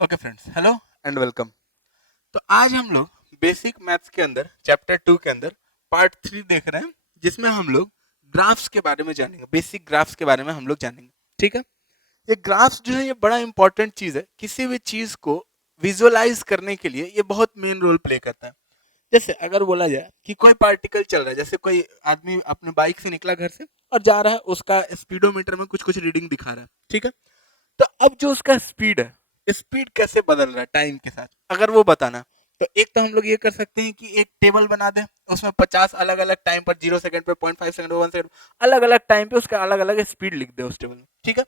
Okay friends, hello and welcome. तो आज हम लोग बेसिक मैथ्स के अंदर चैप्टर 2 के अंदर पार्ट 3 देख रहे हैं, जिसमें हम लोग ग्राफ्स के बारे में जानेंगे। बेसिक ग्राफ्स के बारे में हम लोग जानेंगे। ठीक है, ये ग्राफ्स जो है ये बड़ा इंपॉर्टेंट चीज है। किसी भी चीज को विजुअलाइज करने के लिए ये बहुत मेन रोल प्ले करता है। जैसे अगर बोला जाए कि कोई पार्टिकल चल रहा है, जैसे कोई आदमी अपने बाइक से निकला घर से और जा रहा है, उसका स्पीडोमीटर में कुछ कुछ रीडिंग दिखा रहा है। ठीक है, तो अब जो उसका स्पीड है, स्पीड कैसे बदल रहा है टाइम के साथ, अगर वो बताना, तो एक तो हम लोग ये कर सकते हैं कि एक टेबल बना दें, उसमें 50 अलग अलग टाइम पर, 0 सेकंड पे, 0.5 सेकंड पे, 1 सेकंड, अलग अलग टाइम पे उसका अलग अलग स्पीड लिख दे उस टेबल में। ठीक है,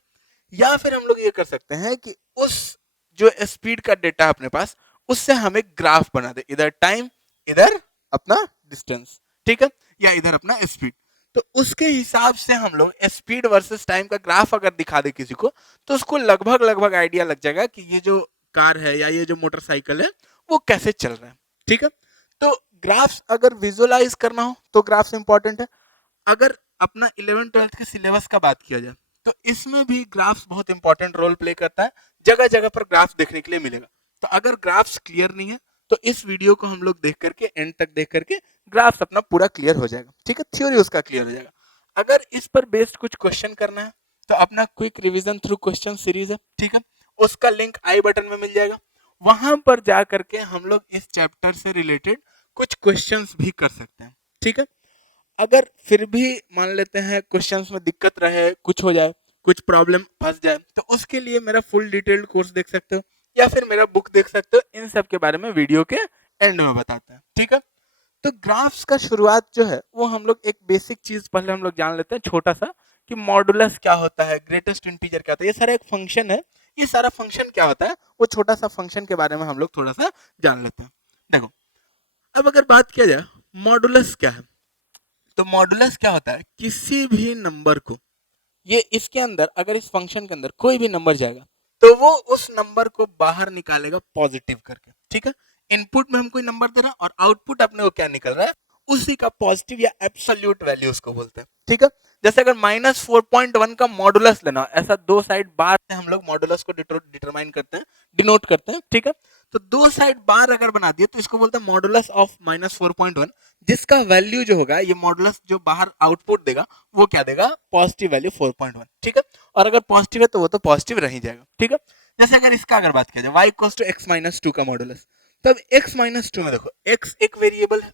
या फिर हम लोग ये कर सकते हैं कि उस जो स्पीड का डेटा अपने पास, उससे हम एक ग्राफ बना दे, इधर टाइम, इधर अपना डिस्टेंस। ठीक है, या इधर अपना स्पीड। तो उसके हिसाब से हम लोग स्पीड वर्सेस टाइम का ग्राफ अगर दिखा दे किसी को, तो उसको लगभग लगभग आइडिया लग जाएगा कि ये जो कार है या ये जो मोटरसाइकिल है वो कैसे चल रहा है। ठीक है, तो ग्राफ्स अगर विजुअलाइज करना हो तो ग्राफ्स इंपॉर्टेंट है। अगर अपना 11th 12th के सिलेबस का बात किया जाए, तो इसमें भी ग्राफ्स बहुत इंपॉर्टेंट रोल प्ले करता है। जगह जगह पर ग्राफ्स देखने के लिए मिलेगा। तो अगर ग्राफ्स क्लियर नहीं है, तो इस वीडियो को हम लोग देख करके, एंड तक देख करके ग्राफ्स अपना पूरा क्लियर हो जाएगा। ठीक है, थ्योरी उसका क्लियर हो जाएगा। अगर इस पर बेस्ड कुछ क्वेश्चन करना है, तो अपना quick revision through question series है। ठीक है, उसका लिंक आई बटन में मिल जाएगा। वहां पर जा करके हम लोग इस चैप्टर से रिलेटेड कुछ क्वेश्चंस भी कर सकते हैं। ठीक है, अगर फिर भी मान लेते हैं क्वेश्चंस में दिक्कत रहे, कुछ हो जाए, कुछ प्रॉब्लम फंस जाए, तो उसके लिए मेरा फुल डिटेल्ड कोर्स देख सकते हो, या फिर मेरा बुक देख सकते हो। इन सब के बारे में वीडियो के एंड में बताते हैं। ठीक है, तो ग्राफ्स का शुरुआत जो है वो हम लोग एक बेसिक चीज पहले हम लोग जान लेते हैं, छोटा सा, कि मॉडुलस क्या होता है, ग्रेटेस्ट इंटीजर क्या होता है। ये सारा एक फंक्शन है। ये सारा फंक्शन क्या होता है, वो छोटा सा फंक्शन के बारे में हम लोग थोड़ा सा जान लेते हैं। देखो, अब अगर बात किया जाए मॉडुलस क्या है, तो मॉडुलस क्या होता है, किसी भी नंबर को, ये इसके अंदर अगर इस फंक्शन के अंदर कोई भी नंबर जाएगा, तो वो उस नंबर को बाहर निकालेगा पॉजिटिव करके। ठीक है, इनपुट में हम कोई नंबर दे रहे हैं और आउटपुट अपने को क्या निकल रहा है, उसी का पॉजिटिव या एब्सोल्यूट वैल्यू उसको बोलते हैं। ठीक है, जैसे अगर -4.1 का मॉडुलस लेना, ऐसा दो साइड बार से हम लोग मॉडुलस को डिटरमाइन करते हैं, डिनोट करते हैं। ठीक है, तो दो साइड बार अगर बना दिए तो इसको बोलते हैं मॉडुलस ऑफ -4.1, जिसका वैल्यू जो होगा, ये मॉडुलस जो बाहर आउटपुट देगा, वो क्या देगा, पॉजिटिव वैल्यू 4.1। ठीक है, और अगर पॉजिटिव है तो वो तो पॉजिटिव रह ही जाएगा। ठीक है, जैसे अगर इसका अगर बात किया जाए y equals to x minus two का मॉडुलस, तब x माइनस टू में देखो x एक वेरिएबल है,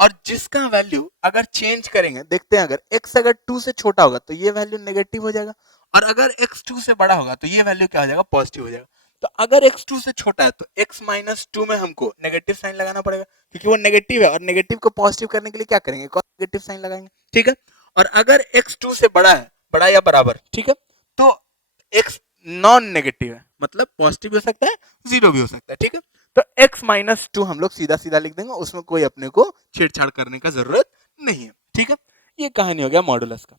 और जिसका वैल्यू अगर चेंज करेंगे, देखते हैं, अगर x अगर 2 से छोटा होगा तो ये वैल्यू नेगेटिव हो जाएगा, और अगर x 2 से बड़ा होगा तो ये वैल्यू क्या हो जाएगा, पॉजिटिव हो जाएगा। तो अगर x 2 से छोटा है तो x माइनस टू में हमको नेगेटिव साइन लगाना पड़ेगा, क्योंकि वो नेगेटिव है, और नेगेटिव को पॉजिटिव करने के लिए क्या करेंगे, नेगेटिव साइन लगाएंगे। ठीक है, और अगर x 2 से बड़ा है, बड़ा या बराबर, ठीक है, तो x नॉन नेगेटिव है, मतलब पॉजिटिव भी हो सकता है, जीरो भी हो सकता है। ठीक है, तो x माइनस टू हम लोग सीधा सीधा लिख देंगे, उसमें कोई अपने को छेड़छाड़ करने का जरूरत नहीं है। ठीक है, ये कहानी हो गया मॉडुलस का।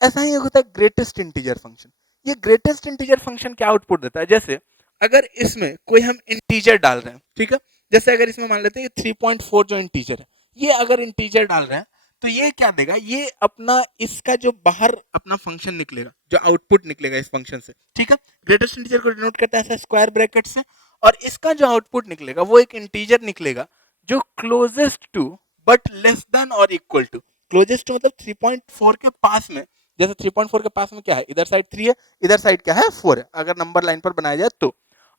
ऐसा ही होता है ग्रेटेस्ट इंटीजर फंक्शन। ये ग्रेटेस्ट इंटीजर फंक्शन क्या आउटपुट देता है, जैसे अगर इसमें कोई हम इंटीजर डाल रहे हैं, ठीक है, जैसे अगर इसमें मान लेते हैं 3.4 जो इंटीजर है, ये अगर इंटीजर डाल रहे हैं, तो ये क्या देगा, ये अपना इसका जो बाहर अपना फंक्शन निकलेगा, जो आउटपुट निकलेगा इस फंक्शन से। ठीक है, ग्रेटेस्ट इंटीजर को डिनोट करता है ऐसा स्क्वायर ब्रैकेट से, और इसका जो आउटपुट निकलेगा वो एक इंटीजर निकलेगा जो closest to but less than और इक्वल टू, क्लोजेस्ट टू मतलब 3.4 के पास में, जैसे 3.4 के पास में क्या है, इधर साइड 3 है, इधर साइड क्या है, 4 है, अगर नंबर लाइन पर बनाया जाए तो,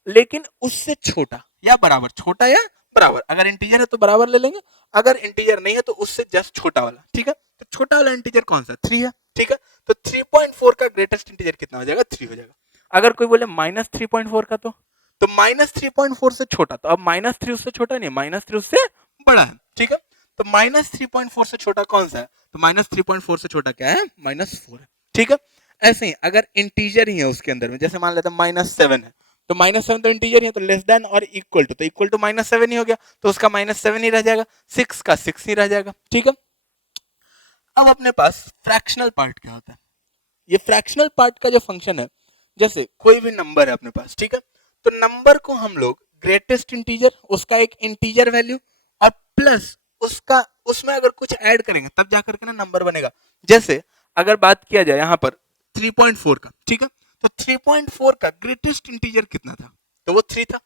लेकिन उससे छोटा या बराबर, छोटा या बराबर, अगर इंटीजर है तो बराबर ले लेंगे, अगर इंटीजर नहीं है तो उससे जस्ट छोटा वाला। ठीक है, तो छोटा वाला इंटीजर कौन सा, 3 है। ठीक है, तो 3.4 का ग्रेटेस्ट इंटीजर कितना हो जाएगा, 3 हो जाएगा। अगर कोई बोले -3.4 का, तो -3.4 से छोटा, तो अब -3 उससे छोटा नहीं है, -3 उससे बड़ा है। ठीक है, तो -3.4 से छोटा कौन सा है, तो -3.4 से छोटा क्या है, -4 है। ठीक है, ऐसे ही अगर इंटीजर ही है उसके अंदर में, जैसे मान लेते हैं -7 है, तो -7 तो इंटीजर ही है, तो लेस देन और इक्वल टू, तो इक्वल टू -7 ही हो गया, तो उसका -7 ही रह जाएगा, 6 का 6 ही रह जाएगा। ठीक है, अब अपने पास फ्रैक्शनल पार्ट क्या होता है, ये फ्रैक्शनल पार्ट का जो फंक्शन है, जैसे कोई भी नंबर है अपने पास, ठीक है, तो नंबर को हम लोग ग्रेटेस्ट इंटीजर, उसका एक इंटीजर वैल्यू, और प्लस उसका, उसमें अगर कुछ ऐड करेंगे तब जाकर के ना नंबर बनेगा। जैसे अगर बात किया जाए यहाँ पर 3.4 का, ठीक है, तो 3.4 का ग्रेटेस्ट इंटीजर कितना था, तो वो 3 था।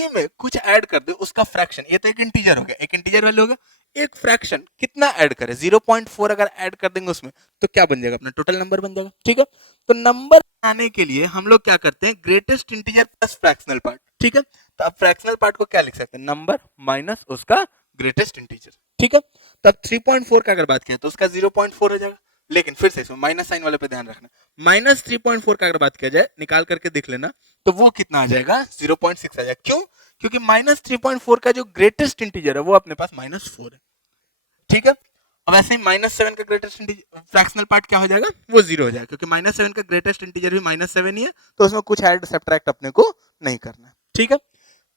सी में कुछ ऐड कर दे उसका फ्रैक्शन, ये तो एक इंटीजर हो गया, एक इंटीजर वैल्यू होगा, एक फ्रैक्शन कितना ऐड करे 0.4 अगर ऐड कर देंगे उसमें तो क्या बन जाएगा, अपना टोटल नंबर बन जाएगा। ठीक है, तो नंबर आने के लिए हम लोग क्या करते हैं, greatest integer plus fractional part. ठीक है, तो अब फ्रैक्शनल पार्ट को क्या लिख सकते हैं, नंबर माइनस उसका ग्रेटेस्ट इंटीजर। ठीक है, तो अब 3.4 का अगर बात करें तो उसका 0.4 हो जाएगा, लेकिन फिर से इसमें माइनस साइन वाले पे ध्यान रखना, माइनस 3.4 का अगर बात किया जाए निकाल करके देख लेना तो वो कितना आ जाएगा, 0.6 आ जाएगा। क्यों, क्योंकि माइनस 3.4 का जो ग्रेटेस्ट इंटीजर है वो अपने पास -4 है। ठीक है, अब ऐसे ही -7 का ग्रेटेस्ट फ्रैक्शनल पार्ट क्या हो जाएगा, वो 0 हो जाएगा, क्योंकि -7 का ग्रेटेस्ट इंटीजर भी -7 ही है, तो उसमें कुछ ऐड सब्ट्रैक्ट अपने को नहीं करना है। ठीक है,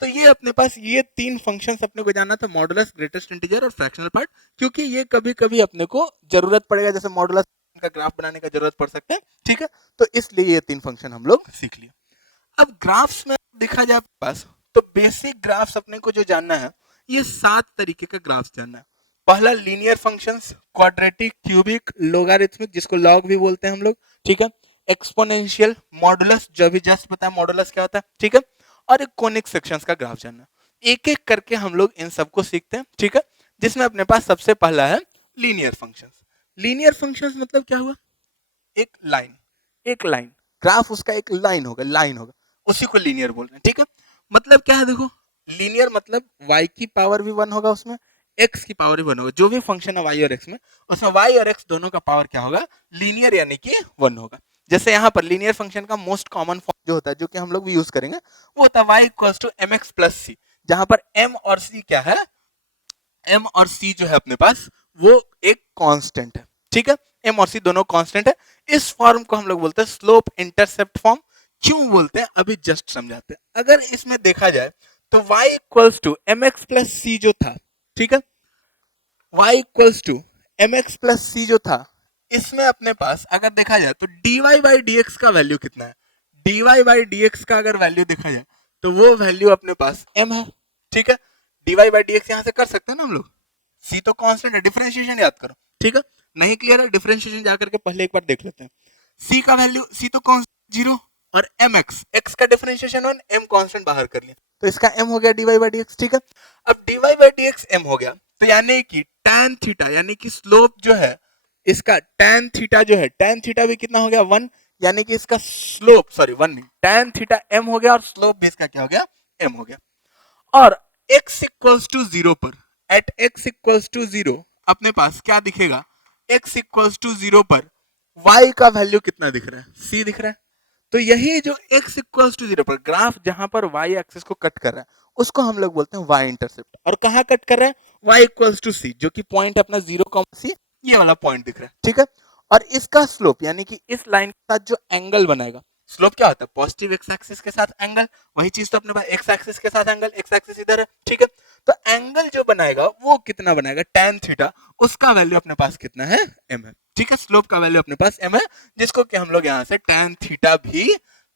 तो ये अपने पास ये तीन फंक्शंस अपने को जानना था, मॉडुलस, ग्रेटेस्ट इंटीजर और फ्रैक्शनल पार्ट, क्योंकि ये कभी कभी अपने को जरूरत पड़ेगा, जैसे मॉडुलस का ग्राफ बनाने का जरूरत पड़ सकता है। ठीक है, तो इसलिए ये तीन फंक्शन हम लोग सीख लिए। अब ग्राफ्स में देखा जाए पास तो बेसिक ग्राफ्स अपने को जो जानना है, ये 7 तरीके का ग्राफ्स जानना है। पहला linear functions, quadratic, cubic, logarithmic जिसको लॉग भी बोलते हैं हम लोग। ठीक है, एक्सपोनेंशियल, मॉडुलस जो भी जस्ट पता है मॉडुलस क्या होता है। ठीक है, और एक कोनिक सेक्शंस का ग्राफ जानना, एक एक करके हम लोग इन सबको सीखते हैं। ठीक है, जिसमें अपने पास सबसे पहला है लीनियर फंक्शंस। लीनियर फंक्शंस मतलब क्या हुआ, एक लाइन, एक लाइन ग्राफ उसका एक लाइन होगा, लाइन होगा, उसी को लीनियर बोल रहे हैं। ठीक है, मतलब क्या है, देखो लीनियर मतलब y की पावर भी 1 होगा उसमें, x की पावर भी 1 होगा, जो भी फंक्शन है y और x में, उसमें y और x दोनों का पावर क्या होगा, लीनियर यानी कि 1 होगा। जैसे यहाँ पर लीनियर फंक्शन का मोस्ट कॉमन फॉर्म जो होता है, जो कि हम लोग भी यूज करेंगे, वो होता है y equals to mx plus c, जहां पर m और c क्या है, m और c जो है अपने पास वो एक कांस्टेंट है। ठीक है, m और c दोनों कांस्टेंट है। इस फॉर्म को हम लोग बोलते हैं स्लोप इंटरसेप्ट फॉर्म। क्यों बोलते हैं अभी जस्ट समझाते हैं। अगर इसमें देखा जाए तो y equals to mx plus c जो था, ठीक है, y equals to mx plus c जो था, इसमें अपने पास अगर देखा जाए तो dy बाई dx का वैल्यू कितना है, dy बाई dx का अगर वैल्यू देखा जाए तो वो वैल्यू अपने पास m है। ठीक है, dy बाई dx यहां से कर सकते हैं ना हम लोग, c तो कांस्टेंट है, डिफरेंशिएशन याद करो। ठीक है, नहीं क्लियर है, डिफरेंशिएशन जाकर के पहले एक बार देख लेते हैं। c का वैल्यू, c तो कांस्टेंट 0 और mx, x का डिफरेंशिएशन 1, m कांस्टेंट बाहर कर लिया, तो इसका m हो गया dy बाई dx। ठीक है, अब dy बाई dx m हो गया, तो यानी कि tan थीटा यानी कि स्लोप जो है इसका, tan थीटा जो है, tan थीटा भी कितना हो गया 1, यानी कि इसका स्लोप, सॉरी 1 नहीं, tan थीटा m हो गया और स्लोप भी इसका क्या हो गया, m हो गया। और x इक्वल्स टू 0 पर, एट x इक्वल्स टू 0 अपने पास क्या दिखेगा, x इक्वल्स टू 0 पर y का वैल्यू कितना दिख रहा है, c दिख रहा है। तो यही जो x इक्वल्स टू 0 पर ग्राफ जहां पर y एक्सिस को कट कर रहा है, उसको हम लोग बोलते हैं y इंटरसेप्ट। और कहां कट कर रहा है, y इक्वल्स टू c, जो कि पॉइंट अपना 0, c, ये वाला पॉइंट दिख रहा है। ठीक है, और इसका स्लोप यानी कि इस लाइन के साथ जो एंगल बनेगा, स्लोप क्या होता है, पॉजिटिव एक्स एक्सिस के साथ एंगल, वही चीज तो अपने पास एक्स एक्सिस के साथ एंगल, एक्स एक्सिस इधर है। ठीक है, तो एंगल जो बनाएगा वो कितना बनाएगा, tan थीटा, उसका वैल्यू अपने पास कितना है, m है। ठीक है, स्लोप का वैल्यू अपने पास m है, जिसको कि हम लोग यहाँ से tan थीटा भी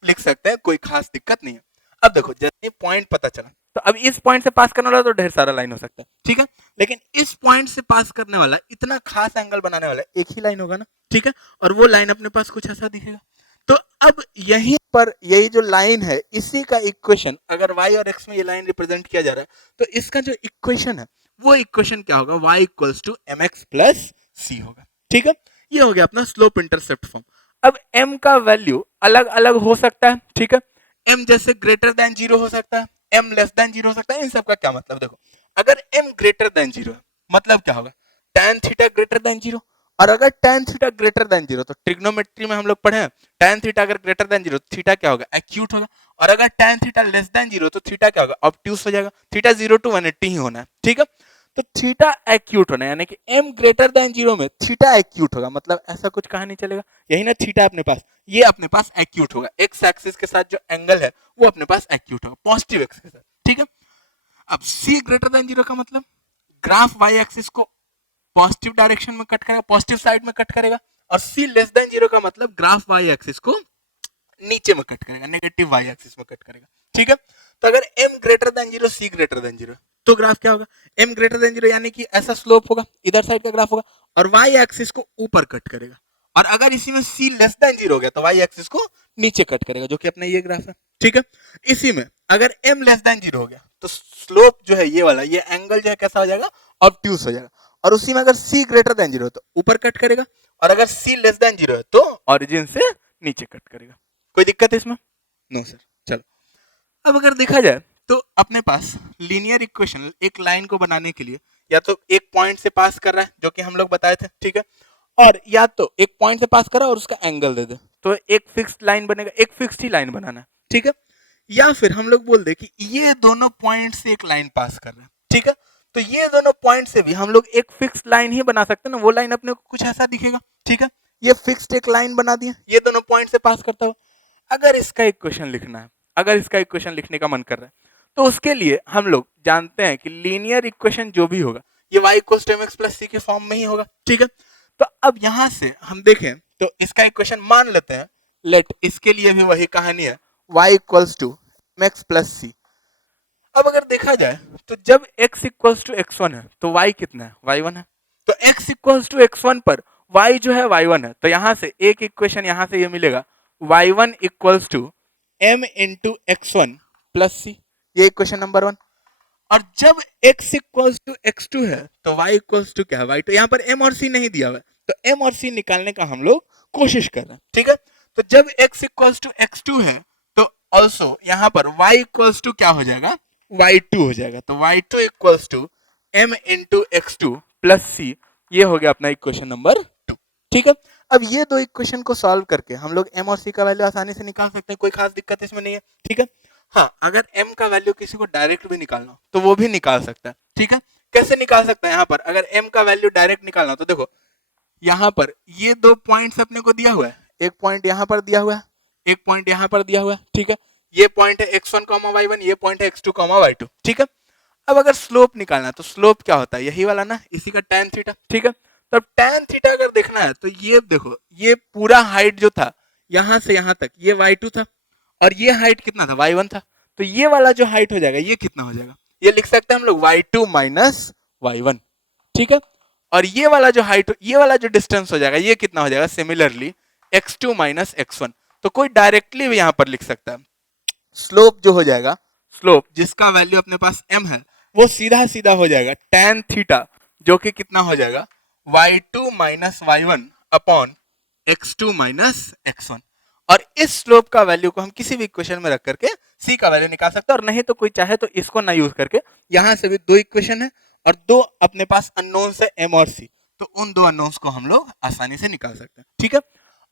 लिख सकते हैं, कोई खास दिक्कत नहीं है। अब देखो जैसे पॉइंट पता चला, तो अब इस पॉइंट से पास करने वाला तो ढेर सारा लाइन हो सकता है। ठीक है, लेकिन इस पॉइंट से पास करने वाला, इतना खास एंगल बनाने वाला एक ही लाइन होगा ना। ठीक है, और वो लाइन अपने पास कुछ ऐसा दिखेगा। तो अब यहीं पर यही जो लाइन है, इसी का इक्वेशन अगर y और x में ये लाइन रिप्रेजेंट किया जा रहा है, तो इसका जो इक्वेशन है वो इक्वेशन क्या होगा, y equals to mx plus c होगा। ठीक है, ये हो गया अपना स्लोप इंटरसेप्ट फॉर्म। अब m का वैल्यू अलग अलग हो सकता है। ठीक है, m जैसे ग्रेटर देन 0 हो सकता है, m लेस देन 0 हो सकता है। इन सब का क्या मतलब, देखो अगर m ग्रेटर देन 0 है मतलब क्या होगा, tan थीटा ग्रेटर देन 0, और अगर tan थीटा ग्रेटर देन 0, तो ट्रिग्नोमेट्री में हम लोग पढ़े हैं, tan थीटा अगर ग्रेटर देन 0 थीटा क्या होगा, एक्यूट होगा, और अगर tan थीटा लेस देन 0 तो थीटा क्या होगा, ऑब्ट्यूस हो जाएगा। थीटा 0 to 180 ही होना है। ठीक है, तो थीटा एक्यूट होना है, यानी कि m ग्रेटर देन 0 में थीटा एक्यूट होगा, मतलब ऐसा कुछ कहा नहीं चलेगा, यही ना थीटा अपने पास, ये अपने पास एक्यूट होगा, एक्स एक्सिस के साथ जो एंगल है वो अपने पास एक्यूट होगा, पॉजिटिव एक्स के साथ। ठीक है, अब c ग्रेटर देन 0 का मतलब ग्राफ y एक्सिस को पॉजिटिव डायरेक्शन में कट करेगा, पॉजिटिव साइड में कट करेगा, और c लेस देन 0 का मतलब ग्राफ y एक्सिस को नीचे में कट करेगा, नेगेटिव y एक्सिस में कट करेगा। ठीक है, तो अगर m greater than 0, c greater than 0, तो ग्राफ क्या होगा, m ग्रेटर देन 0 यानी कि ऐसा स्लोप होगा, इधर साइड का ग्राफ होगा, और y एक्सिस को ऊपर कट करेगा। और अगर इसी में c लेस देन 0 हो गया तो y एक्सिस को नीचे कट करेगा, जो कि अपना ये ग्राफ है। ठीक है, इसी में अगर m लेस देन 0 हो गया तो स्लोप जो है ये वाला, ये एंगल जो है कैसा हो जाएगा, ऑब्ट्यूज हो जाएगा। और उसी में अगर c ग्रेटर देन 0 तो ऊपर कट करेगा, और अगर c लेस देन 0 है तो ओरिजिन से नीचे कट करेगा। कोई दिक्कत है इसमें? No sir. चलो अब अगर देखा जाए तो अपने पास लीनियर इक्वेशन एक लाइन को बनाने के लिए या तो एक पॉइंट से पास कर रहा है, जो कि हम लोग बताए थे, ठीक है, और या तो एक पॉइंट से पास कर रहा है और उसका एंगल दे दे, तो एक फिक्स्ड लाइन बनेगा, एक फिक्स्ड ही लाइन बनाना है, ठीक है। या फिर हम लोग बोल दे कि ये दोनों पॉइंट से एक लाइन पास कर रहा है, ठीक है, तो ये दोनों पॉइंट से भी हम लोग एक फिक्स्ड लाइन ही बना सकते हैं ना, वो लाइन अपने को कुछ ऐसा दिखेगा, ठीक है। ये फिक्स्ड एक लाइन बना दिया, ये दोनों पॉइंट से पास करता हुआ। अगर इसका इक्वेशन लिखना है, अगर इसका इक्वेशन लिखने का मन कर रहा है, तो उसके लिए हम लोग जानते हैं कि लीनियर इक्वेशन जो भी होगा ये y equals to mx plus c के फॉर्म में ही होगा, ठीक है। तो अब यहां से हम देखें तो इसका इक्वेशन मान लेते हैं, लेट इसके लिए भी वही कहानी है, y equals to mx plus c. अब अगर देखा जाए तो जब x इक्वल्स टू x1 है तो y कितना है, y1 है, तो x इक्वल्स टू x1 पर y जो है y1 है, तो यहां से एक इक्वेशन यहां से ये मिलेगा y1 equals to m into x1 plus c, ये इक्वेशन नंबर 1। और जब x इक्वल्स टू x2 है तो y इक्वल्स टू क्या है, y2। यहाँ पर m और c नहीं दिया हुआ है, तो m और c निकालने का हम लोग कोशिश कर रहे हैं, ठीक है। तो जब x इक्वल्स टू x2 है तो ऑल्सो यहाँ पर y इक्वल्स टू क्या हो जाएगा, y2 हो जाएगा, तो y2 equals to m into x2 plus c, ये हो गया अपना इक्वेशन नंबर 2, ठीक है। अब ये दो इक्वेशन को सॉल्व करके हम लोग m और c का वैल्यू आसानी से निकाल सकते हैं, कोई खास दिक्कत इसमें नहीं है, ठीक है। हाँ, अगर m का वैल्यू किसी को डायरेक्ट भी निकालना हो तो वो भी निकाल सकता है, ठीक है। कैसे निकाल सकता है, यहाँ पर अगर m का वैल्यू डायरेक्ट निकालना हो तो देखो यहाँ पर ये दो पॉइंट्स अपने को दिया हुआ है, एक पॉइंट यहाँ पर दिया हुआ है, एक पॉइंट यहाँ पर दिया हुआ है, ठीक है। ये पॉइंट है x1, y1, ये पॉइंट है x2, y2, ठीक है। अब अगर स्लोप निकालना है तो स्लोप क्या होता है, यही वाला ना, इसी का tan थीटा, ठीक है। तो अब tan थीटा अगर देखना है तो ये देखो, ये पूरा हाइट जो था यहां से यहां तक ये y2 था, और ये हाइट कितना था, y1 था, तो ये वाला जो हाइट हो जाएगा ये कितना हो जाएगा, ये लिख सकते हैं हम लोग y2 माइनस y1, ठीक है। और ये वाला जो हाइट, ये वाला जो डिस्टेंस हो जाएगा ये कितना हो जाएगा, सिमिलरली x2 माइनस x1। तो कोई डायरेक्टली भी यहां पर लिख सकता है, स्लोप जो हो जाएगा, स्लोप जिसका वैल्यू अपने पास m है, वो सीधा सीधा हो जाएगा tan थीटा, जो कि कितना हो जाएगा y2 minus y1 upon x2 minus x1। और इस स्लोप का वैल्यू को हम किसी भी इक्वेशन में रख करके c का वैल्यू निकाल सकते हैं, और नहीं तो कोई चाहे तो इसको ना यूज करके, यहां से भी दो इक्वेशन है और दो अपने पास अननोन्स है m और c, तो उन दो अननोन्स को हम लोग आसानी से निकाल सकते हैं, ठीक है।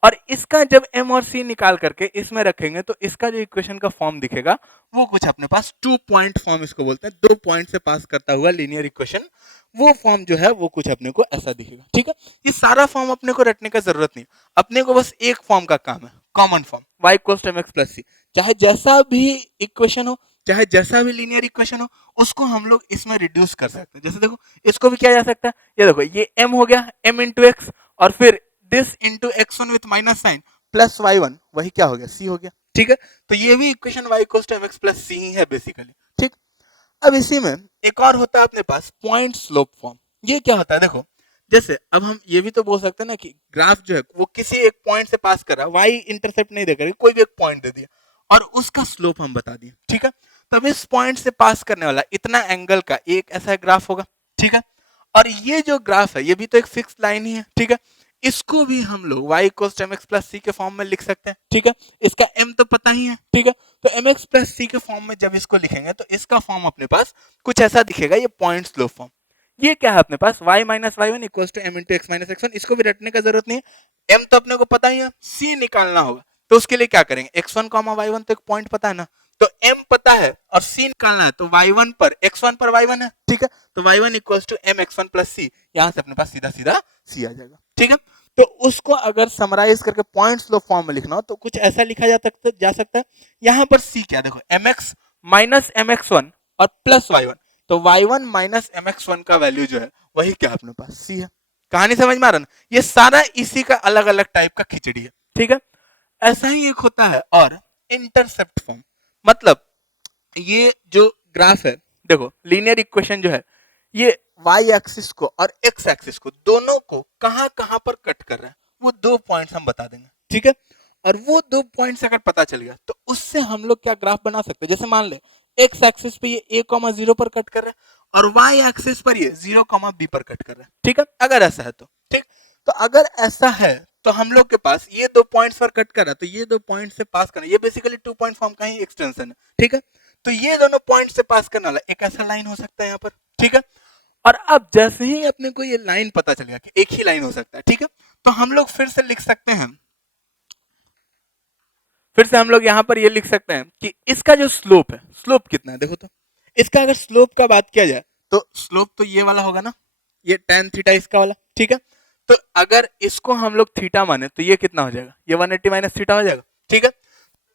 और इसका जब m और c निकाल करके इसमें रखेंगे तो इसका जो इक्वेशन का फॉर्म दिखेगा वो कुछ अपने पास 2 पॉइंट फॉर्म इसको बोलते हैं, 2 पॉइंट से पास करता हुआ लीनियर इक्वेशन, वो फॉर्म जो है वो कुछ अपने को ऐसा दिखेगा, ठीक है। ये सारा फॉर्म अपने को रटने का जरूरत नहीं, अपने को बस एक फॉर्म का काम है, common form y equals to mx plus c. चाहे जैसा भी इक्वेशन हो, चाहे जैसा भी लीनियर इक्वेशन हो, उसको हम लोग इसमें रिड्यूस कर सकते हैं। जैसे देखो इसको भी किया जा सकता है, ये देखो ये m हो गया, m इंटू एक्स, और फिर this into x1 with minus sign plus y1, वही क्या हो गया, c हो गया, ठीक है। तो ये भी equation y equals to mx plus c ही है बेसिकली, ठीक। अब इसी में एक और होता है अपने पास पॉइंट स्लोप फॉर्म। ये क्या होता है, देखो जैसे अब हम ये भी तो बोल सकते हैं ना कि ग्राफ जो है वो किसी एक पॉइंट से पास कर रहा है, y इंटरसेप्ट नहीं देकर कोई भी एक पॉइंट दे दिया और उसका स्लोप हम बता दिए, ठीक है। तब इस पॉइंट से पास करने वाला इतना एंगल का एक ऐसा ग्राफ होगा, ठीक है। और ये जो ग्राफ है ये भी तो एक फिक्स लाइन ही है, ठीक है। इसको भी हम लोग y equals to mx plus c के फॉर्म में लिख सकते हैं, ठीक है। इसका m तो पता ही है, ठीक है। तो mx प्लस सी के फॉर्म में जब इसको लिखेंगे तो इसका फॉर्म अपने पास कुछ ऐसा दिखेगा, ये पॉइंट स्लोप फॉर्म। ये क्या है अपने पास y minus y1 equals to m into x minus x1, इसको भी रटने का जरूरत नहीं है, m तो अपने को पता ही है, c निकालना होगा, तो उसके लिए क्या करेंगे, x1 y1 तो एक पॉइंट पता है ना, तो m पता है और c निकालना है, तो y1 पर x1 पर y1 है, ठीक है। तो y1 equals to m x1 plus c, यहां से अपने पास सीधा सीधा c आ जाएगा, ठीक है। तो उसको अगर समराइज करके पॉइंट स्लोप फॉर्म में लिखना हो तो कुछ ऐसा लिखा जा सकता है, यहाँ पर c क्या, देखो mx माइनस mx1 और प्लस y1, तो y1 माइनस mx1 का वैल्यू जो है वही क्या अपने पास c है। कहानी समझ में आ रहा ना, ये सारा इसी का अलग अलग टाइप का खिचड़ी है, ठीक है। ऐसा ही एक होता है और इंटरसेप्ट फॉर्म, मतलब ये जो ग्राफ है, देखो लीनियर इक्वेशन जो है ये y एक्सिस को और x एक्सिस को दोनों को कहां कहां पर कट कर रहा है, वो 2 पॉइंट्स हम बता देंगे, ठीक है। और वो 2 पॉइंट्स अगर पता चल गया तो उससे हम लोग क्या ग्राफ बना सकते हैं, जैसे मान ले एक्स एक्सिस पे ये a,0 पर कट कर रहा है और वाई एक्सिस पर ये 0,b पर कट कर रहा है, ठीक है, अगर ऐसा है तो ठीक। तो अगर ऐसा है तो हम लोग के पास ये दो पॉइंट्स पर कट कर रहा है, तो ये दो पॉइंट से पास करना, ये बेसिकली 2 पॉइंट फॉर्म का ही एक्सटेंशन है, ठीक है। तो ये दोनों पॉइंट से पास करने वाला एक ऐसा लाइन हो सकता है यहाँ पर, ठीक है। और अब जैसे ही अपने को ये लाइन पता चल गया कि एक ही लाइन हो सकता है, ठीक है, तो हम लोग फिर से लिख सकते हैं, फिर से हम लोग यहाँ पर ये लिख सकते हैं कि इसका जो स्लोप है, स्लोप कितना है देखो तो, इसका अगर स्लोप का बात किया जाए तो स्लोप तो ये वाला होगा ना, ये tan थीटा इसका वाला, ठीक है। तो अगर इसको हम लोग थीटा माने तो ये कितना हो जाएगा, ये 180 माइनस थीटा हो जाएगा, ठीक है।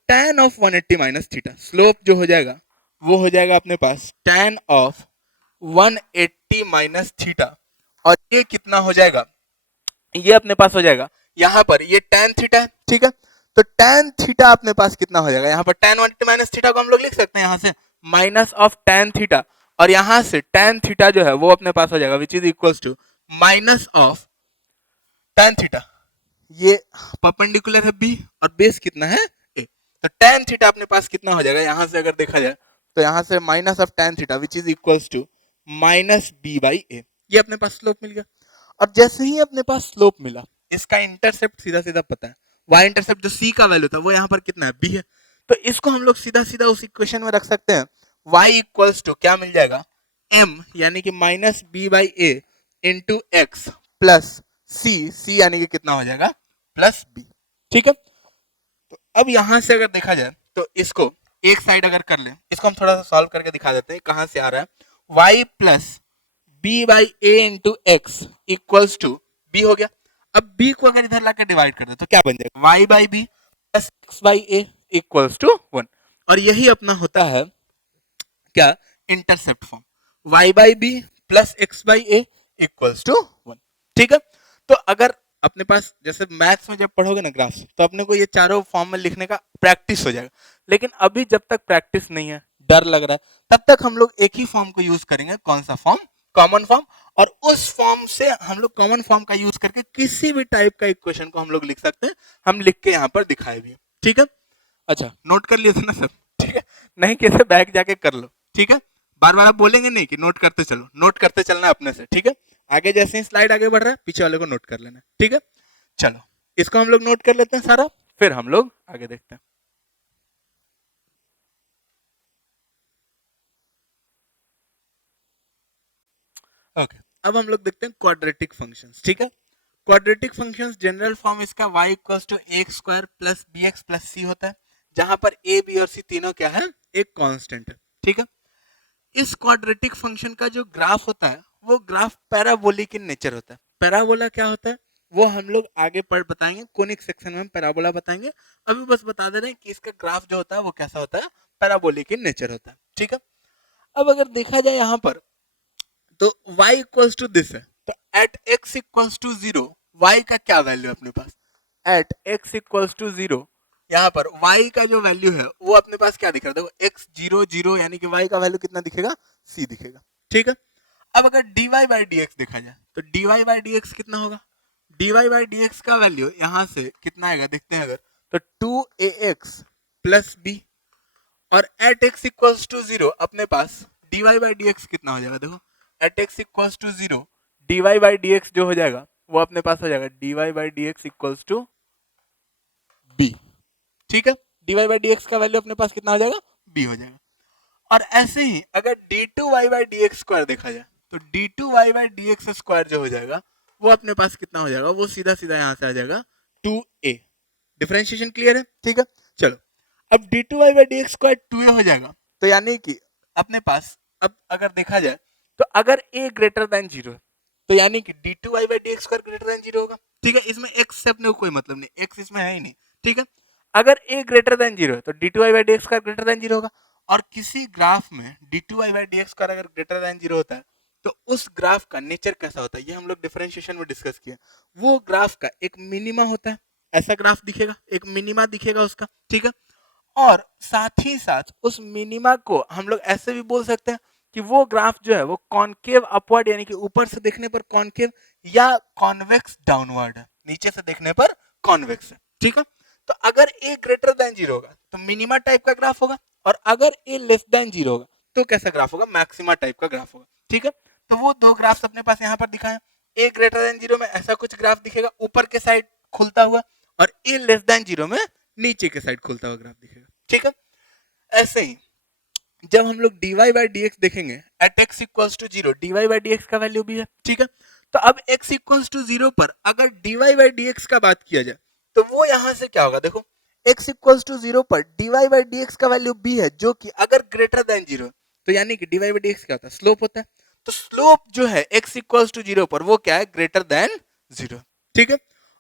tan of 180 minus theta, slope जो हो जाएगा वो हो जाएगा अपने पास tan ऑफ 180 माइनस थीटा, और ये कितना हो जाएगा, ये अपने पास हो जाएगा यहाँ पर ये tan थीटा है, ठीक है। तो tan थीटा अपने पास कितना हो जाएगा, यहाँ पर tan 180 माइनस थीटा को हम लोग लिख सकते हैं यहाँ से माइनस ऑफ tan थीटा, और यहाँ से tan थीटा जो है वो अपने पास हो जाएगा which is equals to minus of tan theta, ये परपेंडिकुलर है b और बेस कितना है a, तो tan थीटा अपने पास कितना हो जाएगा, यहाँ से अगर देखा जाए तो यहाँ से minus of tan theta which is equals to minus b by a, ये अपने पास स्लोप मिल गया। और जैसे ही अपने पास स्लोप मिला, इसका इंटरसेप्ट सीधा सीधा पता है, y इंटरसेप्ट जो c का वैल्यू था वो यहाँ पर कितना है, b है, तो इसको हम लोग सीधा सीधा उस इक्वेशन में रख सकते हैं, y इक्वल्स टू क्या मिल जाएगा, m यानी कि minus b by a into x plus c यानी कि कितना हो जाएगा प्लस b, ठीक है। तो अब यहां से अगर देखा जाए तो इसको एक साइड अगर कर ले, इसको हम थोड़ा सा सॉल्व करके दिखा देते हैं कहां से आ रहा है, y plus b by a into x equals to b हो गया। अब b को अगर इधर लाकर डिवाइड कर दे तो क्या बन जाएगा, y by b plus x by a equals to 1, और यही अपना होता है क्या, intercept form, y by b plus x by a equals to 1, ठीक है। तो अगर अपने पास जैसे मैथ्स में जब पढ़ोगे ना ग्राफ्स, तो अपने को ये चारों फॉर्म में लिखने का प्रैक्टिस हो जाएगा, लेकिन अभी जब तक प्रैक्टिस नहीं है, डर लग रहा है, तब तक हम लोग एक ही फॉर्म को यूज करेंगे, कौन सा फॉर्म, कॉमन फॉर्म, और उस फॉर्म से हम लोग कॉमन फॉर्म का यूज करके किसी भी टाइप का इक्वेशन को हम लोग लिख सकते हैं, हम लिख के यहाँ पर दिखाए भी, ठीक है। अच्छा नोट कर लिए थे ना सब, ठीक है, नहीं कैसे बैग जाके कर लो, ठीक है, बार बार आप बोलेंगे नहीं कि नोट करते चलो, नोट करते चलना अपने से, ठीक है। आगे जैसे ही स्लाइड आगे बढ़ रहा है पीछे वाले को नोट कर लेना, ठीक है। चलो इसको हम लोग नोट कर लेते हैं सारा, फिर हम लोग आगे देखते हैं। ओके अब हम लोग देखते हैं क्वाड्रेटिक फंक्शंस, ठीक है। क्वाड्रेटिक फंक्शंस जनरल फॉर्म इसका y equals to x square plus b x plus c होता है, जहां पर a b और c तीनों क्या है, एक कांस्टेंट है, ठीक है। इस क्वाड्रेटिक फंक्शन का जो ग्राफ होता है वो ग्राफ पैराबोलिक इन नेचर होता है। पैराबोला क्या होता है वो हम लोग आगे पढ़ बताएंगे, कोनिक सेक्शन में हम पैराबोला बताएंगे, अभी बस बता दे रहे हैं कि इसका ग्राफ जो होता है वो कैसा होता है, पैराबोलिक इन नेचर होता है, ठीक है। अब अगर देखा जाए यहाँ पर तो y इक्वल्स टू दिस है, तो at x equals to 0 y का क्या वैल्यू है अपने पास, एट x इक्वल्स टू 0 यहाँ पर y का जो वैल्यू है वो अपने पास क्या दिख रहा है, देखो x 0 0 यानी कि y का वैल्यू कितना दिखेगा, c दिखेगा, ठीक है। अब अगर dy बाई dx देखा जाए तो dy बाई dx कितना होगा, dy बाई dx का वैल्यू यहाँ से कितना आएगा देखते हैं, अगर तो 2ax प्लस b, और एट x इक्वल्स टू 0 अपने पास dy बाई dx कितना हो जाएगा, देखो at x equals to 0 dy by dx जो हो जाएगा वो अपने पास हो जाएगा dy by dx equals to b, ठीक है। dy बाई dx का वैल्यू अपने पास कितना हो जाएगा, b हो जाएगा। और ऐसे ही अगर d2y बाई dx स्क्वायर देखा जाए तो d2y बाई dx स्क्वायर जो हो जाएगा वो अपने पास कितना हो जाएगा, वो सीधा सीधा यहाँ से आ जाएगा 2a। डिफरेंशिएशन क्लियर है, ठीक है। चलो अब d2y by dx square 2a हो जाएगा, तो यानी कि अपने पास अब अगर देखा जाए तो अगर a ग्रेटर देन 0 है तो यानी कि d2y by dx square greater than 0 होगा, ठीक है। इसमें x से अपने को कोई मतलब नहीं, x इसमें है ही नहीं, ठीक है। अगर a ग्रेटर देन 0 है तो d2y by dx square greater than 0 होगा, और किसी ग्राफ में d2y बाई dx स्क्वायर अगर ग्रेटर देन 0 होता है तो उस ग्राफ का नेचर कैसा होता है, ये हम लोग डिफरेंशिएशन में डिस्कस किए, वो ग्राफ का एक मिनिमा होता है, ऐसा ग्राफ दिखेगा, एक मिनिमा दिखेगा उसका, ठीक है। और साथ ही साथ उस मिनिमा को हम लोग ऐसे भी बोल सकते हैं कि वो ग्राफ जो है वो कॉनकेव अपवर्ड यानी कि ऊपर से देखने पर कॉनकेव या कॉन्वेक्स डाउनवर्ड है, नीचे से देखने पर कॉन्वेक्स है, ठीक है। तो तो अगर ए ग्रेटर देन जीरो होगा तो मिनिमा टाइप का ग्राफ होगा, और अगर ए लेस देन जीरो होगा तो कैसा ग्राफ होगा, मैक्सिमा टाइप का ग्राफ होगा। ठीक है, तो वो दो ग्राफ्स अपने पास यहाँ पर दिखाए। ए ग्रेटर देन जीरो में ऐसा कुछ ग्राफ दिखेगा ऊपर के साइड खुलता हुआ, और ए लेस देन जीरो में नीचे के साइड खुलता हुआ ग्राफ दिखेगा। ठीक है, ऐसे ही जब हम लोग dy बाई डी एक्स देखेंगे at x equals to zero, dy by d x का वैल्यू भी है। ठीक है, तो अब x इक्वल्स टू जीरो पर अगर dy बाई डी एक्स का बात किया जाए तो वो यहां से क्या होगा, देखो x इक्वल्स टू जीरो पर dy बाई डी एक्स का वैल्यू b है, जो कि अगर ग्रेटर देन जीरो, तो यानी कि dy बाई डी एक्स क्या होता है, स्लोप होता है। तो स्लोप जो है x इक्वल्स टू जीरो पर वो क्या है, ग्रेटर देन जीरो। ठीक है,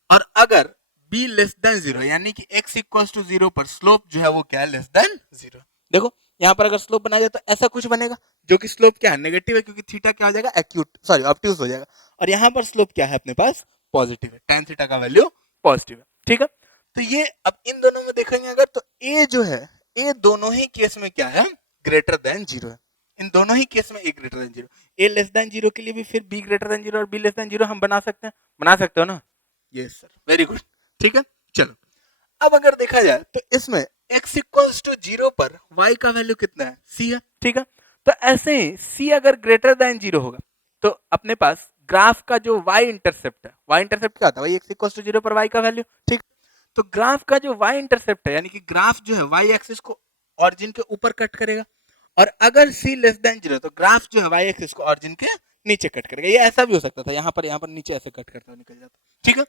और अगर b लेस देन जीरो यानी कि x इक्वल्स टू जीरो पर स्लोप जो है वो क्या है, लेस देन जीरो। देखो यहाँ पर अगर स्लोप बनाया जाए तो ऐसा कुछ बनेगा, जो कि स्लोप क्या है, नेगेटिव है, क्योंकि थीटा क्या हो जाएगा, एक्यूट सॉरी ऑब्ट्यूज हो जाएगा। और यहाँ पर स्लोप क्या है अपने पास, पॉजिटिव है, tan थीटा का वैल्यू पॉजिटिव है। ठीक है, तो ये अब इन दोनों में देखेंगे अगर, तो ए जो है, ए दोनों ही केस में क्या है, ग्रेटर देन जीरो है। इन दोनों ही केस में ए ग्रेटर देन जीरो, ए लेस देन जीरो के लिए भी फिर बी ग्रेटर देन जीरो और बी लेस देन जीरो हम बना सकते हैं, बना सकते हो ना, यस सर, वेरी गुड। ठीक है, चलो अब अगर देखा जाए तो इसमें x इक्वल्स टू जीरो पर y का वैल्यू कितना है, c है। ठीक है, तो ऐसे ही c अगर ग्रेटर देन जीरो होगा तो अपने पास ग्राफ का जो y इंटरसेप्ट है, y इंटरसेप्ट क्या होता है, x इक्वल्स टू जीरो पर y का वैल्यू। ठीक, तो ग्राफ का जो y इंटरसेप्ट है, यानी कि ग्राफ जो है y एक्सिस को ऑरिजिन के ऊपर कट करेगा, और अगर c लेस देन जीरो तो ग्राफ जो है y एक्सिस को ऑरिजिन के नीचे कट करेगा। ये ऐसा भी हो सकता था, यहाँ पर नीचे ऐसे कट करता हुआ निकल जाता। ठीक है,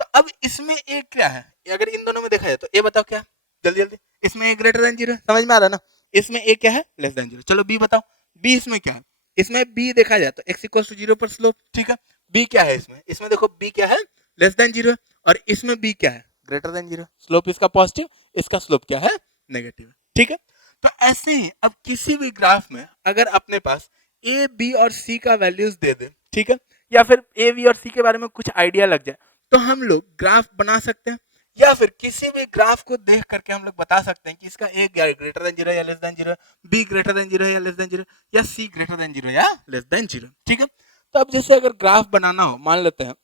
तो अब इसमें ए क्या है, अगर इन दोनों में देखा जाए तो ए बताओ क्या, जल्दी जल्दी, इसमें ए ग्रेटर देन जीरो, समझ में आ रहा है ना, इसमें ए क्या है, लेस देन जीरो। चलो बी बताओ, बी इसमें क्या है, इसमें बी देखा जाए तो x इक्वल्स टू जीरो पर स्लोप। ठीक है, बी क्या है इसमें, इसमें देखो बी क्या है, लेस देन जीरो, और इसमें बी क्या है, ग्रेटर देन जीरो। स्लोप इसका पॉजिटिव, इसका स्लोप क्या है, नेगेटिव। ठीक है, तो ऐसे ही अब किसी भी ग्राफ में अगर अपने पास ए बी और सी का वैल्यूज दे दे, ठीक है, या फिर ए बी और सी के बारे में कुछ आइडिया लग जाए, तो हम लोग ग्राफ बना सकते हैं, या फिर किसी भी ग्राफ को देख करके हम लोग बता सकते हैं कि इसका ए ग्रेटर देन जीरो या less than zero, be greater than zero या लेस देन जीरो, या सी ग्रेटर देन जीरो या लेस देन जीरो। ठीक है, तो अब जैसे अगर ग्राफ बनाना हो, मान लेते हैं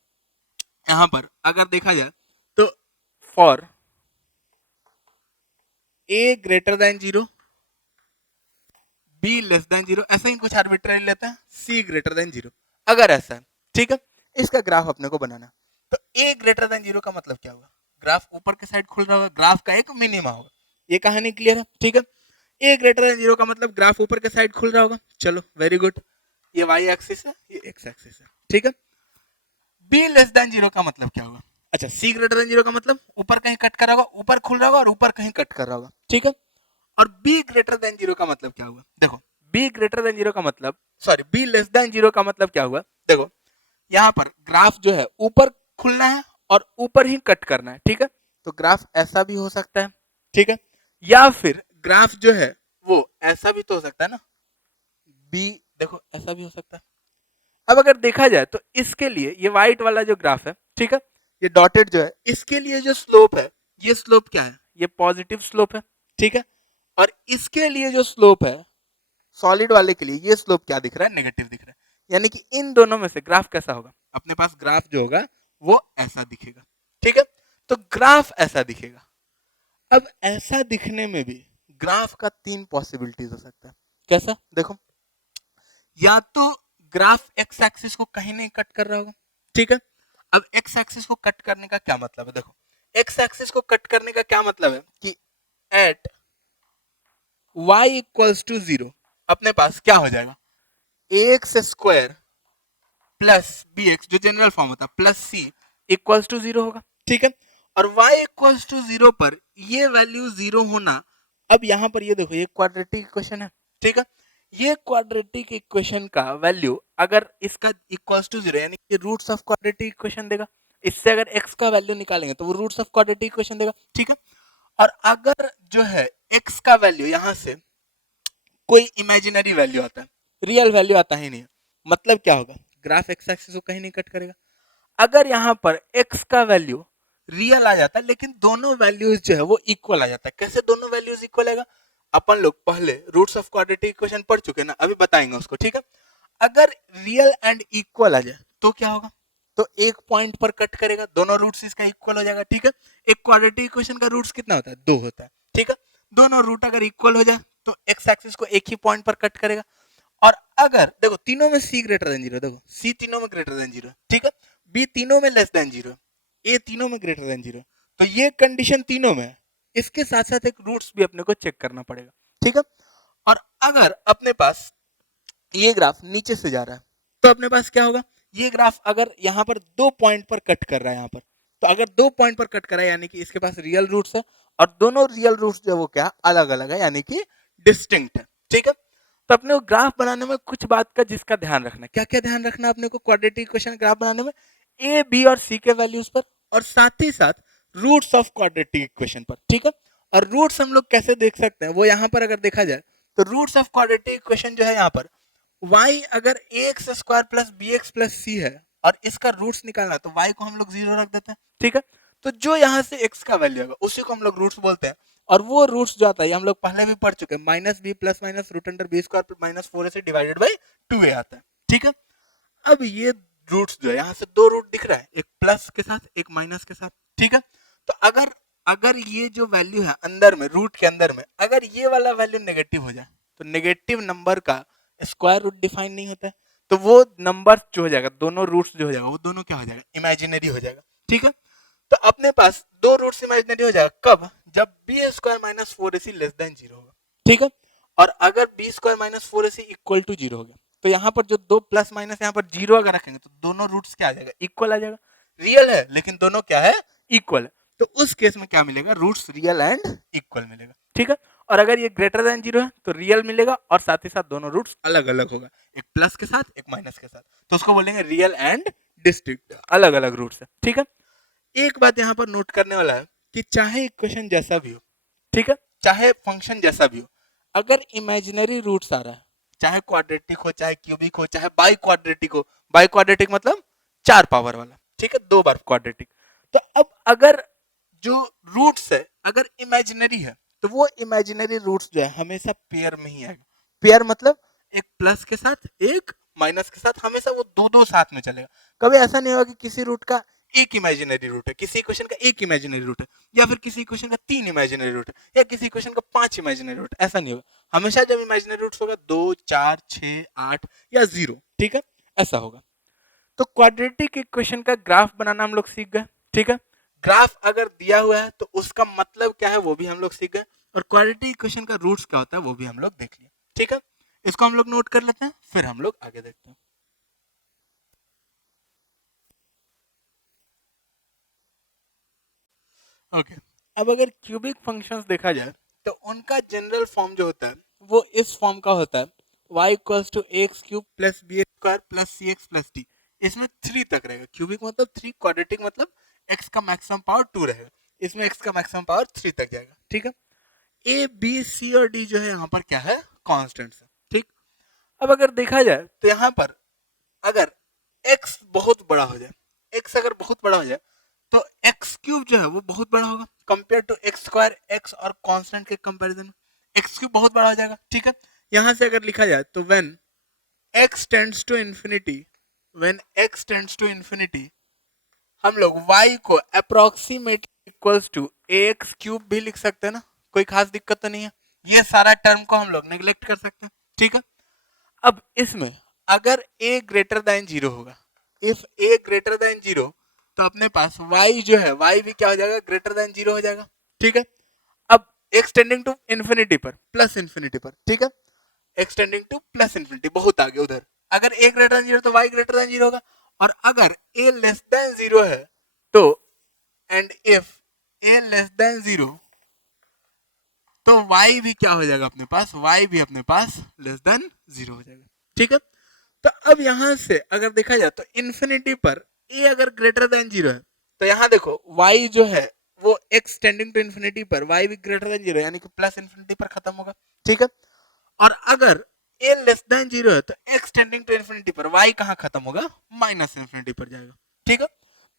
यहां पर अगर देखा जाए तो for a greater than zero, be less than zero, ऐसा ही कुछ आर्बिट्रेरी लेते हैं, सी ग्रेटर देन जीरो, अगर ऐसा है। ठीक है, इसका ग्राफ अपने को बनाना, तो ए ग्रेटर देन जीरो का मतलब क्या होगा, ग्राफ ऊपर के साइड खुल रहा होगा, ग्राफ का एक मिनिमा होगा। ये कहानी क्लियर है। ठीक है, ए ग्रेटर देन जीरो का मतलब ग्राफ ऊपर के साइड खुल रहा होगा। चलो वेरी गुड, ये वाई एक्सिस है, ये एक्स एक्सिस है। ठीक है, बी लेस देन जीरो का मतलब क्या होगा, अच्छा सी ग्रेटर देन जीरो का मतलब ऊपर कहीं कट कर रहा होगा, ऊपर खुल रहा होगा और ऊपर कहीं कट कर रहा होगा। ठीक है, और बी ग्रेटर देन जीरो का मतलब क्या हुआ, देखो बी ग्रेटर देन जीरो का मतलब, sorry be less than zero का मतलब क्या हुआ, देखो यहाँ पर ग्राफ जो है ऊपर खुलना है और ऊपर ही कट करना है। ठीक है, तो ग्राफ ऐसा भी हो सकता है। ठीक है, या फिर ग्राफ जो है वो ऐसा भी तो हो सकता है ना, बी देखो ऐसा भी हो सकता है। अब अगर देखा जाए तो इसके लिए ये व्हाइट वाला जो ग्राफ है, ठीक है, ये डॉटेड जो है, इसके लिए जो स्लोप है, ये स्लोप क्या है, ये पॉजिटिव स्लोप है। ठीक है, और इसके लिए जो स्लोप है सॉलिड वाले के लिए, ये स्लोप क्या दिख रहा है, नेगेटिव दिख रहा है। यानी कि इन दोनों में से ग्राफ कैसा होगा, अपने पास ग्राफ जो होगा वो ऐसा दिखेगा। ठीक है, तो ग्राफ ऐसा दिखेगा। अब ऐसा दिखने में भी ग्राफ का तीन पॉसिबिलिटीज हो सकता है। कैसा, देखो, या तो ग्राफ एक्स एक्सिस को कहीं नहीं कट कर रहा होगा। ठीक है, अब एक्स एक्सिस को कट करने का क्या मतलब है, देखो एक्स एक्सिस को कट करने का क्या मतलब है कि at y equals to zero अपने पास क्या हो जाएगा, x square plus b x, जो जनरल फॉर्म होता है, plus c equals to zero होगा। ठीक है, और y इक्वल्स टू जीरो पर ये वैल्यू जीरो होना, अब यहां पर ये देखो ये क्वाड्रेटिक इक्वेशन है। ठीक है, ये क्वाड्रेटिक इक्वेशन का वैल्यू अगर इसका इक्वल्स टू जीरो यानी कि रूट्स ऑफ क्वाड्रेटिक इक्वेशन देगा, इससे अगर x का वैल्यू निकालेंगे तो वो रूट्स ऑफ क्वाड्रेटिक इक्वेशन देगा। ठीक है, और अगर जो है x का वैल्यू यहां से कोई इमेजिनरी वैल्यू आता है, रियल वैल्यू आता ही नहीं है, मतलब क्या होगा, ग्राफ एक्स एक्सिस को कहीं नहीं कट करेगा। अगर यहाँ पर x का वैल्यू रियल आ जाता है लेकिन दोनों वैल्यूज जो है वो इक्वल आ जाता है, कैसे दोनों वैल्यूज इक्वल आएगा, अपन लोग पहले रूट्स ऑफ क्वाड्रेटिक इक्वेशन पढ़ चुके ना, अभी बताएंगे उसको। ठीक है, अगर रियल एंड इक्वल आ जाए तो क्या होगा, तो एक पॉइंट पर कट करेगा, दोनों रूट्स इसका इक्वल हो जाएगा, ठीक है। एक क्वाड्रेटिक इक्वेशन का रूट्स कितना होता है, 2 होता है, ठीक है। दोनों रूट अगर इक्वल हो जाए तो एक्स एक्सिस को एक ही पॉइंट पर कट करेगा। और अगर देखो तीनों में सी ग्रेटर देन जीरो, देखो सी तीनों में ग्रेटर देन जीरो, ठीक है, बी तीनों में लेस देन जीरो, ए तीनों में ग्रेटर देन जीरो, तो ये कंडीशन तीनों में, इसके साथ साथ एक रूट्स भी अपने को चेक करना पड़ेगा, ठीक है। और अगर अपने पास ये ग्राफ नीचे से जा रहा है तो अपने पास क्या होगा, ये ग्राफ अगर यहाँ पर 2 पॉइंट पर कट कर रहा है यहाँ पर, तो अगर 2 पॉइंट पर कट कर रहा है यानी कि इसके पास रियल रूट्स है, और दोनों रियल रूट्स जो वो क्या अलग अलग है यानी कि डिस्टिंक्ट है, ठीक है। तो अपने को ग्राफ बनाने में कुछ बात का जिसका ध्यान रखना, क्या क्या ध्यान रखना अपने को क्वाड्रेटिक इक्वेशन ग्राफ बनाने में, ए बी और सी के वैल्यूज पर, और साथ ही साथ रूट्स ऑफ क्वाड्रेटिक इक्वेशन पर, ठीक है। और रूट्स हम लोग कैसे देख सकते हैं, वो यहाँ पर अगर देखा जाए तो रूट्स ऑफ क्वाड्रेटिक इक्वेशन जो है यहाँ पर y अगर ax square plus b x plus c है और इसका रूट्स निकालना है तो y को हम लोग 0 रख देते हैं, ठीक है। तो जो यहाँ से x का वैल्यू होगा उसी को हम लोग रूट्स बोलते हैं, और वो रूट्स जो आता है हम लोग पहले भी पढ़ चुके हैं, minus b plus minus root under b square minus 4ac divided by 2a आता है, ठीक है। अब ये रूट्स जो है यहाँ से 2 रूट दिख रहा है, एक प्लस के साथ एक माइनस के साथ, ठीक है। तो अगर अगर ये जो वैल्यू है अंदर में रूट के अंदर में अगर ये वाला वैल्यू नेगेटिव हो जाए तो नेगेटिव नंबर का स्क्वायर रूट डिफाइन नहीं होता है, तो वो नंबर जो हो जाएगा, दोनों रूट्स जो हो जाएगा वो दोनों क्या हो जाएगा, इमेजिनरी हो जाएगा, ठीक है। तो अपने पास 2 रूट्स इमेजिनरी हो जाएगा कब, जब b square minus 4ac less than 0 होगा, ठीक है। और अगर b square minus 4ac equal to 0 हो गया तो यहाँ पर जो 2 प्लस माइनस यहाँ पर 0 अगर रखेंगे तो दोनों रूट्स क्या आ जाएगा, इक्वल आ जाएगा, रियल है लेकिन दोनों क्या है, इक्वल है। तो उस केस में क्या मिलेगा, रूट्स रियल एंड इक्वल मिलेगा, ठीक है। और अगर ये ग्रेटर देन 0 है तो रियल मिलेगा और साथ ही साथ दोनों रूट्स अलग अलग होगा, एक प्लस के साथ एक माइनस के साथ, तो उसको बोलेंगे रियल एंड डिस्टिंक्ट, अलग अलग रूट्स है, ठीक है। एक बात यहाँ पर नोट करने वाला है कि चाहे इक्वेशन जैसा भी हो, ठीक है, चाहे फंक्शन जैसा भी हो, अगर इमेजिनरी रूट्स आ रहा है, चाहे क्वाड्रेटिक हो चाहे क्यूबिक हो चाहे बाई क्वाड्रेटिक हो, बाई क्वाड्रेटिक मतलब 4 पावर वाला, ठीक है, 2 बार क्वाड्रेटिक, तो अब अगर जो रूट्स है अगर इमेजिनरी है तो वो इमेजिनरी रूट्स जो है हमेशा पेयर में ही आएगा, पेयर मतलब एक प्लस के साथ एक माइनस के साथ, हमेशा वो दो दो साथ में चलेगा, कभी ऐसा नहीं होगा कि किसी रूट का एक इमेजिनरी रूट है, किसी इक्वेशन का एक इमेजिनरी रूट है, या फिर किसी इक्वेशन का 3 इमेजिनरी रूट है, या किसी इक्वेशन का 5 इमेजिनरी रूट, ऐसा नहीं होगा, हमेशा जब इमेजिनरी रूट्स होगा 2 4 6 8 या 0, ठीक है, ऐसा होगा। तो क्वाड्रेटिक इक्वेशन का ग्राफ बनाना हम लोग सीख गए, ठीक है। ग्राफ अगर दिया हुआ है तो उसका मतलब क्या है वो भी हम लोग सीख गए, और क्वाड्रेटिक इक्वेशन का रूट्स क्या होता है वो भी हम लोग देख लिए, ठीक है। इसको हम लोग नोट कर लेते हैं फिर हम लोग आगे देखते हैं। ओके, अब अगर क्यूबिक फंक्शंस देखा जाए तो उनका जनरल फॉर्म जो होता है वो इस फॉर्म का होता है, y equals to x cube plus b square plus c x plus d, इसमें 3 तक रहेगा, क्यूबिक मतलब 3, क्वाड्रेटिक मतलब x का मैक्सिमम पावर 2 रहेगा, इसमें x का मैक्सिमम पावर 3 तक जाएगा, ठीक है। ए बी सी और डी जो है यहाँ पर क्या है, कॉन्स्टेंट्स है, ठीक। अब अगर देखा जाए तो यहाँ पर अगर x बहुत बड़ा हो जाए, x अगर बहुत बड़ा हो जाए तो एक्स क्यूब जो है वो बहुत बड़ा होगा compare to x square, x और कांस्टेंट के कंपैरिजन में एक्स क्यूब बहुत बड़ा हो जाएगा, ठीक है। यहां से अगर लिखा जाए तो when x tends to infinity, when x tends to infinity हम लोग y को approximate equals to ax cube भी लिख सकते हैं ना, कोई खास दिक्कत तो नहीं है, ये सारा टर्म को हम लोग नेग्लेक्ट कर सकते हैं, ठीक है। अब इसमें अगर a ग्रेटर देन 0 होगा, इफ a ग्रेटर देन 0 तो अपने पास y जो है y भी क्या हो जाएगा, ग्रेटर देन 0 हो जाएगा, ठीक है। अब एक्सटेंडिंग टू इंफिनिटी पर प्लस इंफिनिटी पर, ठीक है, एक्सटेंडिंग टू प्लस इंफिनिटी बहुत आगे उधर, अगर a ग्रेटर देन 0 तो y ग्रेटर देन 0 होगा, और अगर a लेस देन 0 है तो and if a less than 0 तो y भी क्या हो जाएगा अपने पास, y भी अपने पास लेस देन 0 हो जाएगा, ठीक है। तो अब यहां से अगर देखा जाए तो इंफिनिटी पर a अगर ग्रेटर देन 0 है तो यहाँ देखो y जो है वो x टेंडिंग टू इंफिनिटी पर y भी ग्रेटर देन 0 यानी कि प्लस इंफिनिटी पर खत्म होगा, ठीक है। और अगर a लेस देन 0 है तो x टेंडिंग टू इंफिनिटी पर y कहाँ खत्म होगा, माइनस इंफिनिटी पर जाएगा, ठीक है।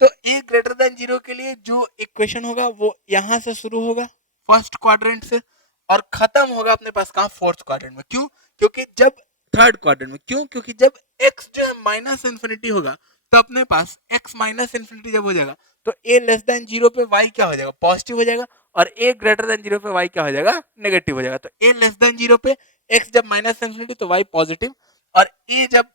तो a ग्रेटर देन 0 के लिए जो इक्वेशन होगा वो यहां से शुरू होगा फर्स्ट क्वाड्रेंट से और खत्म होगा अपने पास कहाँ, फोर्थ क्वाड्रेंट में, क्यों, क्योंकि जब थर्ड क्वाड्रेंट में, क्यों, क्योंकि जब x जो है माइनस इंफिनिटी होगा तो अपने पास x माइनस इन्फिनिटी जब हो जाएगा तो a लेस देन जीरो पे y क्या हो जाएगा, पॉजिटिव हो जाएगा, और a ग्रेटर देन जीरो पे y क्या हो जाएगा, नेगेटिव हो जाएगा। तो a लेस देन जीरो पे x जब माइनस इन्फिनिटी तो y पॉजिटिव, और a जब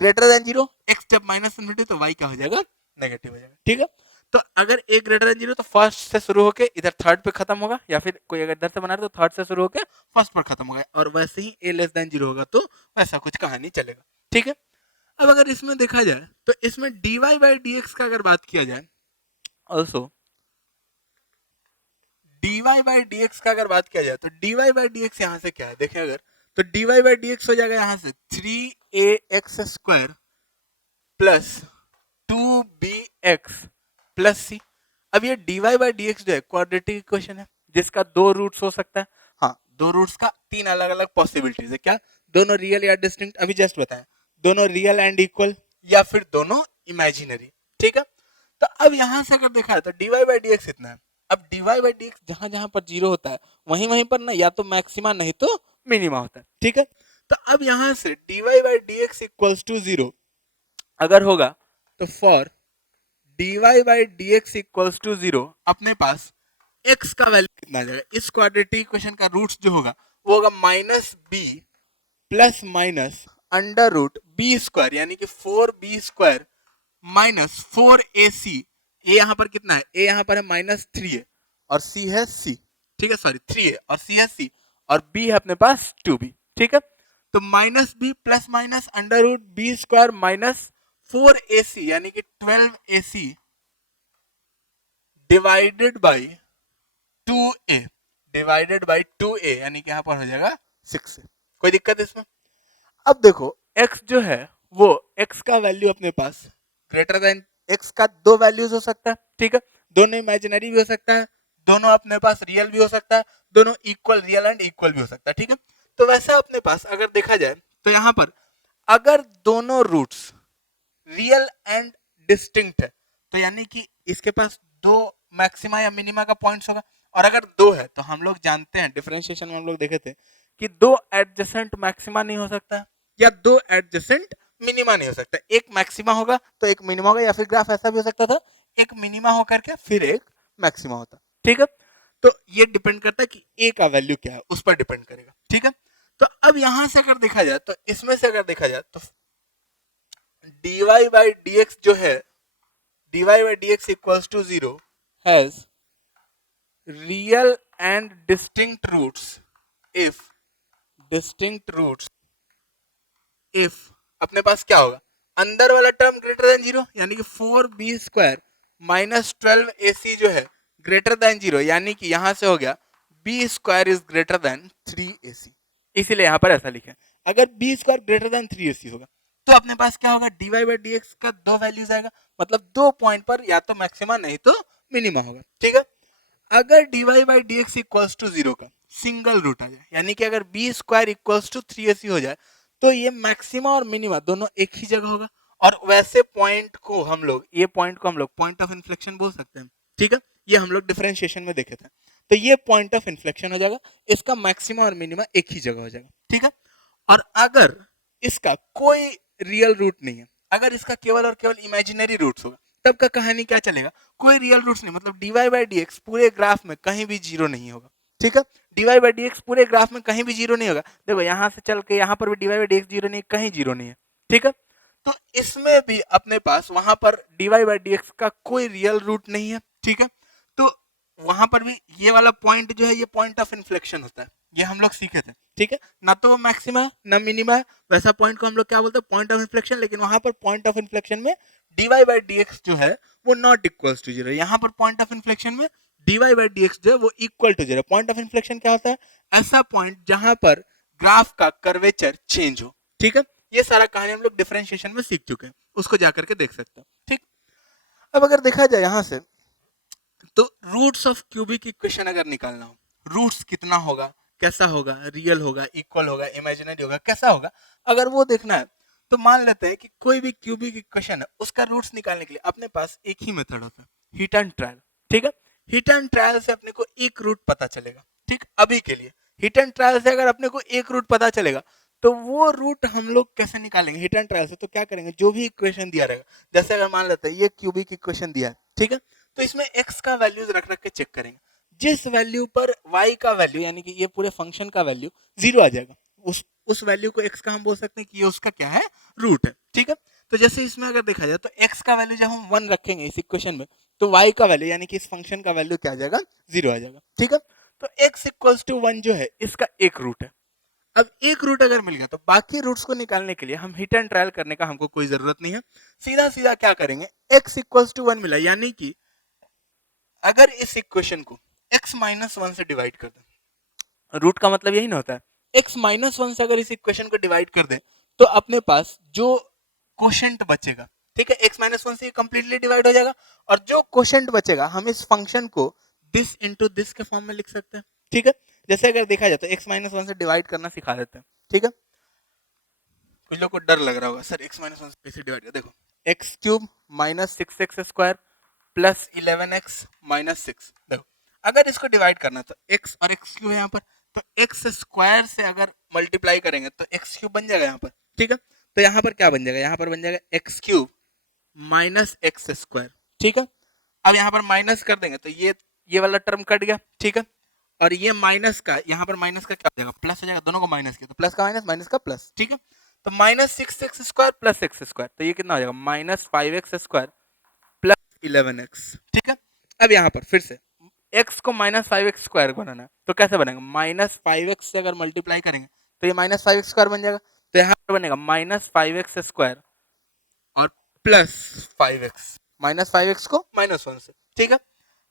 ग्रेटर देन जीरो, x जब माइनस इन्फिनिटी तो y क्या हो जाएगा, नेगेटिव हो जाएगा। ठीक है, तो अगर a ग्रेटर देन जीरो तो फर्स्ट से शुरू होके इधर थर्ड पे खत्म होगा, या फिर कोई अगर इधर से बना रहा तो थर्ड से शुरू होके फर्स्ट पर खत्म होगा, और वैसे ही a लेस देन जीरो होगा तो वैसा कुछ कहानी चलेगा। ठीक है, अब अगर इसमें देखा जाए तो इसमें dy बाई डी का अगर बात किया जाए, ऑल्सो dy बाई डी का अगर बात किया जाए तो dy बाई डी यहाँ से क्या है, देखें अगर तो dy बाई डी हो जाएगा यहाँ से 3ax² plus 2bx plus c. अब ये dy बाई डी जो है क्वाड्रेटिक इक्वेशन है जिसका दो रूट्स हो सकता है। हाँ, दो रूट्स का तीन अलग अलग पॉसिबिलिटीज है, क्या दोनों रियल या डिस्टिंक्ट, अभी जस्ट बताएं, दोनों रियल एंड इक्वल या फिर दोनों इमेजिनरी। ठीक है, तो अब यहां से अगर देखा है तो dy बाई डी इतना है। अब dy बाई डी जहां जहां पर जीरो होता है वहीं वहीं पर ना या तो मैक्सिमा नहीं तो मिनिमा होता है। ठीक है, तो अब यहां से dy by d equals to zero अगर होगा तो for dy by d equals to zero अपने पास x का वैल्यू कितना आ जाएगा, इस क्वाड्रेटिक इक्वेशन का रूट्स जो होगा वो होगा minus b plus minus under root b square, यानी कि 4b² माइनस 4ac। ए यहाँ पर कितना है, ए यहाँ पर है -3 है और सी है सी। ठीक है, सॉरी 3 है और सी है सी, और बी है अपने पास 2b। ठीक है, तो minus b plus minus under root b square minus 4ac यानी कि 12ac divided by 2a, divided by 2a यानी कि यहाँ पर हो जाएगा 6। कोई दिक्कत इसमें? अब देखो x जो है वो x का वैल्यू अपने पास ग्रेटर देन x का दो वैल्यूज हो सकता है। ठीक है, दोनों इमेजिनरी भी हो सकता है, दोनों अपने पास रियल भी हो सकता है, दोनों इक्वल, रियल एंड इक्वल भी हो सकता है। ठीक है, तो वैसा अपने पास अगर देखा जाए तो यहाँ पर अगर दोनों रूट्स रियल एंड डिस्टिंक्ट है तो यानी कि इसके पास दो मैक्सिमा या मिनिमा का पॉइंट्स होगा, और अगर दो है तो हम लोग जानते हैं डिफरेंशिएशन में हम लोग देखे थे कि दो एडजेसेंट मैक्सिमा नहीं हो सकता या दो एडजेसेंट मिनिमा नहीं हो सकता, एक मैक्सिमा होगा तो एक मिनिमा होगा, या फिर ग्राफ ऐसा भी हो सकता था एक मिनिमा होकर के फिर एक मैक्सिमा होता। ठीक है, तो ये डिपेंड करता है कि ए का वैल्यू क्या है, उस पर डिपेंड करेगा। ठीक है, तो अब यहां से अगर देखा जाए तो इसमें से अगर देखा जाए तो dy बाई डी जो है dy by d equals to zero has real and distinct roots if if अपने पास क्या होगा, अंदर वाला टर्म ग्रेटर देन जीरो यानी कि 4b² माइनस 12ac जो है ग्रेटर देन जीरो, यानी कि यहां से हो गया b² is greater then 3ac, इसीलिए यहां पर ऐसा लिखा। अगर b² ग्रेटर देन 3ac होगा तो अपने पास क्या होगा, dy बाई डी का दो वैल्यूज आएगा, मतलब दो पॉइंट पर या तो मैक्सिमा नहीं तो मिनिमा होगा। ठीक है, अगर dy by d equals to zero का सिंगल रूट आ जाए, यानी कि अगर b² इक्वल्स टू 3ac हो जाए तो ये मैक्सिमा और मिनिमा दोनों एक ही जगह होगा, और वैसे पॉइंट को हम लोग पॉइंट ऑफ इन्फ्लेक्शन बोल सकते हैं। ठीक है, ये हम लोग डिफरेंशिएशन में देखे थे, तो ये पॉइंट ऑफ इन्फ्लेक्शन हो जाएगा, इसका मैक्सिमा और मिनिमा एक ही जगह हो जाएगा। ठीक है, और अगर इसका कोई रियल रूट नहीं है, अगर इसका केवल और केवल इमेजिनरी रूट्स होगा तब का कहानी क्या चलेगा, कोई रियल रूट्स नहीं, मतलब dy बाई डी पूरे ग्राफ में कहीं भी जीरो नहीं होगा। ठीक है, dy बाई डी पूरे ग्राफ में कहीं भी जीरो नहीं होगा, देखो यहां से चल के यहां पर भी dy बाई डी जीरो नहीं, कहीं जीरो नहीं है। ठीक है, तो इसमें भी अपने पास वहां पर dy बाई डी का कोई रियल रूट नहीं है। ठीक है, तो वहां पर भी ये वाला पॉइंट जो है ये पॉइंट ऑफ इन्फ्लेक्शन होता है, ये हम लोग सीखे थे। ठीक है, ना तो वो मैक्सिमा है ना मिनिमा है, वैसा पॉइंट को हम लोग क्या बोलते हैं, पॉइंट ऑफ इन्फ्लेक्शन। लेकिन वहां पर पॉइंट ऑफ इन्फ्लेक्शन में dy बाई डी जो है वो नॉट इक्वल्स टू जीरो, यहाँ पर पॉइंट ऑफ इन्फ्लेक्शन में dy बाई डी जो है वो equal to zero. Point of inflection क्या होता है, ऐसा पॉइंट जहां पर ग्राफ का कर्वेचर चेंज हो। ठीक है, ये सारा कहानी हम लोग डिफरेंशिएशन में सीख चुके हैं, उसको जाकर के देख सकते हैं। ठीक, अब अगर देखा जाए यहां से तो रूट्स ऑफ क्यूबिक इक्वेशन अगर निकालना हो, रूट्स कितना होगा, कैसा होगा, रियल होगा, इक्वल होगा, इमेजिनरी होगा, कैसा होगा, अगर वो देखना है तो मान लेते हैं कि कोई भी क्यूबिक इक्वेशन है उसका रूट्स निकालने के लिए अपने पास एक ही मेथड होता है, हिट एंड ट्रायल। ठीक है, हिट एंड ट्रायल से अपने को एक रूट पता चलेगा। ठीक, अभी के लिए हिट एंड ट्रायल से अगर अपने को एक रूट पता चलेगा तो वो रूट हम लोग कैसे निकालेंगे हिट एंड ट्रायल से? तो क्या करेंगे, जो भी इक्वेशन दिया रहेगा, जैसे अगर मान लेते हैं ये क्यूबिक इक्वेशन दिया है, ठीक है, तो इसमें x का वैल्यूज रख रख के चेक करेंगे, जिस वैल्यू पर y का वैल्यू यानी कि ये पूरे फंक्शन का वैल्यू 0 आ जाएगा, उस वैल्यू को x का हम बोल सकते हैं कि ये उसका क्या है, रूट है, ठीक है। तो जैसे इसमें अगर देखा जाए तो x का वैल्यू जब हम 1 रखेंगे इस इक्वेशन में, तो y का वैल्यू यानी कि इस फंक्शन का वैल्यू क्या आ जाएगा, 0 आ जाएगा, ठीक है। तो x इक्वल्स टू 1 जो है इसका एक रूट है। अब एक रूट अगर मिल गया तो बाकी रूट्स को निकालने के लिए हम हिट एंड ट्रायल करने का हमको कोई जरूरत नहीं है, सीधा सीधा क्या करेंगे, x इक्वल्स टू 1 मिला यानी कि अगर इस इक्वेशन को x माइनस 1 से डिवाइड कर दें, रूट का मतलब यही ना होता है, x माइनस 1 से अगर इस इक्वेशन को डिवाइड कर दें तो अपने पास जो क्वोशंट बचेगा, ठीक है, x माइनस 1 से कंप्लीटली डिवाइड हो जाएगा, और जो क्वोशंट बचेगा हम इस फंक्शन को दिस इंटू दिस के फॉर्म में लिख सकते हैं, ठीक है। जैसे अगर देखा जाए तो x माइनस 1 से डिवाइड करना सिखा देते हैं, ठीक है। कुछ लोग को डर लग रहा होगा, सर x माइनस 1 से कैसे डिवाइड कर, देखो x cube minus 6x square plus 11x minus 6, देखो अगर इसको डिवाइड करना तो x और x क्यूब है यहाँ पर, तो x स्क्वायर से अगर मल्टीप्लाई करेंगे तो x क्यूब बन जाएगा यहाँ पर, ठीक है। तो यहाँ पर क्या बन जाएगा, यहाँ पर बन जाएगा x cube minus x square, ठीक है। अब यहाँ पर माइनस कर देंगे तो ये वाला टर्म कट गया, ठीक है, और ये माइनस का यहाँ पर माइनस का क्या हो जाएगा, प्लस हो जाएगा, दोनों को माइनस किया तो प्लस का माइनस, माइनस का प्लस, ठीक है। तो minus 6x square plus x square, तो ये कितना हो जाएगा, minus 5x square plus 11x, ठीक है। अब यहाँ पर फिर से x को माइनस 5x स्क्वायर बनाना है, तो कैसे बनेगा, माइनस 5x से अगर मल्टीप्लाई करेंगे तो ये माइनस 5x स्क्वायर बन जाएगा, तो यहाँ पर बनेगा माइनस 5x स्क्वायर और प्लस 5x, माइनस 5x को माइनस 1 से, ठीक है।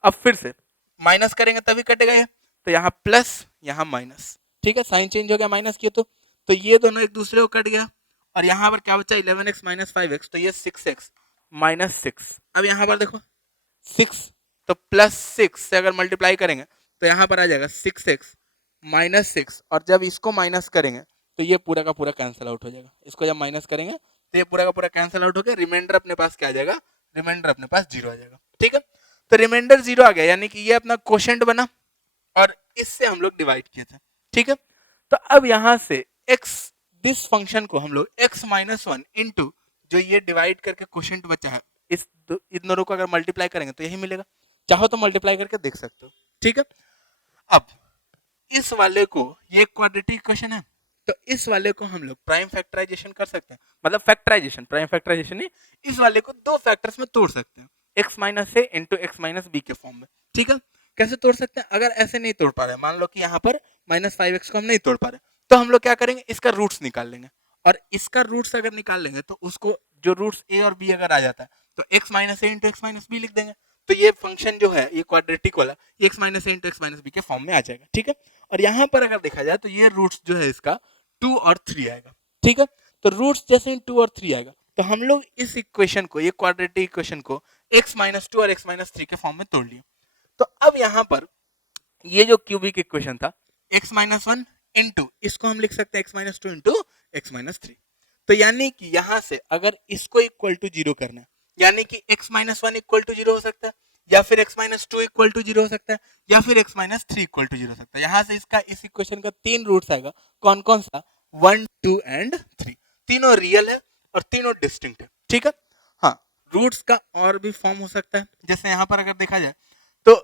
अब फिर से माइनस करेंगे तभी कटेगा ये, तो यहाँ प्लस यहाँ माइनस, ठीक है, साइन चेंज हो गया माइनस किए तो ये दोनों एक दूसरे को कट गया, और यहाँ पर क्या बचा 11x माइनस 5x, तो ये 6x माइनस 6। अब यहाँ पर देखो 6 तो प्लस 6 से अगर मल्टीप्लाई करेंगे तो यहाँ पर आ जाएगा 6x माइनस 6, और जब इसको माइनस करेंगे तो ये पूरा का पूरा कैंसिल आउट हो जाएगा, इसको जब माइनस करेंगे तो ये पूरा का पूरा कैंसिल आउट हो गया, रिमाइंडर अपने पास क्या आ जाएगा, रिमाइंडर अपने पास 0 आ जाएगा, ठीक है। तो रिमाइंडर 0 आ गया यानी कि ये अपना क्वोशंट बना और इससे हम लोग डिवाइड किए थे, ठीक है। तो अब यहाँ से x दिस फंक्शन को हम लोग x माइनस 1 इंटू जो ये डिवाइड करके क्वोशंट बचा है इन दोनों को अगर मल्टीप्लाई करेंगे तो यही मिलेगा, चाहो तो मल्टीप्लाई करके देख सकते हो, ठीक है। अब इस वाले को ये क्वाड्रेटिक इक्वेशन है, तो इस वाले को हम लोग प्राइम फैक्टराइजेशन कर सकते हैं, मतलब फैक्टराइजेशन, प्राइम फैक्टराइजेशन नहीं, इस वाले को दो फैक्टर्स में तोड़ सकते हैं, x माइनस ए इंटू एक्स माइनस बी के फॉर्म में, ठीक है। कैसे तोड़ सकते हैं, अगर ऐसे नहीं तोड़ पा रहे, मान लो कि यहाँ पर माइनस 5x को हम नहीं तोड़ पा रहे, तो हम लोग क्या करेंगे, इसका रूट्स निकाल लेंगे, और इसका रूट्स अगर निकाल लेंगे तो उसको जो रूट्स a और b अगर आ जाता है तो x माइनस ए इंटू एक्स माइनस बी लिख देंगे, तो ये फंक्शन जो है ये क्वाड्रेटिक वाला ये x माइनस ए इंटू एक्स माइनस बी के फॉर्म में आ जाएगा, ठीक है। और यहाँ पर अगर देखा जाए तो ये रूट्स जो है इसका 2 और 3 आएगा, ठीक है। तो रूट्स जैसे ही 2 और 3 आएगा तो हम लोग इस इक्वेशन को, ये क्वाड्रेटिक इक्वेशन को x माइनस 2 और x माइनस 3 के फॉर्म में तोड़ लिए। तो अब यहाँ पर ये जो क्यूबिक इक्वेशन था x माइनस 1 इंटू इसको हम लिख सकते हैं x minus 2 into x minus 3, तो यानी कि यहाँ से अगर इसको इक्वल टू 0 करना है यानी कि x माइनस 1 इक्वल टू 0 हो सकता है, या फिर x माइनस 2 इक्वल टू 0 हो सकता है, या फिर x माइनस 3 इक्वल टू 0 हो सकता है। यहाँ से इसका इस इक्वेशन का 3 रूट्स आएगा, कौन कौन सा, 1 2 एंड 3, तीनों रियल है और तीनों डिस्टिंक्ट है, ठीक है। हाँ, रूट्स का और भी फॉर्म हो सकता है, जैसे यहाँ पर अगर देखा जाए तो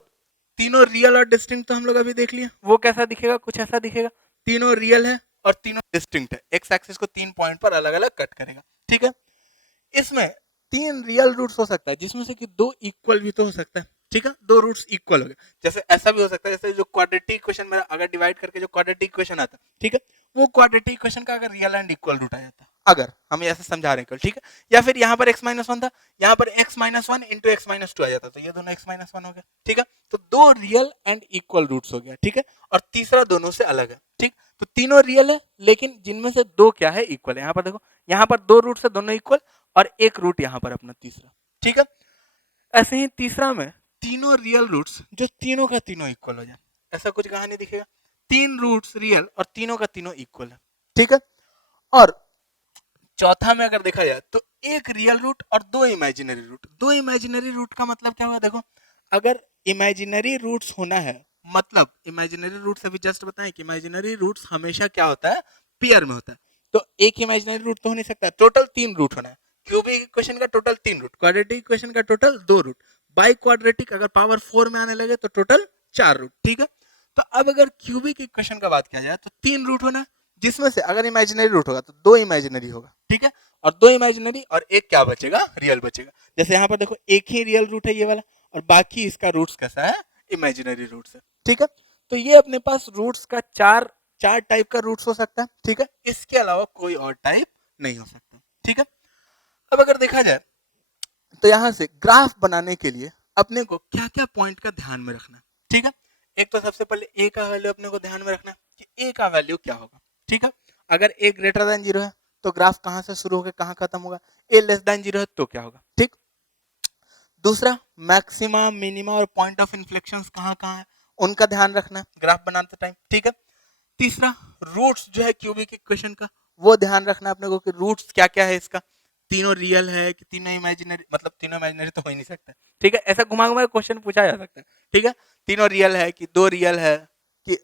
तीनों रियल और डिस्टिंक्ट तो हम लोग अभी देख लिए, वो कैसा दिखेगा, कुछ ऐसा दिखेगा, तीनों रियल है और तीनों डिस्टिंक्ट है, एक्स एक्सिस को 3 पॉइंट पर अलग अलग कट करेगा, ठीक है। इसमें 3 रियल रूट्स हो सकता है जिसमें से कि 2 इक्वल भी तो हो सकता है, ठीक है, 2 रूट्स इक्वल हो गए, जैसे ऐसा भी हो सकता है जैसे जो क्वाड्रेटिक इक्वेशन में अगर डिवाइड करके जो क्वाड्रेटिक इक्वेशन आता है, ठीक है, वो क्वाड्रेटिक इक्वेशन का अगर रियल एंड इक्वल रूट आ जाता है, अगर हम ऐसे समझा रहे हैं, ठीक है, या फिर यहाँ पर x माइनस 1 था, यहाँ पर x minus 1 into x minus 2 आ जाता, तो ये दोनों x माइनस 1 हो गया, ठीक है। तो 2 रियल एंड इक्वल रूट्स हो गया, ठीक है, और तीसरा दोनों से अलग है, ठीक। तो तीनों रियल है लेकिन जिनमें से 2 क्या है, इक्वल है। यहाँ पर देखो, यहाँ पर 2 रूट्स है, दोनों इक्वल, और एक रूट यहाँ पर अपना तीसरा, ठीक है। ऐसे ही तीसरा में तीनों रियल रूट्स जो तीनों का तीनों इक्वल हो जाए, ऐसा कुछ कहानी दिखेगा, 3 रूट्स रियल और तीनों का तीनों इक्वल है, ठीक है। और चौथा में अगर देखा जाए तो एक रियल रूट और 2 इमेजिनरी रूट, 2 इमेजिनरी रूट का मतलब क्या हुआ, देखो अगर इमेजिनरी रूट्स होना है, मतलब इमेजिनरी रूट्स अभी जस्ट बताएं कि इमेजिनरी रूट्स हमेशा क्या होता है, पेयर में होता है, तो एक इमेजिनरी रूट तो हो नहीं सकता, टोटल 3 रूट होना है। क्यूबिक इक्वेशन का टोटल 3 रूट, क्वाड्रेटिक इक्वेशन का टोटल 2 रूट, बाई क्वाड्रेटिक अगर पावर 4 में आने लगे तो टोटल 4 रूट। ठीक है, तो अब अगर क्यूबिक इक्वेशन का बात किया जाए तो 3 रूट होना है, जिसमें से अगर इमेजिनरी रूट होगा तो 2 इमेजिनरी होगा। ठीक है, और 2 इमेजिनरी और एक क्या बचेगा, रियल बचेगा। जैसे यहाँ पर देखो एक ही रियल रूट है ये वाला, और बाकी इसका रूट्स कैसा है, इमेजिनरी रूट्स है। ठीक है, तो ये अपने पास रूट्स का चार टाइप का रूट्स हो सकता है। ठीक है, इसके अलावा कोई और टाइप नहीं हो सकता। ठीक है, अब अगर देखा जाए तो यहां से ग्राफ बनाने के लिए अपने को क्या क्या पॉइंट का ध्यान में रखना है। ठीक है, एक तो सबसे पहले ए का वैल्यू अपने को ध्यान में रखना है कि ए का वैल्यू क्या होगा। ठीक है, अगर ए ग्रेटर देन 0 है तो ग्राफ कहां से शुरू होकर कहां खत्म होगा, ए लेस देन 0 है तो क्या होगा। ठीक, दूसरा मैक्सिमा मिनिमा और पॉइंट ऑफ इन्फ्लेक्शन कहां कहां है उनका ध्यान रखना है ग्राफ बनाते टाइम। ठीक है, तीसरा रूट्स जो है क्यूबिक इक्वेशन का वो ध्यान रखना अपने को कि रूट्स क्या क्या है इसका, तीनों रियल है कि तीनों इमेजिनरी, मतलब तीनों इमेजिनरी तो हो ही नहीं सकता। ठीक है, ऐसा घुमा घुमा क्वेश्चन पूछा जा सकता है। ठीक है, तीनों रियल है कि दो रियल है, कि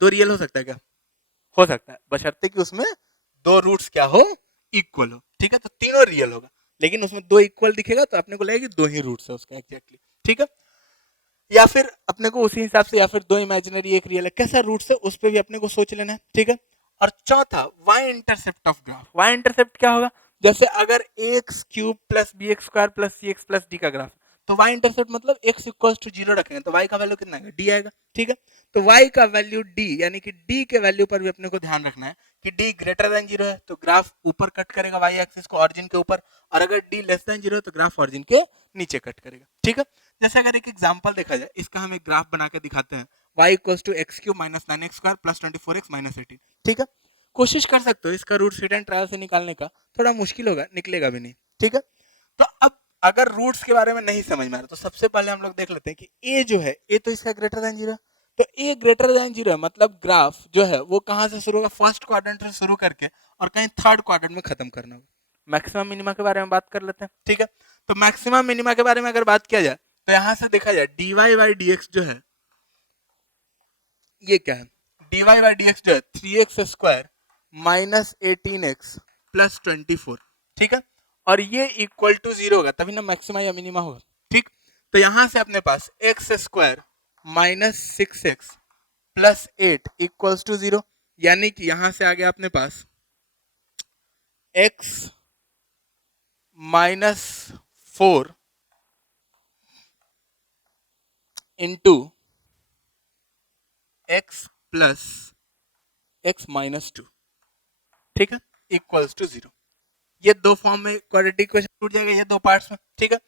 दो रियल हो सकता है क्या, हो सकता है, बशर्ते कि उसमें दो रूट्स क्या हो, इक्वल हो। ठीक है, तो तीनों रियल होगा, लेकिन उसमें दो इक्वल दिखेगा तो अपने को लगेगा कि दो ही रूट्स है उसका एग्जैक्टली। ठीक है, या फिर अपने को उसी हिसाब से, या फिर दो इमेजिनरी एक रियल है, कैसा रूट्स है उस पर भी अपने को सोच लेना है। ठीक है, और चौथा y intercept of graph. Y intercept क्या होगा, जैसे अगर x cube plus b x square plus c x plus d का ग्राफ, तो वाई इंटरसेप्ट मतलब एक्स इक्वल टू 0 रखेंगे तो वाई का वैल्यू कितना आएगा, डी आएगा। ठीक है, तो वाई का वैल्यू डी, यानी कि डी के वैल्यू पर भी अपने को ध्यान रखना है कि डी ग्रेटर देन 0 है तो ग्राफ ऊपर कट करेगा वाई एक्सिस को, ऑरिजिन के ऊपर, और अगर डी लेस देन 0 है तो ग्राफ ऑरिजिन के नीचे कट करेगा। ठीक है, जैसे अगर एक एग्जांपल देखा जाए, इसका हम एक ग्राफ बना के दिखाते हैं, y equals to x cube minus 9x square plus 24x minus 18। ठीक है, कोशिश कर सकते हो इसका रूट हिट एंड ट्रायल से निकालने का, थोड़ा मुश्किल होगा, निकलेगा भी नहीं। ठीक है, तो अब अगर रूट्स के बारे में नहीं समझ में आ रहा तो सबसे पहले हम लोग देख लेते हैं कि ए जो है, ए तो इसका ग्रेटर देन 0, तो ए ग्रेटर देन 0 है, मतलब ग्राफ जो है वो कहां से शुरू होगा, फर्स्ट क्वाड्रेंट से शुरू करके और कहीं थर्ड क्वाड्रेंट में खत्म करना होगा। मैक्सिमम मिनिमा के बारे में बात कर लेते हैं। ठीक है, तो मैक्सिमम मिनिमा के बारे में अगर बात किया जाए तो यहां से देखा जाए dy बाई डी जो है, ये क्या है, dy बाई डी जो है 3x square minus 18x plus 24। ठीक है, और ये इक्वल टू 0 होगा तभी ना मैक्सिमा या मिनिमा होगा। ठीक, तो यहां से अपने पास x square minus 6x plus 8 equals to 0, यानी कि यहां से आ गया अपने पास x minus 4 into x plus x minus 2। ठीक है, इक्वल्स टू 0। ये दो फॉर्म में क्वाड्रेटिक इक्वेशन टूट जाएगा, ये दो पार्ट्स में। ठीक है,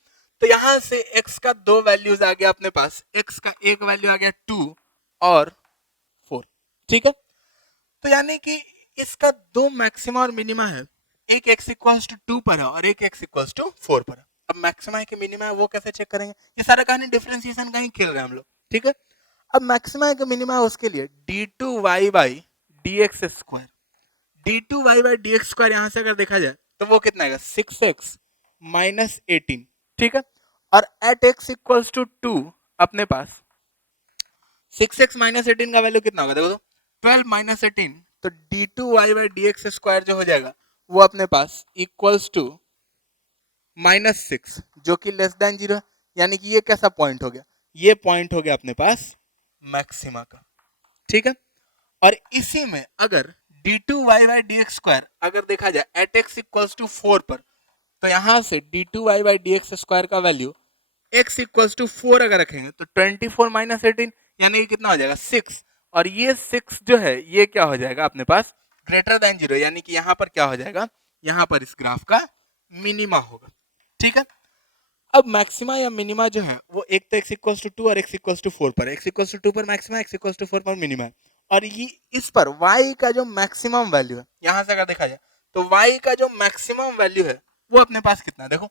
तो यहां से x का दो वैल्यूज आ गया अपने पास, x का एक वैल्यू आ गया 2 और 4। ठीक है, तो यानी कि इसका दो मैक्सिमा और मिनिमा है, एक x इक्वल्स टू 2 पर है और एक x इक्वल्स टू 4 पर है। अब मैक्सिमा है कि मिनिमा है वो कैसे चेक करेंगे, ये सारा कहानी डिफरेंशिएशन का ही खेल रहे हैं हम लोग। ठीक है, अब मैक्सिमा है कि मिनिमा है उसके लिए d2y by d x square, d2y by d x square यहां से अगर देखा जाए तो वो कितना आएगा 6x माइनस 18। ठीक है, और एट x इक्वल्स टू 2 अपने पास 6x माइनस 18 का वैल्यू कितना होगा, देखो तो 12 माइनस 18, तो d2y by d x square जो हो जाएगा वो अपने पास इक्वल्स टू माइनस 6, जो कि लेस देन 0, यानी कि ये कैसा पॉइंट हो गया, ये पॉइंट हो गया अपने पास मैक्सिमा का। ठीक है, और इसी में अगर d2y by d x square अगर देखा जाए एट x इक्वल्स टू 4 पर, तो यहां से d2y by d x square का वैल्यू x इक्वल्स टू 4 अगर रखेंगे तो 24 माइनस 18, यानी कि कितना हो जाएगा 6, और ये 6 जो है ये क्या हो जाएगा अपने पास ग्रेटर देन 0, यानी कि यहां पर क्या हो जाएगा, यहां पर इस ग्राफ का मिनिमा होगा। ठीक है, अब मैक्सिमा या मिनिमा जो है वो एक तो x इक्वल्स टू 2 और x इक्वल्स टू 4 पर, x इक्वल्स टू 2 पर मैक्सिमा, x इक्वल्स टू 4 पर मिनिमा है, और ये इस पर y का जो मैक्सिमम वैल्यू है, यहां से अगर देखा जाए तो y का जो मैक्सिमम वैल्यू है वो अपने पास कितना है, देखो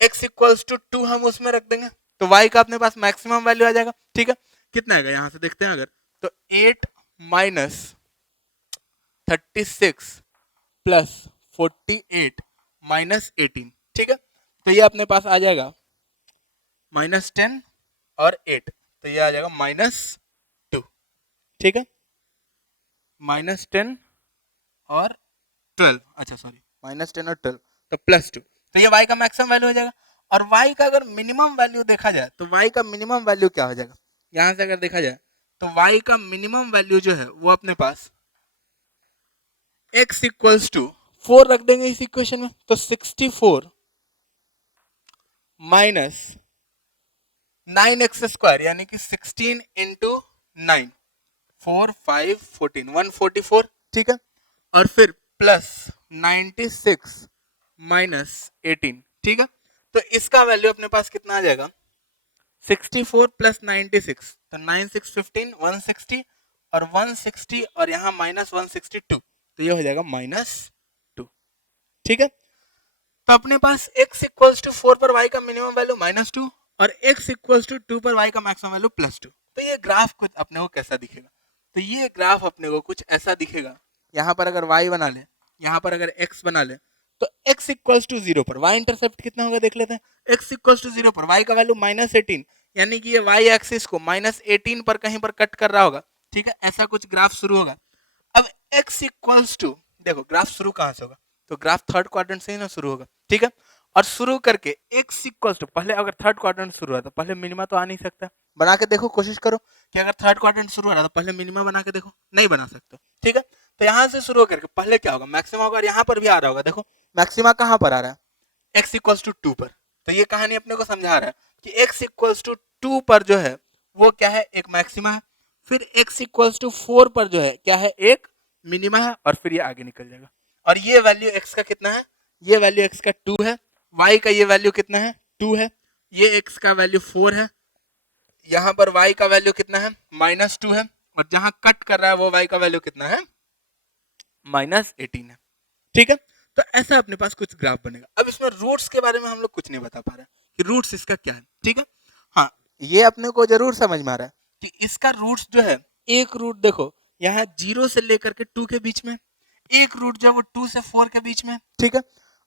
x इक्वल्स टू 2 हम उसमें रख देंगे तो y का अपने पास मैक्सिमम वैल्यू आ जाएगा। ठीक है, कितना आएगा यहां से देखते हैं अगर, तो 8 माइनस 36 प्लस 48 माइनस 18। ठीक है, तो ये अपने पास आ जाएगा माइनस 10 और 8, तो ये आ जाएगा माइनस 2। ठीक है, माइनस 10 और 12, अच्छा सॉरी -10 और 12 तो +2, तो ये y का मैक्सिमम वैल्यू हो जाएगा। और y का अगर मिनिमम वैल्यू देखा जाए तो y का मिनिमम वैल्यू क्या हो जाएगा, यहां से अगर देखा जाए तो y का मिनिमम वैल्यू जो है वो अपने पास x इक्वल्स टू 4 रख देंगे इस इक्वेशन में, तो 64 माइनस 9x² यानी कि 16 इंटू 9, 4 5 14 144, ठीक है। और फिर प्लस 96 माइनस 18, ठीक है। तो इसका वैल्यू अपने पास कितना आ जाएगा, 64 प्लस 96, तो 9 6 15 160 और 160 और यहाँ माइनस 162, तो ये हो जाएगा -2, ठीक है। तो अपने पास x इक्वल्स टू 4 पर y का मिनिमम वैल्यू -2 और x इक्वल्स टू 2 पर y का मैक्सिमम वैल्यू +2। तो ये ग्राफ कुछ अपने को कैसा दिखेगा, तो ये ग्राफ अपने को कुछ ऐसा दिखेगा। यहाँ पर अगर y बना ले, यहाँ पर अगर x बना ले, तो x इक्वल्स टू 0 पर y इंटरसेप्ट कितना होगा देख लेते हैं। x इक्वल्स टू 0 पर y का वैल्यू -18, यानी कि ये y एक्सिस को -18 पर कहीं पर कट कर रहा होगा, ठीक है। ऐसा कुछ ग्राफ शुरू होगा। अब x इक्वल्स टू, देखो ग्राफ शुरू कहां से होगा, तो ग्राफ थर्ड क्वाड्रेंट से ही ना शुरू होगा, ठीक है। और शुरू करके x इक्वल्स टू, पहले अगर थर्ड क्वाड्रेंट शुरू हुआ तो पहले मिनिमा तो आ नहीं सकता, बना के देखो, कोशिश करो कि अगर थर्ड क्वाड्रेंट शुरू हो रहा तो पहले मिनिमा बना के देखो, नहीं बना सकते, ठीक है। तो यहाँ से शुरू करके पहले क्या होगा, मैक्सिमा होगा, और यहाँ पर भी आ रहा होगा, देखो मैक्सिमा कहाँ पर आ रहा है, x इक्वल्स टू 2 पर। तो ये कहानी अपने को समझा रहा है कि x इक्वल्स टू 2 पर जो है वो क्या है, एक मैक्सिमा है। फिर x इक्वल्स टू 4 पर जो है क्या है, एक मिनिमा है, और फिर ये आगे निकल जाएगा। और ये वैल्यू x का कितना है, ये वैल्यू x का 2 है, y का ये वैल्यू कितना है 2 है, ये x का वैल्यू 4 है, यहाँ पर y का वैल्यू कितना है -2 है, और जहां कट कर रहा है वो y का वैल्यू कितना है -18 है, ठीक है। तो ऐसा अपने पास कुछ ग्राफ बनेगा। अब इसमें रूट्स के बारे में हम लोग कुछ नहीं बता पा रहे कि रूट्स इसका क्या है, ठीक है। हाँ, ये अपने को जरूर समझ में आ रहा है कि इसका रूट्स जो है, एक रूट देखो यहाँ 0 से लेकर के 2 के बीच में, एक रूट जो है वो 2 से 4 के बीच में, ठीक है।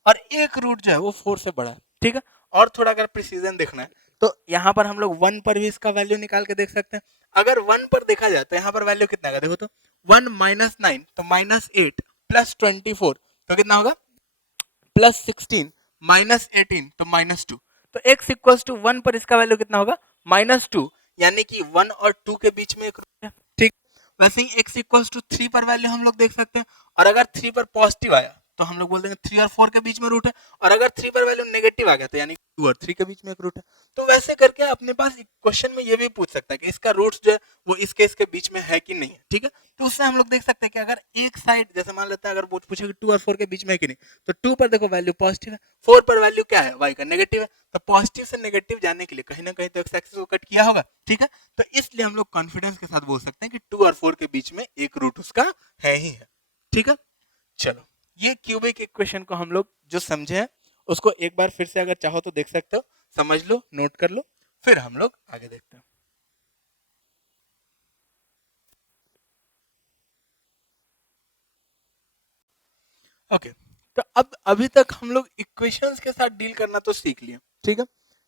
और एक रूट जो है वो 4 से बड़ा है, ठीक है। और थोड़ा अगर प्रिसीजन देखना है तो यहाँ पर हम लोग 1 पर भी इसका वैल्यू निकाल के देख सकते हैं। अगर 1 पर देखा जाए तो यहाँ पर वैल्यू कितना है, देखो तो 1 -9 तो -8 प्लस 24 तो कितना होगा +16 -18 तो -2, तो x इक्वल्स टू 1 पर इसका वैल्यू कितना होगा -2, यानी कि 1 और 2 के बीच में एक रूट है, ठीक। वैसे ही x इक्वल्स टू 3 पर वैल्यू हम लोग देख सकते हैं, और अगर 3 पर पॉजिटिव आया तो हम लोग बोल देंगे 3 और 4 के बीच में रूट है, और अगर 3 पर वैल्यू नेगेटिव आ गया तो यानी 2 और 3 के बीच में एक रूट है। तो वैसे करके अपने पास क्वेश्चन में ये भी पूछ सकता है कि इसका रूट्स जो है वो इसके बीच में है कि नहीं है, ठीक है। तो उससे हम लोग देख सकते हैं कि अगर एक साइड जैसे मान लेते हैं, अगर पूछे कि 2 और 4 के बीच में है कि नहीं, तो 2 पर देखो वैल्यू पॉजिटिव है, 4 पर वैल्यू क्या है y का नेगेटिव है, तो पॉजिटिव से नेगेटिव जाने के लिए कहीं ना कहीं तो एक्स एक्सिस को कट किया होगा, ठीक है। तो इसलिए हम लोग कॉन्फिडेंस के साथ बोल सकते हैं कि 2 और 4 के बीच में एक रूट उसका है ही है, ठीक है। चलो, ये क्यूबिक इक्वेशन को हम लोग जो समझे हैं उसको एक बार फिर से अगर चाहो तो देख सकते हो, समझ लो, नोट कर लो, फिर हम लोग आगे देखते हैं। ओके, तो अब अभी तक हम लोग इक्वेशंस के साथ डील करना तो सीख लिए, ठीक है।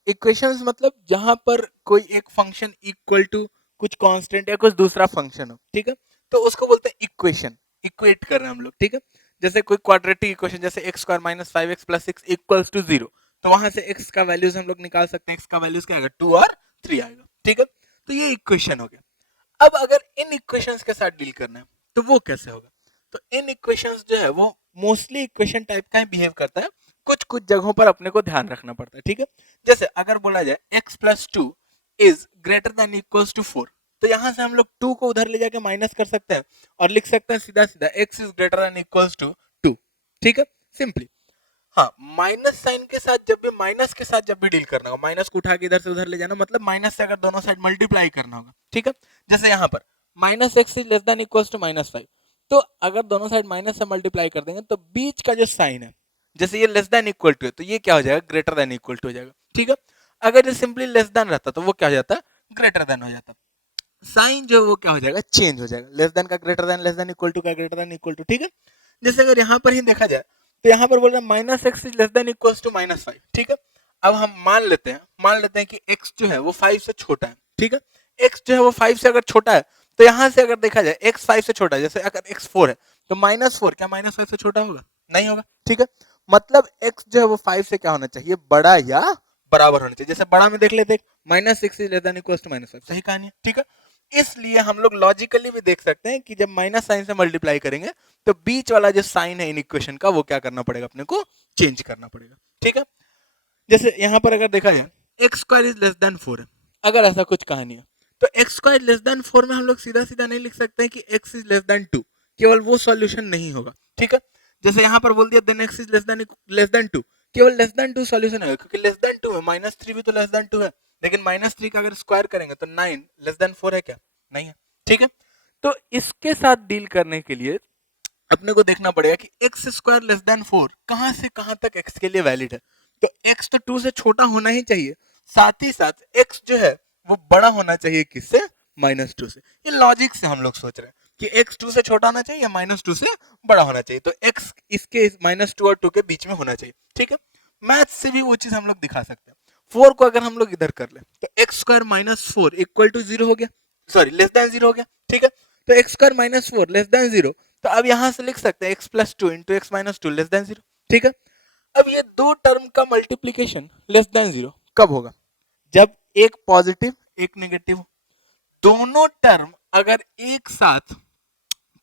इक्वेशंस मतलब जहां पर कोई एक फंक्शन इक्वल टू कुछ कांस्टेंट या कुछ दूसरा फंक्शन हो, ठीक है, तो उसको बोलते हैं इक्वेशन, इक्वेट कर रहे हैं हम लोग, ठीक है। जैसे कोई क्वाड्रेटिक इक्वेशन, जैसे x² - 5x + 6 इक्वल्स टू 0, तो वहां से x का वैल्यूज हम लोग निकाल सकते हैं, x का वैल्यूज क्या आएगा 2 और 3 आएगा, ठीक है। तो ये इक्वेशन हो गया। अब अगर इन इक्वेशंस के साथ डील करना है तो वो कैसे होगा, तो इन इक्वेशंस जो है वो मोस्टली इक्वेशन टाइप का बिहेव करता है, कुछ कुछ जगहों पर अपने को ध्यान रखना पड़ता है, ठीक है। जैसे अगर बोला जाए x + 2 is greater than equals to 4, तो यहां से हम लोग 2 को उधर ले जाके माइनस कर सकते हैं और लिख सकते हैं सीधा सीधा x is greater than equals to 2, ठीक है, सिंपली। हाँ, माइनस साइन के साथ जब भी, माइनस के साथ जब भी डील करना होगा, माइनस को उठा के इधर से उधर ले जाना, मतलब माइनस से अगर दोनों साइड मल्टीप्लाई करना होगा, ठीक है। जैसे यहाँ पर -x is less than equals to -5, तो अगर दोनों साइड माइनस से मल्टीप्लाई कर देंगे तो बीच का जो साइन है, जैसे ये लेस देन इक्वल टू है तो ये क्या हो जाएगा, ग्रेटर देन इक्वल टू हो जाएगा, ठीक है। अगर ये सिंपली लेस देन रहता तो वो क्या हो जाता, ग्रेटर देन हो जाता। साइन जो वो क्या हो जाएगा, चेंज हो जाएगा, लेस देन का greater than, less than equal to का ग्रेटर देन इक्वल टू, ठीक है। जैसे अगर यहाँ पर ही देखा जाए तो यहाँ पर बोल रहे हैं -x is less than equals to -5, ठीक है। अब हम मान लेते हैं कि x जो है वो 5 से छोटा है, ठीक है। x जो है वो 5 से अगर छोटा है तो यहाँ से अगर देखा जाए x 5 से छोटा है, जैसे अगर x 4 है तो -4 क्या -5 से छोटा होगा, नहीं होगा, ठीक है। मतलब x जो है वो 5 से क्या होना चाहिए, बड़ा या बराबर होना चाहिए। जैसे बड़ा में देख लेते हैं, -6 is less than equals to -5, सही कहानी है, ठीक है। इसलिए हम लोग लॉजिकली भी देख सकते हैं कि जब माइनस साइन से मल्टीप्लाई करेंगे तो बीच वाला जो साइन है इन इक्वेशन का वो क्या करना पड़ेगा, अपने को चेंज करना पड़ेगा, ठीक है। जैसे यहाँ पर अगर देखा जाए x square is less then 4 है, अगर ऐसा कुछ कहानी है तो एक्स स्क्वायर लेस देन 4 में हम लोग सीधा सीधा नहीं लिख सकते हैं कि एक्स इज लेस देन 2, केवल वो सॉल्यूशन नहीं होगा, ठीक है। जैसे यहाँ पर बोल दिया then x is less than 2, केवल लेस देन 2 सॉल्यूशन है, क्योंकि लेस देन 2 है, -3 भी तो लेस देन 2 है, लेकिन -3 का अगर स्क्वायर करेंगे तो 9 लेस देन 4 है क्या, नहीं है, ठीक है। तो इसके साथ डील करने के लिए अपने को देखना पड़ेगा कि एक्स स्क्वायर लेस देन 4 कहां से कहां तक एक्स के लिए वैलिड है। तो x तो 2 से छोटा होना ही चाहिए, साथ ही साथ x जो है वो बड़ा होना चाहिए किससे, -2 से। ये लॉजिक से हम लोग सोच रहे हैं कि x 2 से छोटा होना चाहिए या -2 से बड़ा होना चाहिए, तो x इसके -2 और 2 के बीच में होना चाहिए, ठीक है। मैथ से भी वो चीज हम लोग दिखा सकते हैं। 4 को अगर हम लोग इधर कर ले तो एक्स स्क्वायर -4 इक्वल टू 0 हो गया, सॉरी लेस देन 0 हो गया, ठीक है। तो एक्स स्क्वायर -4 लेस देन 0, तो अब यहां से लिख सकते हैं x + 2 into x -2 less than 0, ठीक है। अब ये दो टर्म का मल्टीप्लीकेशन लेस देन 0 कब होगा, जब एक पॉजिटिव एक नेगेटिव हो। दोनों टर्म अगर एक साथ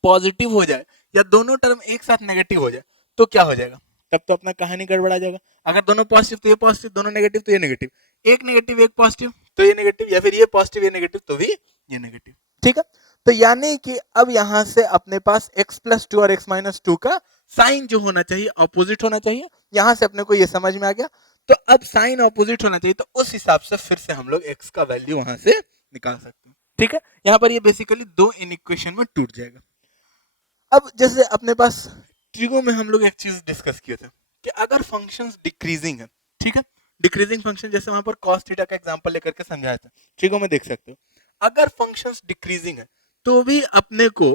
पॉजिटिव हो जाए या दोनों टर्म एक साथ नेगेटिव हो जाए तो क्या हो जाएगा, तब तो अपना कहानी गड़बड़ा जाएगा। अगर दोनों पॉजिटिव तो ये पॉजिटिव, दोनों नेगेटिव तो ये नेगेटिव, एक नेगेटिव एक पॉजिटिव तो ये नेगेटिव, या फिर ये पॉजिटिव ये नेगेटिव तो भी ये नेगेटिव, ठीक है। तो यानी कि अब यहां से अपने पास x + 2 और x - 2 का साइन जो होना चाहिए ऑपोजिट होना चाहिए। यहां से अपने को ये समझ में आ गया। तो अब साइन ऑपोजिट होना चाहिए, तो उस हिसाब से फिर से हम लोग x का वैल्यू वहां से निकाल सकते हैं, ठीक है। यहां पर ये बेसिकली दो इन इक्वेशन में टूट जाएगा। अब जैसे अपने पास ट्रिगो में हम लोग एक चीज डिस्कस किए थे कि अगर फंक्शंस डिक्रीजिंग है, ठीक है, डिक्रीजिंग फंक्शन जैसे वहां पर cos थीटा का एग्जांपल लेकर के समझाया था, ट्रिगो में देख सकते हो। अगर फंक्शंस डिक्रीजिंग है तो भी अपने को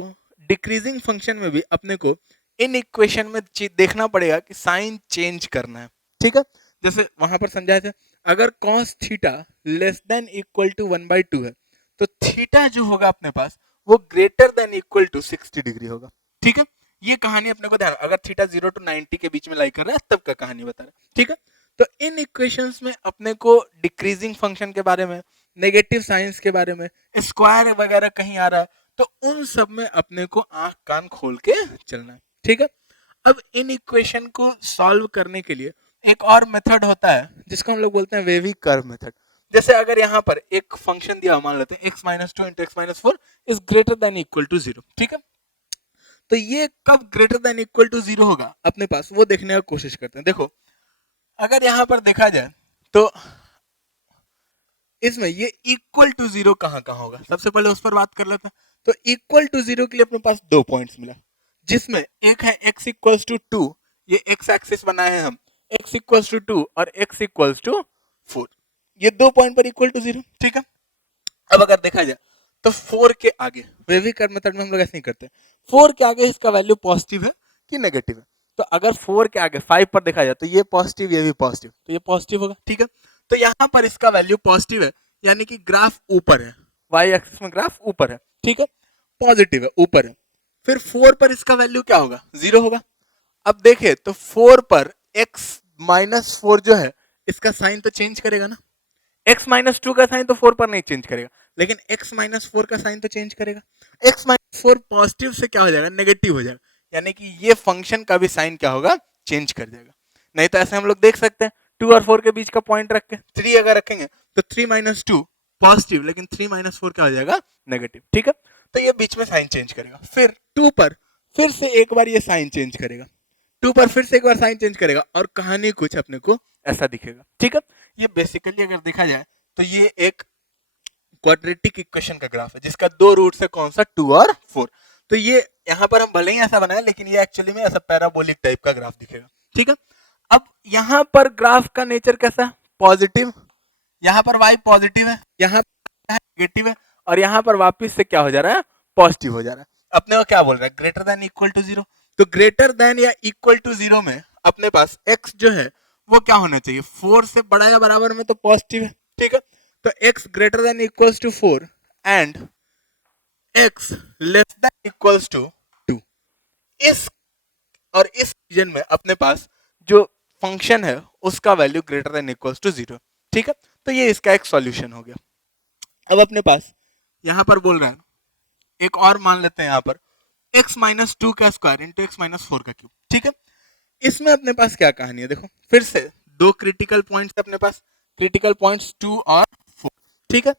डिक्रीजिंग फंक्शन में भी अपने को इन इक्वेशन में देखना पड़ेगा कि साइन चेंज करना है, ठीक है। जैसे वहां पर समझाया था अगर cos theta less than equal to 1/2 है तो थीटा जो होगा अपने पास वो greater than equal to 60 degree होगा, ठीक है। ये कहानी अपने को ध्यान, अगर थीटा 0 to 90 के बीच में लाई कर रहा है तब का कहानी बता रहा है, ठीक है। तो इन इक्वेशंस में अपने को डिक्रीजिंग फंक्शन के बारे में, नेगेटिव साइंस के बारे में, स्क्वायर वगैरह कहीं आ रहा है तो उन सब में अपने को आंख कान खोल के चलना है, ठीक है। अब इन इक्वेशन को सॉल्व करने के लिए एक और मेथड होता है जिसको हम लोग बोलते हैं वेवी कर्व मेथड। जैसे अगर यहाँ पर एक फंक्शन दिया मान लेते हैं x - 2 into x - 4 is greater than equal to 0, ठीक है। तो ये कब ग्रेटर देन इक्वल टू 0 होगा अपने पास वो देखने की कोशिश करते हैं। देखो अगर यहाँ पर देखा जाए तो इसमें ये इक्वल टू 0 कहाँ कहाँ होगा, सबसे पहले उस पर बात कर लेते हैं। तो इक्वल टू 0 के लिए अपने पास दो पॉइंट्स मिला, जिसमें एक है x इक्वल्स टू 2, ये x एक्सिस बनाए हैं हम, x इक्वल्स टू 2 और x इक्वल्स टू 4, ये दो पॉइंट पर इक्वल टू 0, ठीक है। अब अगर देखा जाए तो 4 के आगे वेवी कर्व मेथड में हम लोग ऐसे नहीं करते, 4 के आगे इसका वैल्यू पॉजिटिव है कि नेगेटिव है। तो अगर 4 के आगे 5 पर देखा जाए तो ये पॉजिटिव ये भी पॉजिटिव, तो ये पॉजिटिव होगा, ठीक है। तो यहाँ पर इसका वैल्यू पॉजिटिव है, यानी कि ग्राफ ऊपर है, वाई एक्सिस में ग्राफ ऊपर है, ठीक है, पॉजिटिव है, ऊपर है। फिर 4 पर इसका वैल्यू क्या होगा, 0 होगा। अब देखे तो 4 पर x - 4 जो है इसका साइन तो चेंज करेगा ना, x - 2 का साइन तो 4 पर नहीं चेंज करेगा, लेकिन x - 4 का साइन तो चेंज करेगा। x - 4 पॉजिटिव से क्या हो जाएगा, नेगेटिव हो जाएगा, यानी कि ये फंक्शन का भी साइन क्या होगा, चेंज कर जाएगा। नहीं तो ऐसे हम लोग देख सकते हैं 2 और 4 के बीच का पॉइंट रख के 3 अगर रखेंगे तो 3 - 2 पॉजिटिव, लेकिन 3 - 4 क्या हो जाएगा, नेगेटिव, ठीक है। तो ये बीच में साइन चेंज करेगा। फिर 2 पर फिर से एक बार ये साइन चेंज करेगा, 2 पर फिर से एक बार साइन चेंज करेगा और कहानी कुछ अपने को ऐसा दिखेगा, ठीक है। ये बेसिकली अगर देखा जाए तो ये एक क्वाड्रेटिक इक्वेशन का ग्राफ है जिसका दो रूट्स है, कौन सा, 2 और 4। तो ये यहाँ पर हम भले ही ऐसा बनाए लेकिन ये एक्चुअली में ऐसा पैराबोलिक टाइप का ग्राफ दिखेगा, ठीक है। अब यहाँ पर ग्राफ का नेचर कैसा है, पॉजिटिव, यहाँ पर y पॉजिटिव है, यहाँ पर नेगेटिव है, और यहाँ पर वापिस से क्या हो जा रहा है, पॉजिटिव हो जा रहा है। अपने को क्या बोल रहा है, ग्रेटर देन इक्वल टू 0। तो ग्रेटर देन या इक्वल टू 0 में अपने पास x जो है वो क्या होना चाहिए, 4 से बड़ा या बराबर में तो पॉजिटिव है, ठीक है। तो x greater than equals to 4 and x less than equals to 2, इस और इस रीजन में अपने पास जो फंक्शन है उसका value greater than equals to 0। ठीक है, तो ये इसका एक सॉल्यूशन हो गया। अब अपने पास यहां पर बोल रहा है एक और मान लेते हैं यहां पर x माइनस टू का square into x minus four का क्यूब। ठीक है, इसमें अपने पास क्या कहानी है, देखो फिर से दो क्रिटिकल पॉइंट्स अपने पास, क्रिटिकल पॉइंट्स 2 और 4। ठीक है,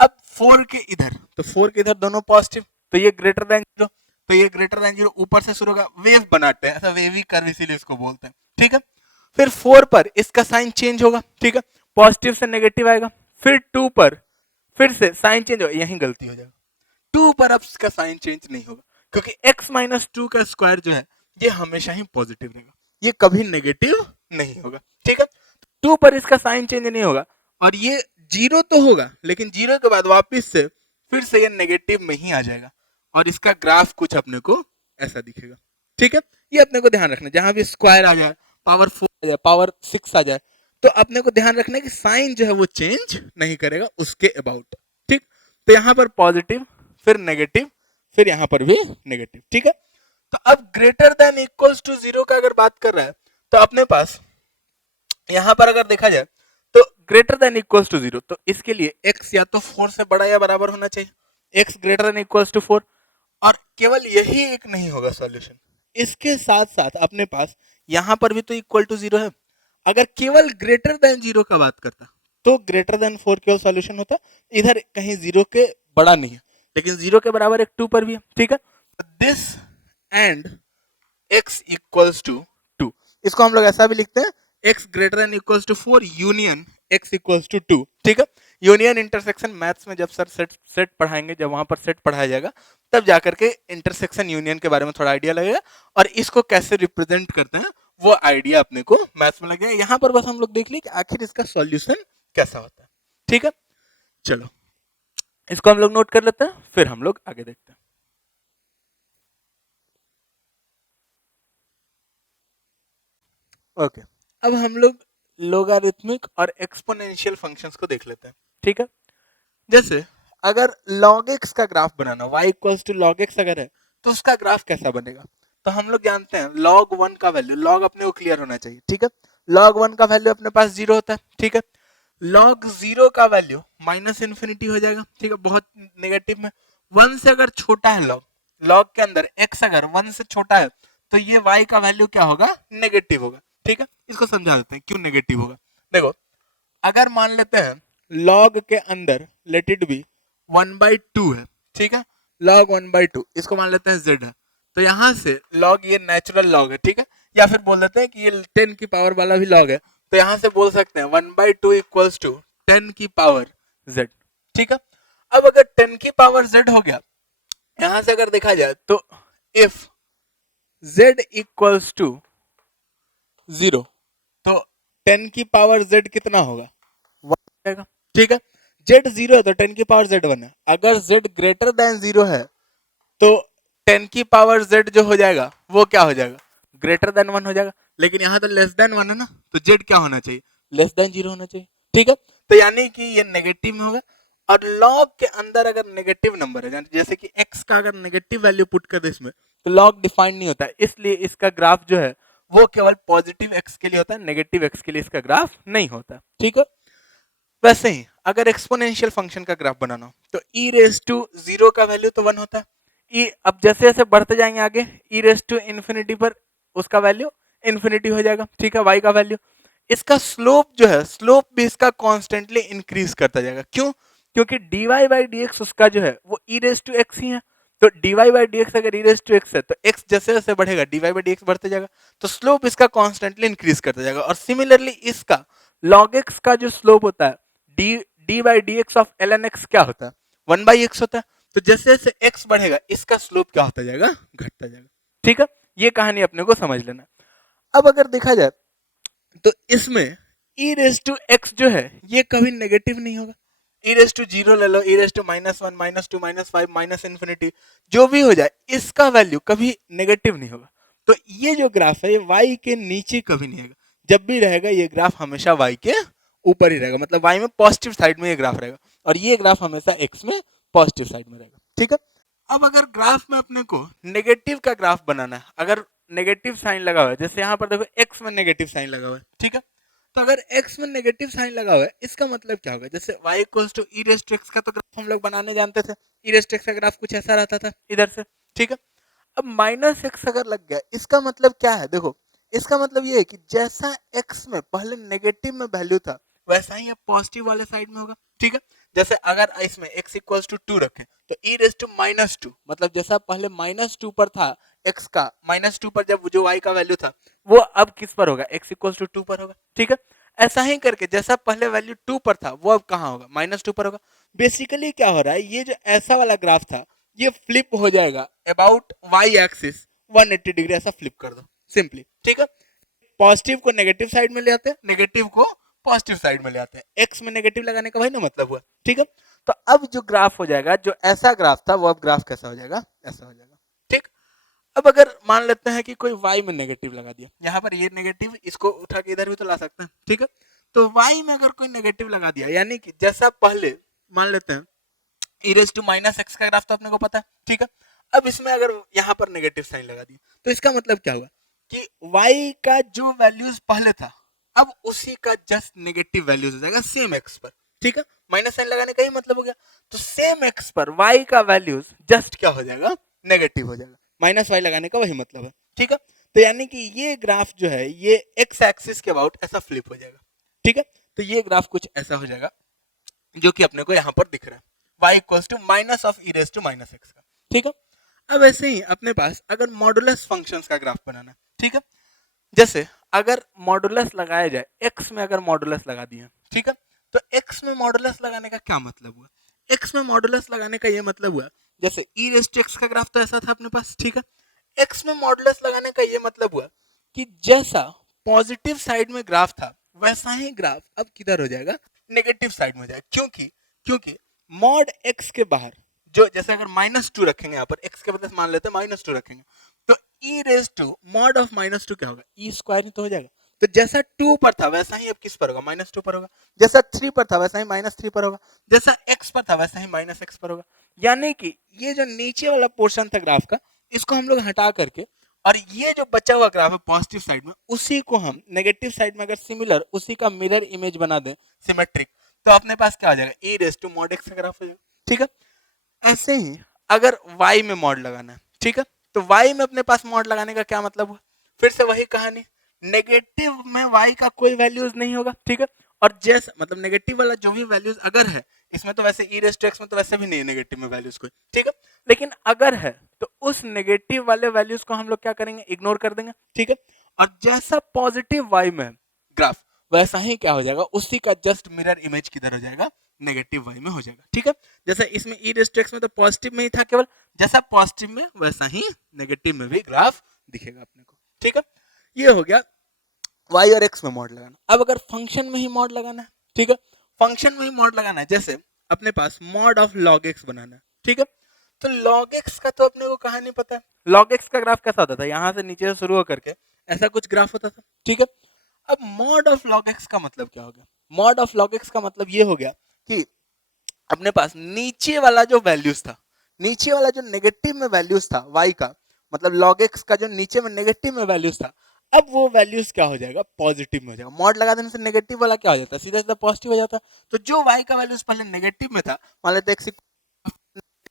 अब 4 के इधर, तो 4 के इधर दोनों पॉजिटिव, तो ये ग्रेटर देन 0, तो ये ग्रेटर देन 0 ऊपर से शुरू होगा, वेव बनाते हैं, ऐसा वेव ही कर्व इसीलिए इसको बोलते हैं। ठीक है, फिर 4 पर इसका साइन चेंज होगा। ठीक है, पॉजिटिव से नेगेटिव आएगा, फिर 2 पर फिर से साइन चेंज होगा, यही गलती हो जाएगा, 2 पर अब इसका साइन चेंज नहीं होगा क्योंकि x माइनस टू का स्क्वायर जो है ये हमेशा ही पॉजिटिव रहेगा, ये कभी नेगेटिव नहीं होगा। ठीक है, 2 पर इसका साइन चेंज नहीं होगा और ये 0 तो होगा लेकिन 0 के बाद वापस से फिर से ये नेगेटिव में ही आ जाएगा और इसका ग्राफ कुछ अपने को ऐसा दिखेगा। ठीक है, ये अपने को ध्यान रखना, जहां भी स्क्वायर आ जाए, पावर 4 आ जाए, पावर 6 आ जाए, तो अपने को ध्यान रखना कि साइन जो है वो चेंज नहीं करेगा उसके अबाउट। ठीक, तो यहां पर पॉजिटिव, फिर नेगेटिव, फिर यहां पर भी नेगेटिव। ठीक है, तो अब ग्रेटर देन इक्वल्स टू 0 का अगर बात कर रहा है तो अपने पास यहां पर अगर देखा जाए तो ग्रेटर देन इक्वल्स टू 0, तो इसके लिए x या तो 4 से बड़ा या बराबर होना चाहिए, x greater than equals to 4, और केवल यही एक नहीं होगा सॉल्यूशन, इसके साथ साथ अपने पास यहां पर भी तो इक्वल टू 0 है। अगर केवल ग्रेटर देन 0 का बात करता तो ग्रेटर देन 4 केवल सॉल्यूशन होता, इधर कहीं 0 के बड़ा नहीं है लेकिन 0 के बराबर एक 2 पर भी है। ठीक है, this and x equals to 2, इसको हम लोग ऐसा भी लिखते हैं x greater than equals to 4 union x equals to 2। ठीक है, यूनियन इंटरसेक्शन मैथ्स में जब सर सेट पढ़ाएंगे, जब वहां पर सेट पढ़ाया जाएगा तब जाकर के इंटरसेक्शन यूनियन के बारे में थोड़ा आइडिया लगेगा और इसको कैसे रिप्रेजेंट करते हैं वो आइडिया अपने को मैथ्स में लगेगा। यहाँ पर बस हम लोग देख लिए कि आखिर इसका सॉल्यूशन कैसा होता है। ठीक है, चलो इसको हम लोग नोट कर लेते हैं, फिर हम लोग आगे देखते हैं। ओके, अब हम लोग लोगारिथमिक और एक्सपोनेंशियल फंक्शंस को देख लेते हैं। ठीक है, जैसे अगर log x का ग्राफ बनाना, y equals to log x अगर है तो उसका ग्राफ कैसा बनेगा, तो हम लोग जानते हैं log 1 का वैल्यू, log अपने को क्लियर होना चाहिए। ठीक है, log 1 का वैल्यू अपने पास 0 होता है। ठीक है, log 0 का वैल्यू माइनस इन्फिनिटी हो जाएगा। ठीक है, बहुत नेगेटिव में, 1 से अगर छोटा है log के अंदर x अगर 1 से छोटा है तो ये y का वैल्यू क्या होगा, नेगेटिव होगा। ठीक है, इसको समझा देते हैं क्यों नेगेटिव होगा। देखो अगर मान लेते हैं log के अंदर लेट इट बी 1/2 है। ठीक है, log 1/2 इसको मान लेते हैं z है, तो यहां से log ये नेचुरल log है। ठीक है, या फिर बोल देते हैं कि ये 10 की पावर वाला भी log है, तो यहां से बोल सकते हैं 1/2 इक्वल्स टू 10 की पावर z। ठीक है, अब अगर 10 की पावर z हो गया, यहां से अगर देखा जाए तो इफ z इक्वल्स टू 0 तो 10 की पावर z कितना होगा, 1 आएगा। ठीक है, z 0 है तो 10 की पावर z 1 है, अगर z ग्रेटर देन 0 है तो 10 की पावर z जो हो जाएगा वो क्या हो जाएगा, ग्रेटर देन 1 हो जाएगा, लेकिन यहाँ तो लेस देन 1 है ना, तो z क्या होना चाहिए, लेस देन 0 होना चाहिए। ठीक है, तो यानी कि ये नेगेटिव में होगा, और log के अंदर अगर नेगेटिव नंबर है, जैसे कि x का अगर नेगेटिव वैल्यू पुट कर दे इसमें तो log डिफाइन नहीं होता है, इसलिए इसका ग्राफ जो है वो केवल पॉजिटिव x के लिए होता है, नेगेटिव x के लिए इसका ग्राफ नहीं होता। ठीक है, वैसे ही अगर एक्सपोनेंशियल फंक्शन का ग्राफ बनाना हो तो e रेस टू 0 का वैल्यू तो 1 होता है, e अब जैसे जैसे बढ़ते जाएंगे आगे e रेस टू इन्फिनिटी पर उसका वैल्यू इन्फिनिटी हो जाएगा। ठीक है, y का वैल्यू, इसका स्लोप जो है, स्लोप भी इसका कॉन्स्टेंटली इंक्रीज करता जाएगा। क्यों, क्योंकि dy बाई डी एक्स उसका जो है वो e रेस टू एक्स ही है, तो dy बाई डी एक्स अगर e रेस टू एक्स है तो x जैसे जैसे बढ़ेगा dy बाई डी एक्स बढ़ते जाएगा, तो स्लोप इसका कॉन्स्टेंटली इंक्रीज करता जाएगा। और सिमिलरली इसका log x का जो स्लोप होता है d by d x of l n x क्या होता है, 1/x होता है, तो जैसे जैसे x बढ़ेगा इसका स्लोप क्या होता जाएगा, घटता जाएगा। ठीक है, ये कहानी अपने को समझ लेना। अब अगर देखा जाए तो इसमें e रेस टू एक्स जो है ये कभी नेगेटिव नहीं होगा, e रेस टू 0 ले लो, e raise to -1 -2 -5 minus infinity जो भी हो जाए इसका वैल्यू कभी नेगेटिव नहीं होगा। तो ये जो ग्राफ है ये y के नीचे कभी नहीं आएगा, जब भी रहेगा ये ग्राफ हमेशा y के ऊपर ही रहेगा, मतलब y में पॉजिटिव साइड में ये ग्राफ रहेगा और ये ग्राफ हमेशा x में पॉजिटिव साइड में रहेगा। ठीक है, अब अगर ग्राफ में अपने को नेगेटिव का ग्राफ बनाना है, अगर नेगेटिव साइन लगा हुआ है, जैसे यहाँ पर देखो x में नेगेटिव साइन लगा हुआ है, ठीक है। तो अगर x में नेगेटिव साइन लगा हुआ है, इसका मतलब क्या होगा, जैसे y equals to e raised to x का तो ग्राफ हम लोग बनाने जानते थे, ई रेस्ट टू एक्स का ग्राफ कुछ ऐसा रहता था इधर से, ठीक है। अब माइनस एक्स अगर लग गया, इसका मतलब क्या है, देखो इसका मतलब ये है कि जैसा x में पहले नेगेटिव में वैल्यू था वैसा ही अब पॉजिटिव वाले साइड में होगा, ठीक है। जैसे अगर इसमें x इक्वल्स टू 2 रखें तो e रेस टू माइनस 2, मतलब जैसा पहले माइनस 2 पर था x का, माइनस 2 पर जब जो y का वैल्यू था वो अब किस पर होगा, x इक्वल्स टू 2 पर होगा, ठीक है। ऐसा ही करके जैसा पहले वैल्यू 2 पर था वो अब कहाँ होगा, माइनस 2 पर होगा। बेसिकली क्या हो रहा है, ये जो ऐसा वाला ग्राफ था ये फ्लिप हो जाएगा अबाउट y एक्सिस 180 डिग्री, ऐसा फ्लिप कर दो सिंपली, ठीक है। पॉजिटिव को नेगेटिव साइड में ले आते हैं, नेगेटिव को पॉजिटिव साइड में ले आते हैं, एक्स में नेगेटिव लगाने का भाई ना मतलब हुआ, ठीक है। तो अब जो ग्राफ हो जाएगा, जो ऐसा ग्राफ था वो अब ग्राफ कैसा हो जाएगा, ऐसा हो जाएगा, ठीक। अब अगर मान लेते हैं कि कोई y में नेगेटिव लगा दिया, यहाँ पर ये नेगेटिव इसको उठा के इधर भी तो ला सकते हैं, ठीक है। तो y में अगर कोई नेगेटिव लगा दिया, यानी कि जैसा पहले मान लेते हैं ई रेस टू माइनस एक्स का ग्राफ तो अपने को पता है, ठीक है। अब इसमें अगर यहाँ पर नेगेटिव साइन लगा दिया तो इसका मतलब क्या हुआ कि y का जो वैल्यूज पहले था अब उसी का जस्ट नेगेटिव वैल्यूज हो जाएगा सेम x पर, ठीक है। माइनस साइन लगाने का ही मतलब हो गया, तो सेम x पर y का वैल्यूज जस्ट क्या हो जाएगा, नेगेटिव हो जाएगा, माइनस y लगाने का वही मतलब है, ठीक है। तो यानी कि ये ग्राफ जो है ये x एक्सिस के अबाउट ऐसा फ्लिप हो जाएगा, ठीक है। तो ये ग्राफ कुछ ऐसा हो जाएगा जो कि अपने को यहाँ पर दिख रहा है, y equals to minus of e raise to minus x का, ठीक है। अब ऐसे ही अपने पास अगर मॉडुलस फंक्शंस का ग्राफ बनाना है, ठीक है। जैसे अगर मॉडुलस लगाया जाए, x में अगर मॉडुलस लगा दिए, ठीक है। तो x में मॉडुलस लगाने का क्या मतलब हुआ, x में मॉडुलस लगाने का ये मतलब हुआ, जैसे ई रेस टू एक्स का ग्राफ तो ऐसा था अपने पास, ठीक है। x में मॉडुलस लगाने का ये मतलब हुआ कि जैसा पॉजिटिव साइड में ग्राफ था वैसा ही ग्राफ अब किधर हो जाएगा, नेगेटिव साइड में हो जाएगा, क्योंकि क्योंकि मॉड x के बाहर जो, जैसे अगर माइनस 2 रखेंगे यहाँ पर x के बदले मान लेते हैं माइनस 2 रखेंगे, तो e raise to mod of minus 2 क्या होगा, e स्क्वायर ही तो हो जाएगा। तो जैसा 2 पर था वैसा ही अब किस पर होगा, माइनस 2 पर होगा, जैसा 3 पर था वैसा ही माइनस 3 पर होगा, जैसा x पर था वैसा ही माइनस x पर होगा। यानी कि ये जो नीचे वाला पोर्शन था ग्राफ का इसको हम लोग हटा करके और ये जो बचा हुआ ग्राफ है पॉजिटिव साइड में उसी को हम नेगेटिव साइड में अगर सिमिलर उसी का मिरर इमेज बना दें सिमेट्रिक, तो अपने पास क्या हो जाएगा, e raise to mod x का ग्राफ हो जाएगा, ठीक है। ऐसे ही अगर y में मॉड लगाना है, ठीक है। तो y में अपने पास मॉड लगाने का क्या मतलब हुआ, फिर से वही कहानी, नेगेटिव में y का कोई वैल्यूज नहीं होगा, ठीक है। और जैसा मतलब नेगेटिव वाला जो भी वैल्यूज अगर है, इसमें तो वैसे ई रेस टू एक्स में तो वैसे भी नहीं है नेगेटिव में वैल्यूज कोई, ठीक है। लेकिन अगर है तो उस नेगेटिव वाले वैल्यूज को हम लोग क्या करेंगे, इग्नोर कर देंगे, ठीक है। और जैसा पॉजिटिव y में ग्राफ वैसा ही क्या हो जाएगा, उसी का जस्ट मिरर इमेज किधर हो जाएगा, नेगेटिव y में हो जाएगा, ठीक है। जैसा इसमें ई रेस टू एक्स में तो पॉजिटिव में ही था केवल, जैसा पॉजिटिव में वैसा ही नेगेटिव में भी ग्राफ दिखेगा अपने को, ठीक है। ये हो गया y और x में मॉड लगाना। अब अगर फंक्शन में ही मॉड लगाना है, ठीक है, फंक्शन में ही मॉड लगाना है, जैसे अपने पास मॉड ऑफ log x बनाना है, ठीक है। तो log x का तो अपने को कहा नहीं पता है, log x का ग्राफ कैसा होता था, यहाँ से नीचे से शुरू होकर के ऐसा कुछ ग्राफ होता था, ठीक है। अब मॉड ऑफ log x का मतलब क्या हो गया, मॉड ऑफ log x का मतलब ये हो गया कि अपने पास नीचे वाला जो वैल्यूज था, नीचे वाला जो नेगेटिव में वैल्यूज था y का, मतलब log x का जो नीचे में नेगेटिव में वैल्यूज था, अब वो वैल्यूज क्या हो जाएगा, पॉजिटिव में हो जाएगा। मॉड लगा देने से नेगेटिव वाला क्या हो जाता है, सीधा सीधा पॉजिटिव हो जाता है। तो जो y का वैल्यूज पहले नेगेटिव में था, मान लेते x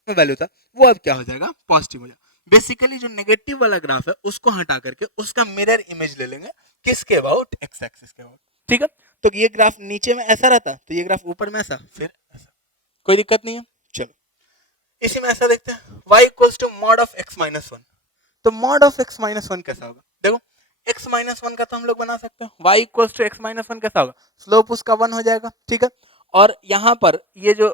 में वैल्यू था, वो अब क्या हो जाएगा, पॉजिटिव हो जाएगा। बेसिकली जो नेगेटिव वाला ग्राफ है उसको हटा करके उसका मिरर इमेज ले लेंगे, किसके अबाउट, एक्स एक्सिस के अबाउट, ठीक है। तो ये ग्राफ नीचे में ऐसा रहता तो ये ग्राफ ऊपर में ऐसा, फिर ऐसा, कोई दिक्कत नहीं है। चलो इसी में ऐसा देखते हैं, y equals to mod of x minus 1, तो मॉड ऑफ x माइनस 1 कैसा होगा, देखो x माइनस 1 का तो हम लोग बना सकते हैं, y equals to x minus 1 कैसा होगा, स्लोप उसका 1 हो जाएगा, ठीक है। और यहाँ पर ये जो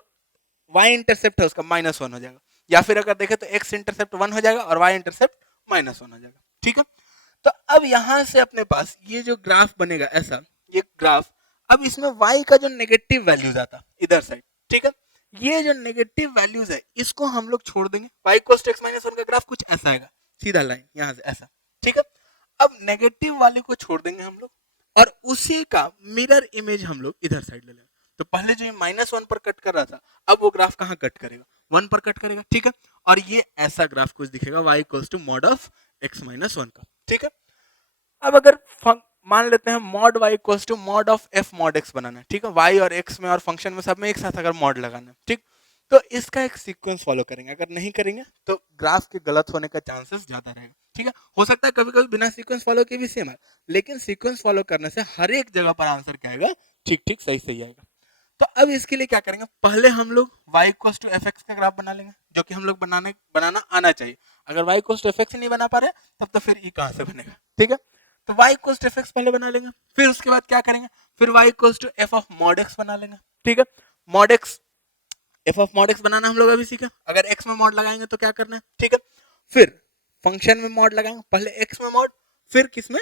y इंटरसेप्ट है उसका माइनस 1 हो जाएगा, या फिर अगर देखें तो x इंटरसेप्ट 1 हो जाएगा और y इंटरसेप्ट माइनस 1 हो जाएगा, ठीक है। तो अब यहां से अपने पास ये जो ग्राफ बनेगा ऐसा, ये ग्राफ, अब इसमें y का जो नेगेटिव वैल्यूज आता इधर साइड, ठीक है, ये जो नेगेटिव वैल्यूज है इसको हम लोग छोड़ देंगे, y equals to x minus 1 का ग्राफ कुछ ऐसा आएगा, सीधा लाइन यहां से ऐसा, ठीक है। अब नेगेटिव वाले को छोड़ देंगे हम लोग और उसी का मिरर इमेज हम लोग इधर साइड ले लेंगे। तो पहले जो ये माइनस 1 पर कट कर रहा था, अब वो ग्राफ कहाँ कट करेगा, 1 पर कट करेगा, ठीक है। और ये ऐसा ग्राफ कुछ दिखेगा y equals to mod of x minus 1 का, ठीक है। अब अगर मान लेते हैं mod y equals to mod of f mod x बनाना है, ठीक है, y और x में और फंक्शन में सब में एक साथ अगर मॉड लगाना है, ठीक, तो इसका एक सीक्वेंस फॉलो करेंगे, अगर नहीं करेंगे तो ग्राफ के गलत होने का चांसेस ज्यादा रहेगा, ठीक है। हो सकता है कभी कभी बिना सीक्वेंस फॉलो के भी सेम है, लेकिन सीक्वेंस फॉलो करने से हर एक जगह पर आंसर क्या आएगा, ठीक ठीक सही सही आएगा। तो अब इसके लिए क्या करेंगे, पहले हम लोग y equals to f x का ग्राफ बना लेंगे, जो कि हम लोग बनाना आना चाहिए। अगर y equals to f x नहीं बना पा रहे तब तो फिर e कहां से बनेगा, ठीक है। तो y equals to f x पहले बना लेंगे, फिर उसके बाद क्या करेंगे, फिर y equals to f of mod x बना लेंगे, ठीक है। Mod x, f of mod x बनाना हम लोग अभी सीखा, अगर x में मॉड लगाएंगे तो क्या करना है, ठीक है। फिर फंक्शन में मॉड लगाएंगे, पहले x में मॉड, फिर किस में,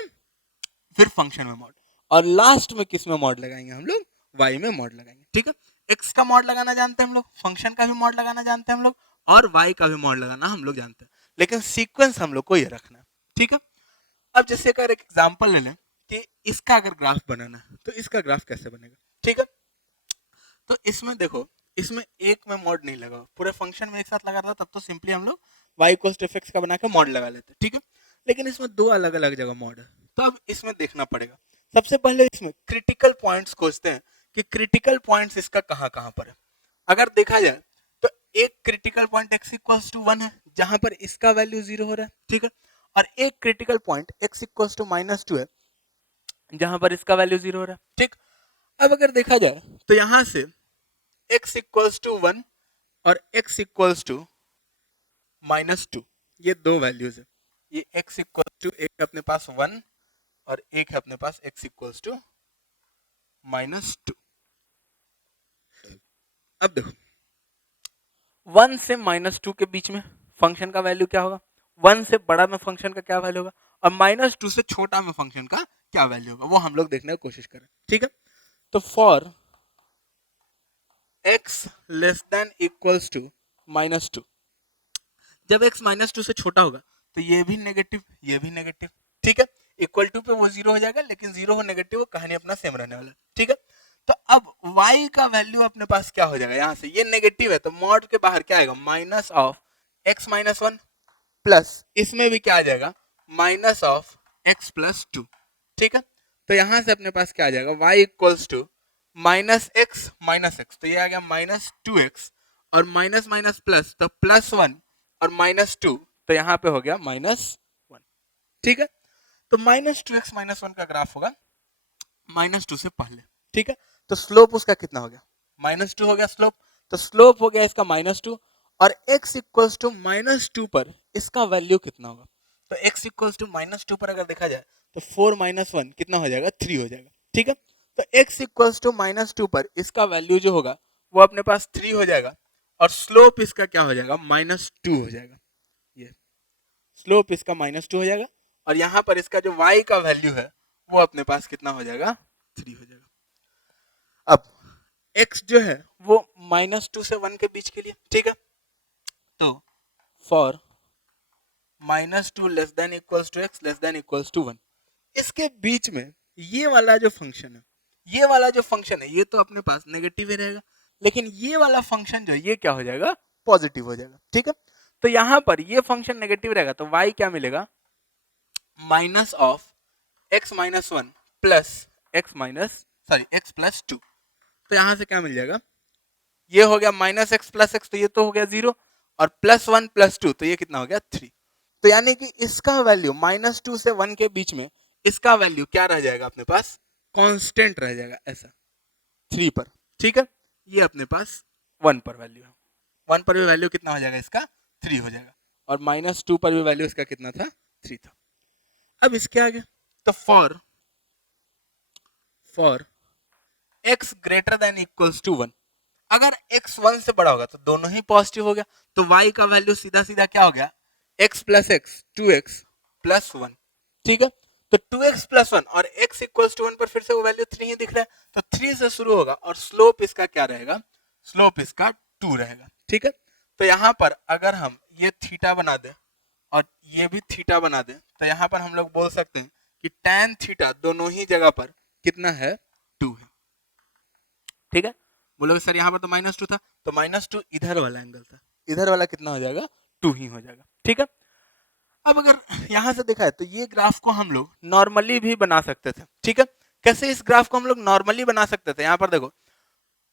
फिर फंक्शन में मॉड, और लास्ट में किस में मॉड लगाएंगे, हम लोग y में मॉड लगाएंगे, ठीक है। x का मॉड लगाना जानते हैं हम लोग, फंक्शन का भी मॉड लगाना जानते हैं हम लोग, और y का भी मॉड लगाना हम लोग जानते हैं, लेकिन सीक्वेंस हम लोग को ये रखना है, ठीक है। अब जैसे अगर एक एग्जांपल ले लें कि इसका अगर ग्राफ बनाना है तो इसका ग्राफ कैसे बनेगा, ठीक है। तो इसमें देखो, इसमें एक में मॉड नहीं लगा, पूरे फंक्शन में एक साथ लगा रहा तब तो सिंपली हम लोग y equals to f x का बना के मॉड लगा लेते, ठीक है। लेकिन इसमें दो अलग अलग जगह मॉड है, तो अब इसमें देखना पड़ेगा। सबसे पहले इसमें क्रिटिकल पॉइंट्स खोजते हैं कि क्रिटिकल पॉइंट्स इसका कहां कहां पर है। अगर देखा जाए तो एक critical point x equals to 1 है जहां पर इसका वैल्यू 0 हो रहा है, ठीक है, और एक critical point x equals to -2 है जहां पर इसका वैल्यू 0 हो रहा है, ठीक। अब अगर देखा जाए तो यहां से x इक्वल्स टू 1 और x इक्वल्स टू -2, ये दो वैल्यूज है। ये x इक्वल्स टू, एक है अपने पास 1 और एक है अपने पास x इक्वल्स टू -2। अब देखो 1 से -2 के बीच में फंक्शन का वैल्यू क्या होगा, 1 से बड़ा में फंक्शन का क्या वैल्यू होगा, और -2 से छोटा में फंक्शन का क्या वैल्यू होगा, वो हम लोग देखने की कोशिश करें, ठीक है। तो for x less than equals to -2, जब x -2 से छोटा होगा तो ये भी नेगेटिव, ये भी नेगेटिव, ठीक है। इक्वल टू पे वो 0 हो जाएगा, लेकिन 0 हो नेगेटिव, वो कहानी अपना सेम रहने वाला है, ठीक है। तो अब y का वैल्यू अपने पास क्या हो जाएगा, यहां से ये नेगेटिव है तो मॉड के बाहर क्या आएगा, माइनस ऑफ x -1 प्लस इसमें भी क्या आ जाएगा, माइनस ऑफ x +2, ठीक है। तो यहां से अपने पास क्या आ जाएगा, y इक्वल्स टू -x, तो ये आ गया -2x, और माइनस माइनस प्लस तो +1 और -2, तो यहाँ पे हो गया -1, ठीक है। तो -2x -1 का ग्राफ होगा -2 से पहले, ठीक है। तो स्लोप उसका कितना हो गया, -2 हो गया स्लोप, तो स्लोप हो गया इसका -2, और x इक्वल्स टू -2 पर इसका वैल्यू कितना होगा, तो x इक्वल्स टू -2 पर अगर देखा जाए तो 4 - 1 कितना हो जाएगा, 3 हो जाएगा, ठीक है। तो x इक्वल्स टू -2 पर इसका वैल्यू जो होगा वो अपने पास 3 हो जाएगा, और स्लोप इसका क्या हो जाएगा, -2 हो जाएगा, ये स्लोप इसका -2 हो जाएगा, और यहाँ पर इसका जो y का वैल्यू है वो अपने पास कितना हो जाएगा, 3 हो जाएगा। अब x जो है वो -2 से 1 के बीच के लिए, ठीक है। तो for -2 less than equals to x less than equals to 1, इसके बीच में ये वाला जो फंक्शन है, ये वाला जो फंक्शन है ये तो अपने पास नेगेटिव ही रहेगा, लेकिन ये वाला फंक्शन जो है ये क्या हो जाएगा, पॉजिटिव हो जाएगा, ठीक है। तो यहां पर ये फंक्शन नेगेटिव रहेगा तो y क्या मिलेगा, minus of x -1 plus x +2, तो यहां से क्या मिल जाएगा, ये हो गया -x + x, तो ये तो हो गया 0, और +1 + 2 तो ये कितना हो गया 3। तो यानी कि इसका वैल्यू -2 से 1 के बीच में इसका वैल्यू क्या रह जाएगा अपने पास, कांस्टेंट रह जाएगा, ऐसा 3 पर, ठीक है। ये अपने पास 1 पर वैल्यू है, 1 पर भी वैल्यू कितना हो जाएगा इसका, 3 हो जाएगा, और -2 पर भी वैल्यू इसका कितना था, 3 था। अब इसके आगे तो for x greater than equals to 1, अगर x 1 से बड़ा होगा तो दोनों ही पॉजिटिव हो गया, तो y का वैल्यू सीधा सीधा क्या हो गया, x + x 2x + 1, ठीक है। तो 2x + 1 और x इक्वल्स टू 1 पर फिर से वो वैल्यू 3 ही दिख रहा है, तो 3 से शुरू होगा, और स्लोप इसका क्या रहेगा, स्लोप इसका 2 रहेगा, ठीक है। तो यहाँ पर अगर हम ये थीटा बना दें और ये भी थीटा बना दें तो यहाँ पर हम लोग बोल सकते हैं कि tan थीटा दोनों ही जगह पर कितना है, 2 है, ठीक है। बोलोगे सर यहाँ पर तो -2 था, तो -2 इधर वाला एंगल था, इधर वाला कितना हो जाएगा, 2 ही हो जाएगा, ठीक है। अब अगर यहाँ से देखा है तो ये ग्राफ को हम लोग नॉर्मली भी बना सकते थे, ठीक है। कैसे इस ग्राफ को हम लोग नॉर्मली बना सकते थे, यहाँ पर देखो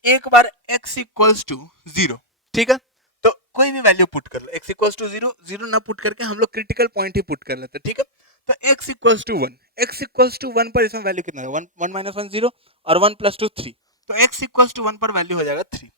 एक बार x इक्वल्स टू 0, ठीक है। तो कोई भी वैल्यू पुट कर लो, x इक्वल्स टू 0, 0 ना पुट करके हम लोग क्रिटिकल पॉइंट ही पुट कर लेते, ठीक है। तो x equals to 1, x equals to 1 पर इसमें वैल्यू कितना है, 1 1 माइनस 1 0 और 1 प्लस 2 3, तो x इक्वल्स टू 1 पर वैल्यू हो जाएगा 3।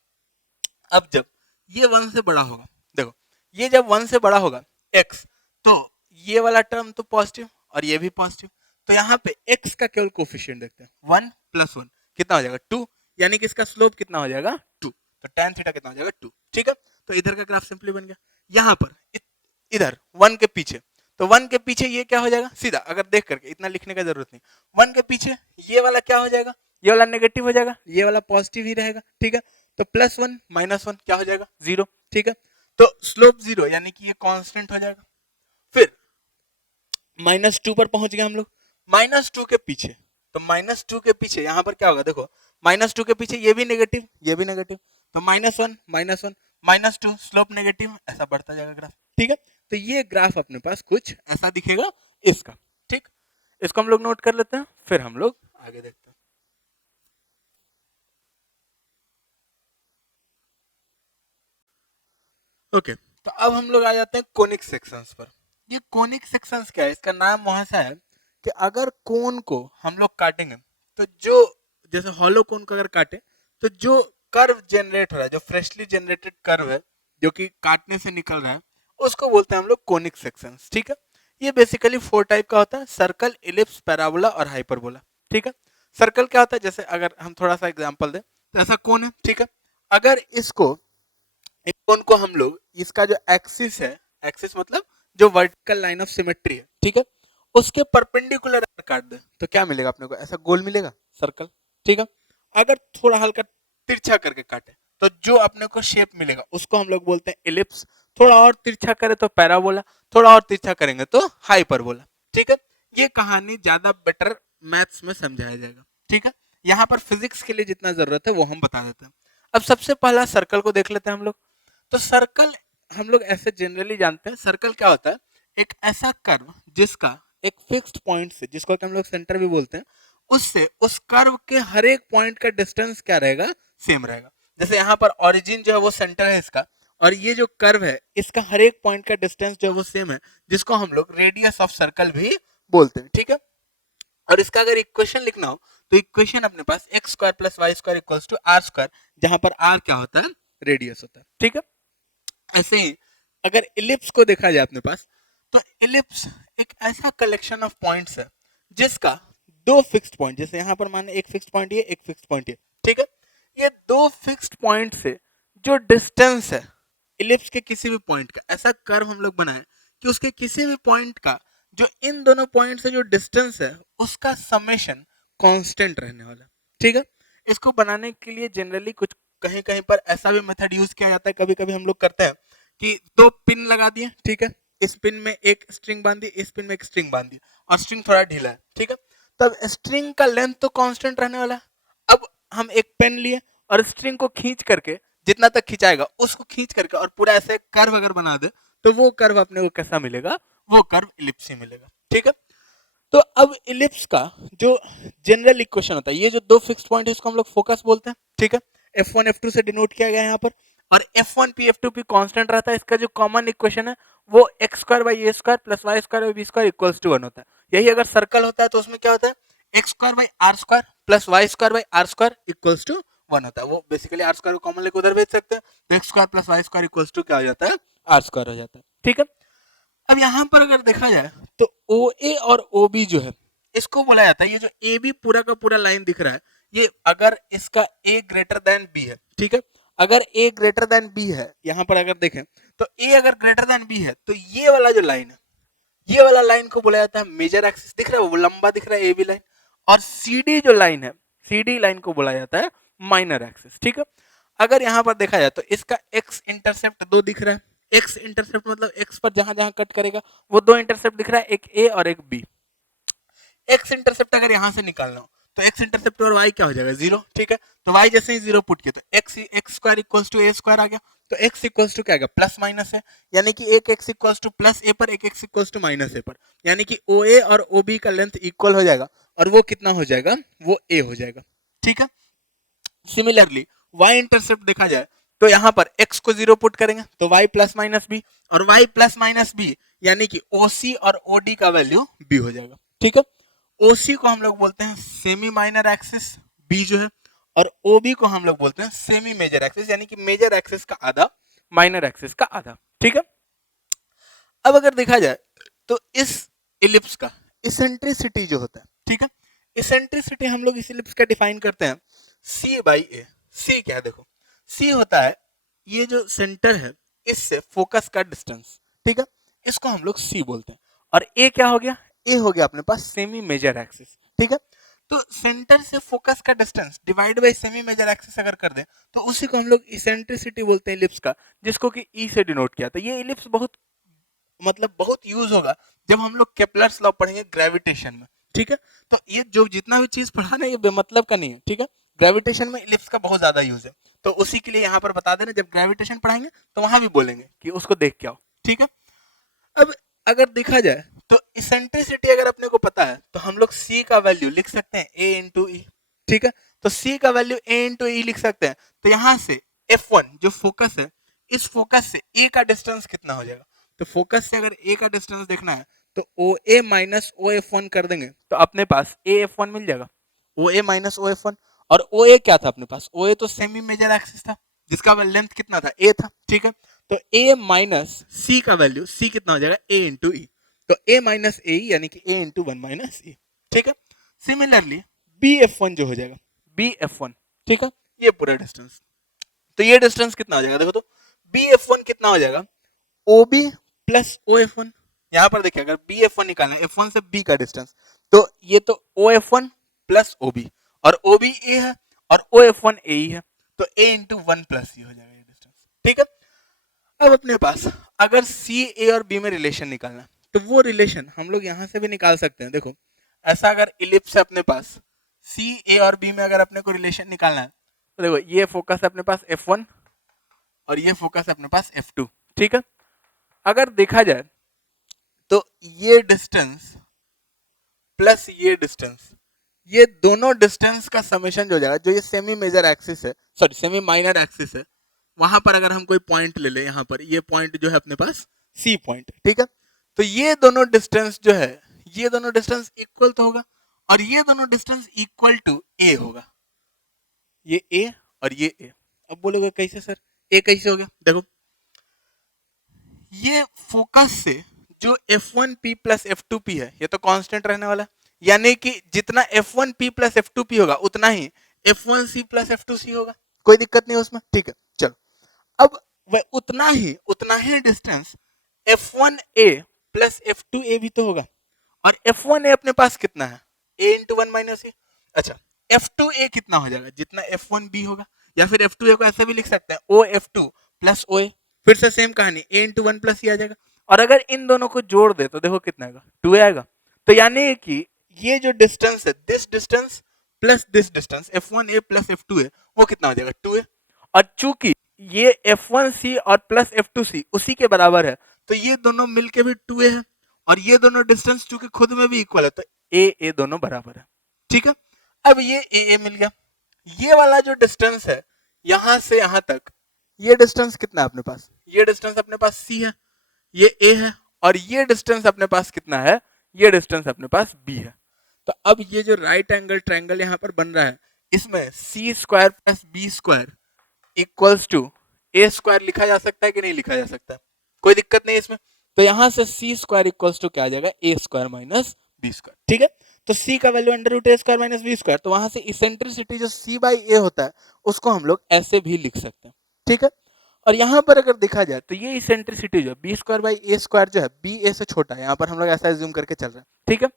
अब जब ये 1 से बड़ा होगा, देखो ये जब 1 से बड़ा होगा x, तो ये वाला टर्म तो पॉजिटिव और ये भी पॉजिटिव, तो यहाँ पे x का केवल कोफिशिएंट देखते हैं, 1 प्लस 1 कितना हो जाएगा 2, यानी कि इसका स्लोप कितना हो जाएगा 2, तो tan थीटा कितना हो जाएगा 2, ठीक है। तो इधर का ग्राफ सिंपली बन गया। यहाँ पर इधर 1 के पीछे, तो 1 के पीछे ये क्या हो जाएगा सीधा, अगर देख करके इतना लिखने का जरूरत नहीं, 1 के पीछे ये वाला क्या हो जाएगा, ये वाला नेगेटिव हो जाएगा, ये वाला पॉजिटिव ही रहेगा, ठीक है। तो प्लस 1 माइनस 1 क्या हो जाएगा 0, ठीक है। तो स्लोप 0 यानी कि ये कांस्टेंट हो जाएगा। फिर -2 पर पहुंच गए हम लोग, -2 के पीछे, तो -2 के पीछे यहाँ पर क्या होगा, देखो -2 के पीछे ये भी नेगेटिव, ये भी नेगेटिव, तो -1 -2 स्लोप नेगेटिव, ऐसा बढ़ता जाएगा ग्राफ, ठीक है। तो ये ग्राफ अपने पास कुछ ऐसा दिखेगा इसका, ठीक। इसको हम लोग नोट कर लेते हैं, फिर हम लोग आगे देखते हैं। ओके तो अब हम लोग आ जाते हैं कोनिक सेक्शंस पर। ये कोनिक सेक्शंस क्या है, इसका नाम वहां से है कि अगर कोन को हम लोग काटेंगे तो जो, जैसे हॉलो कोन को अगर काटे तो जो कर्व जनरेट हो रहा है, जो फ्रेशली जनरेटेड कर्व है जो कि काटने से निकल रहा है, उसको बोलते हैं हम लोग कोनिक सेक्शंस, ठीक है। ये बेसिकली 4 टाइप का होता है, सर्कल, इलिप्स, पैराबोला और हाइपरबोला, ठीक है। सर्कल क्या होता है, जैसे अगर हम थोड़ा सा एग्जांपल दें तो ऐसा कोन है, ठीक है। अगर इसको एक कोन को हम लोग इसका जो एक्सिस है, एक्सिस मतलब जो वर्टिकल लाइन ऑफ सिमेट्री है, ठीक है, उसके परपेंडिकुलर काट दे तो क्या मिलेगा अपने को, ऐसा गोल मिलेगा सर्कल, ठीक है। अगर थोड़ा हल्का तिरछा करके काटे तो जो अपने को शेप मिलेगा उसको हम लोग बोलते हैं इलिप्स, थोड़ा और तिरछा करे तो पैराबोला, थोड़ा और तिरछा करेंगे तो हाइपरबोला, ठीक है। ये कहानी ज्यादा बेटर मैथ्स में समझाया जाएगा, ठीक है। यहाँ पर फिजिक्स के लिए जितना जरूरत है वो हम बता देते हैं। अब सबसे पहला सर्कल को देख लेते हैं हम लोग। तो सर्कल हम लोग ऐसे जनरली जानते हैं, सर्कल क्या होता है, एक ऐसा कर्व जिसका एक फिक्स्ड पॉइंट से, जिसको हम लोग सेंटर भी बोलते हैं, उससे उस कर्व के हर एक पॉइंट का डिस्टेंस क्या रहेगा, सेम रहेगा। जैसे यहाँ पर ओरिजिन जो है वो सेंटर है इसका, और ये जो कर्व है इसका हर एक पॉइंट का डिस्टेंस जो है वो सेम है, जिसको हम लोग रेडियस ऑफ सर्कल भी बोलते हैं, ठीक है। और इसका अगर इक्वेशन लिखना हो तो इक्वेशन अपने पास x square plus y square equals to r square, जहां पर आर क्या होता है, रेडियस होता है, ठीक है। ऐसे ही अगर इलिप्स को देखा जाए अपने पास, तो इलिप्स एक ऐसा कलेक्शन ऑफ पॉइंट्स है जिसका दो फिक्स्ड पॉइंट, जैसे यहाँ पर माने एक फिक्स्ड पॉइंट ये, एक फिक्स्ड पॉइंट ये, ठीक है। ये दो फिक्स्ड पॉइंट से जो डिस्टेंस है इलिप्स के किसी भी पॉइंट का, ऐसा कर्व हम लोग बनाए कि उसके किसी भी पॉइंट का जो इन दोनों पॉइंट से जो डिस्टेंस है उसका समेशन कांस्टेंट रहने वाला, ठीक है। इसको बनाने के लिए जनरली कुछ कहीं कहीं पर ऐसा भी मेथड यूज किया जाता है, कभी कभी हम लोग करते हैं कि दो पिन लगा दिए, ठीक है, इस पिन में एक स्ट्रिंग बांध दी, इस पिन में एक स्ट्रिंग बांध दी, और स्ट्रिंग थोड़ा ढीला है, ठीक है। तब स्ट्रिंग का लेंथ तो कांस्टेंट रहने वाला है। अब हम एक पेन लिए और स्ट्रिंग को खींच करके, जितना तक खिंचाएगा उसको खींच करके और पूरा ऐसे कर्व अगर बना दे तो वो कर्व अपने को कैसा मिलेगा, वो कर्व इलिप्स ही मिलेगा, ठीक है। तो अब इलिप्स का जो जनरल इक्वेशन होता है, ये जो दो फिक्स्ड पॉइंट है इसको हम लोग फोकस बोलते हैं, ठीक है। F1 F2 से डिनोट किया गया है यहाँ पर, और F1P F2P कांस्टेंट रहता है। इसका जो कॉमन इक्वेशन है वो x square by a square plus y square by b square equals to 1 होता है। यही अगर सर्कल होता है तो उसमें क्या होता है, x square by r square plus y square by r square equals to 1 होता है। वो बेसिकली आर स्क्वायर को कॉमन लेकर उधर भेज सकते हैं, तो x square plus y square equals to क्या हो जाता है, आर स्क्वायर हो जाता है, ठीक है। अब यहाँ पर अगर देखा जाए तो ओ ए और ओ बी जो है इसको बोला जाता है, ये जो ए बी पूरा का पूरा लाइन दिख रहा है, ये अगर इसका ए ग्रेटर देन बी है, ठीक है। अगर ए ग्रेटर देन बी है, यहाँ पर अगर देखें तो ए अगर ग्रेटर देन बी है तो ये वाला जो लाइन है, ये वाला लाइन को बोला जाता है मेजर एक्सिस, दिख रहा है वो लंबा दिख रहा है ए बी लाइन। और सी डी जो लाइन है, सी डी लाइन को बोला जाता है माइनर एक्सिस, ठीक है। अगर यहाँ पर देखा जाए तो इसका एक्स इंटरसेप्ट 2 दिख रहा है, एक्स इंटरसेप्ट मतलब एक्स पर जहां जहां कट करेगा वो 2 इंटरसेप्ट दिख रहा है, एक ए और एक बी। एक्स इंटरसेप्ट अगर यहां से निकालना हो तो एक्स इंटरसेप्ट और वाई क्या हो जाएगा, 0, ठीक है। तो वाई जैसे ही 0 पुट किया तो x square equals to a square आ गया, तो x इक्वल्स टू क्या आएगा, प्लस माइनस है, यानी कि एक x इक्वल्स टू प्लस ए पर, एक x equals to minus a पर, यानी कि OA और OB का लेंथ इक्वल हो जाएगा, और वो कितना हो जाएगा, वो a हो जाएगा, ठीक है। सिमिलरली y इंटरसेप्ट देखा जाए तो यहाँ पर x को 0 पुट करेंगे तो y प्लस माइनस बी, और y प्लस माइनस बी यानी कि OC और OD का वैल्यू b हो जाएगा, ठीक है। OC को हम लोग बोलते हैं सेमी माइनर एक्सिस b जो है, और OB को हम लोग बोलते हैं सेमी मेजर एक्सिस, यानी कि मेजर एक्सिस का आधा, माइनर एक्सिस का आधा, ठीक है। अब अगर देखा जाए तो इस इलिप्स का इसेंट्रिसिटी जो होता है, ठीक है, इसेंट्रिसिटी हम लोग इस इलिप्स का डिफाइन करते हैं c बाई ए। c क्या है, देखो c होता है ये जो सेंटर है इससे फोकस का डिस्टेंस, ठीक है, इसको हम लोग c बोलते हैं, और a क्या हो गया, a हो गया अपने पास सेमी मेजर एक्सिस, ठीक है। तो सेंटर से फोकस का distance divide by semi major axis अगर कर दें तो उसी को हम लोग इसेंट्रिसिटी बोलते हैं इलिप्स का, जिसको कि e से डिनोट किया था। ये इलिप्स बहुत मतलब बहुत यूज होगा जब हम लोग केपलर्स लॉ पढ़ेंगे ग्रेविटेशन में, ठीक है। तो ये जो जितना भी चीज पढ़ा ना ये बेमतलब का नहीं है, ठीक है। ग्रेविटेशन में इलिप्स का बहुत ज्यादा यूज है, तो उसी के लिए यहाँ पर बता देना, जब ग्रेविटेशन पढ़ाएंगे तो वहां भी बोलेंगे कि उसको देख के आओ, ठीक है। अब अगर देखा जाए तो इसेंट्रिसिटी अगर अपने को पता है तो हम लोग c का वैल्यू लिख सकते हैं a इंटू ई, ठीक है। तो c का वैल्यू a इंटू ई लिख सकते हैं, तो यहाँ से f1 जो फोकस है, इस फोकस से a का डिस्टेंस कितना हो जाएगा, तो फोकस से अगर a का डिस्टेंस देखना है तो OA माइनस OF1 कर देंगे तो अपने पास AF1 मिल जाएगा, OA माइनस OF1। और OA क्या था अपने पास, OA तो सेमी मेजर एक्सिस था जिसका लेंथ कितना था, a था, ठीक है। तो a माइनस c का वैल्यू c कितना हो जाएगा, a इंटू ई, तो a माइनस ए यानी कि a इंटू 1 माइनस e, ठीक है। सिमिलरली BF1 जो हो जाएगा BF1, ठीक है, ये पूरा डिस्टेंस, तो ये डिस्टेंस कितना हो जाएगा, देखो तो BF1 कितना हो जाएगा, OB प्लस OF1। यहाँ पर देखिए अगर BF1 निकालना है, F1 से B का डिस्टेंस, तो ये तो OF1 प्लस OB, और OB A है और OF1 AE है, तो A इंटू 1 प्लस E हो जाएगा ये डिस्टेंस, ठीक है। अब अपने पास अगर C A और B में रिलेशन निकालना है तो वो रिलेशन हम लोग यहाँ से भी निकाल सकते हैं। देखो ऐसा अगर इलिप्स है अपने पास, C A और B में अगर अपने को रिलेशन निकालना है तो देखो ये फोकस है अपने पास F1 और ये फोकस है अपने पास F2, ठीक है। अगर देखा जाए तो ये डिस्टेंस प्लस ये डिस्टेंस, ये दोनों डिस्टेंस का समेशन जो हो जाएगा, जो ये सेमी मेजर एक्सिस है, सॉरी सेमी माइनर एक्सिस है, वहां पर अगर हम कोई पॉइंट ले ले, यहाँ पर ये पॉइंट जो है अपने पास C पॉइंट, ठीक है। तो ये दोनों डिस्टेंस जो है, ये दोनों डिस्टेंस इक्वल तो होगा, और ये दोनों डिस्टेंस इक्वल टू A होगा, ये A और ये A। अब बोलोगे कैसे सर, A कैसे हो गया, देखो ये फोकस से जो F1P प्लस F2P है ये तो कांस्टेंट रहने वाला है, यानी कि जितना F1P प्लस F2P होगा उतना ही F1C प्लस F2C होगा, कोई दिक्कत नहीं उसमें, ठीक है। चलो अब वह उतना ही डिस्टेंस F1A प्लस F2A भी तो होगा, और F1A अपने पास कितना है, A इंटू 1 माइनस ए। अच्छा F2A कितना हो जाएगा, जितना F1B होगा, या फिर F2A को ऐसे भी लिख सकते हैं OF2 प्लस OA, फिर से सेम कहानी A इंटू 1 प्लस ई आ जाएगा, और अगर इन दोनों को जोड़ दे तो देखो कितना आएगा, 2A आएगा। तो यानी कि ये जो डिस्टेंस है, this distance plus this distance F1A plus F2A, वो कितना हो जाएगा, 2A। और चूंकि ये F1C और प्लस F2C उसी के बराबर है, तो ये दोनों मिलके भी 2A है, और ये दोनों डिस्टेंस चूंकि खुद में भी इक्वल है तो A दोनों बराबर है, ठीक है। अब ये A मिल गया, ये वाला जो डिस्टेंस है यहां से यहां तक, ये डिस्टेंस कितना है अपने पास, ये डिस्टेंस अपने पास C है, ये A है, और ये डिस्टेंस अपने पास कितना है, ये डिस्टेंस अपने पास B है। तो अब ये जो राइट एंगल ट्रायंगल यहाँ पर बन रहा है, इसमें C square plus B square equals to A square लिखा जा सकता है कि नहीं लिखा जा सकता, कोई दिक्कत नहीं इसमें। तो यहां से C स्क्वायर इक्वल्स टू क्या आ जाएगा, A square minus B square, ठीक है। तो C का value under root A square minus B square, तो वहां से इसेंट्रिसिटी जो C बाई A होता है उसको हम लोग ऐसे भी लिख सकते हैं, ठीक है। और यहाँ पर अगर देखा जाए तो ये इसेंट्रिसिटी जो है B square by A square जो है B A से छोटा है, यहाँ पर हम लोग ऐसा एज्यूम करके चल रहे हैं, ठीक है।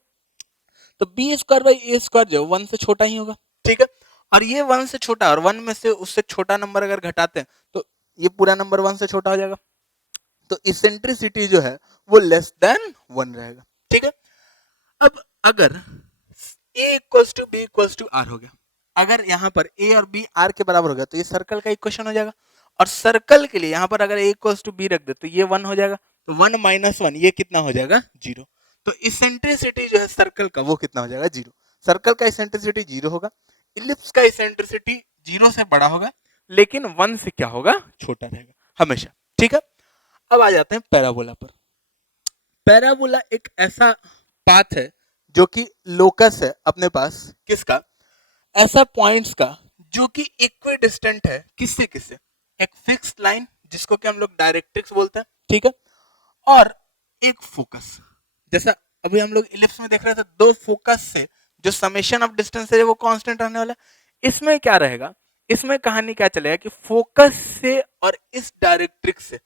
तो B square by A square जो है 1 से छोटा ही होगा, ठीक है। और ये 1 से छोटा, और 1 में से उससे छोटा नंबर अगर घटाते हैं तो ये पूरा नंबर 1 से छोटा हो जाएगा, तो इसेंट्रिसिटी जो है वो लेस देन 1 रहेगा, ठीक है। अब अगर A equals to B equals to R हो गया, अगर यहाँ पर A और B R के बराबर हो गया तो ये सर्कल का इक्वेशन हो जाएगा, और सर्कल के लिए यहाँ पर अगर a इक्वल्स टू बी रख दे तो ये 1 हो जाएगा, तो 1 माइनस 1 ये कितना हो जाएगा 0। तो इसेंट्रिसिटी जो है सर्कल का वो कितना हो जाएगा 0। सर्कल का इसेंट्रिसिटी 0 होगा, इलिप्स का इसेंट्रिसिटी 0 से बड़ा होगा, लेकिन 1 से क्या होगा छोटा रहेगा हमेशा। ठीक है, अब आ जाते हैं पैराबोला पर। पैराबोला एक ऐसा पाथ है जो कि लोकस है अपने पास किसका, ऐसा पॉइंट्स का जो कि इक्विडिस्टेंट है किससे किससे, एक फिक्स्ड लाइन जिसको कि हम लोग डायरेक्ट्रिक्स बोलते हैं, ठीक है, और एक फोकस। जैसा अभी हम लोग इलिप्स में देख रहे थे, दो फोकस से जो समेशन ऑफ डिस्टेंस है वो कांस्टेंट रहने वाला है। इसमें क्या रहेगा, इसमें कहानी क्या चलेगा कि फोकस से और इस डायरेक्ट्रिक्स से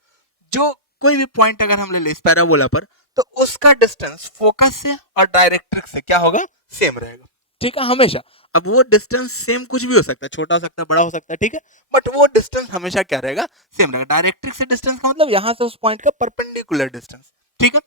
जो कोई भी पॉइंट अगर हम ले ले इस पैराबोला पर, तो उसका डिस्टेंस फोकस से और डायरेक्ट्रिक्स से क्या होगा सेम रहेगा। ठीक है, हमेशा। अब वो डिस्टेंस सेम कुछ भी हो सकता है, छोटा हो सकता है, बड़ा हो सकता है, ठीक है, बट वो डिस्टेंस हमेशा क्या रहेगा सेम रहेगा। डायरेक्ट्रिक्स से डिस्टेंस का मतलब यहां से उस पॉइंट का परपेंडिकुलर डिस्टेंस। ठीक है,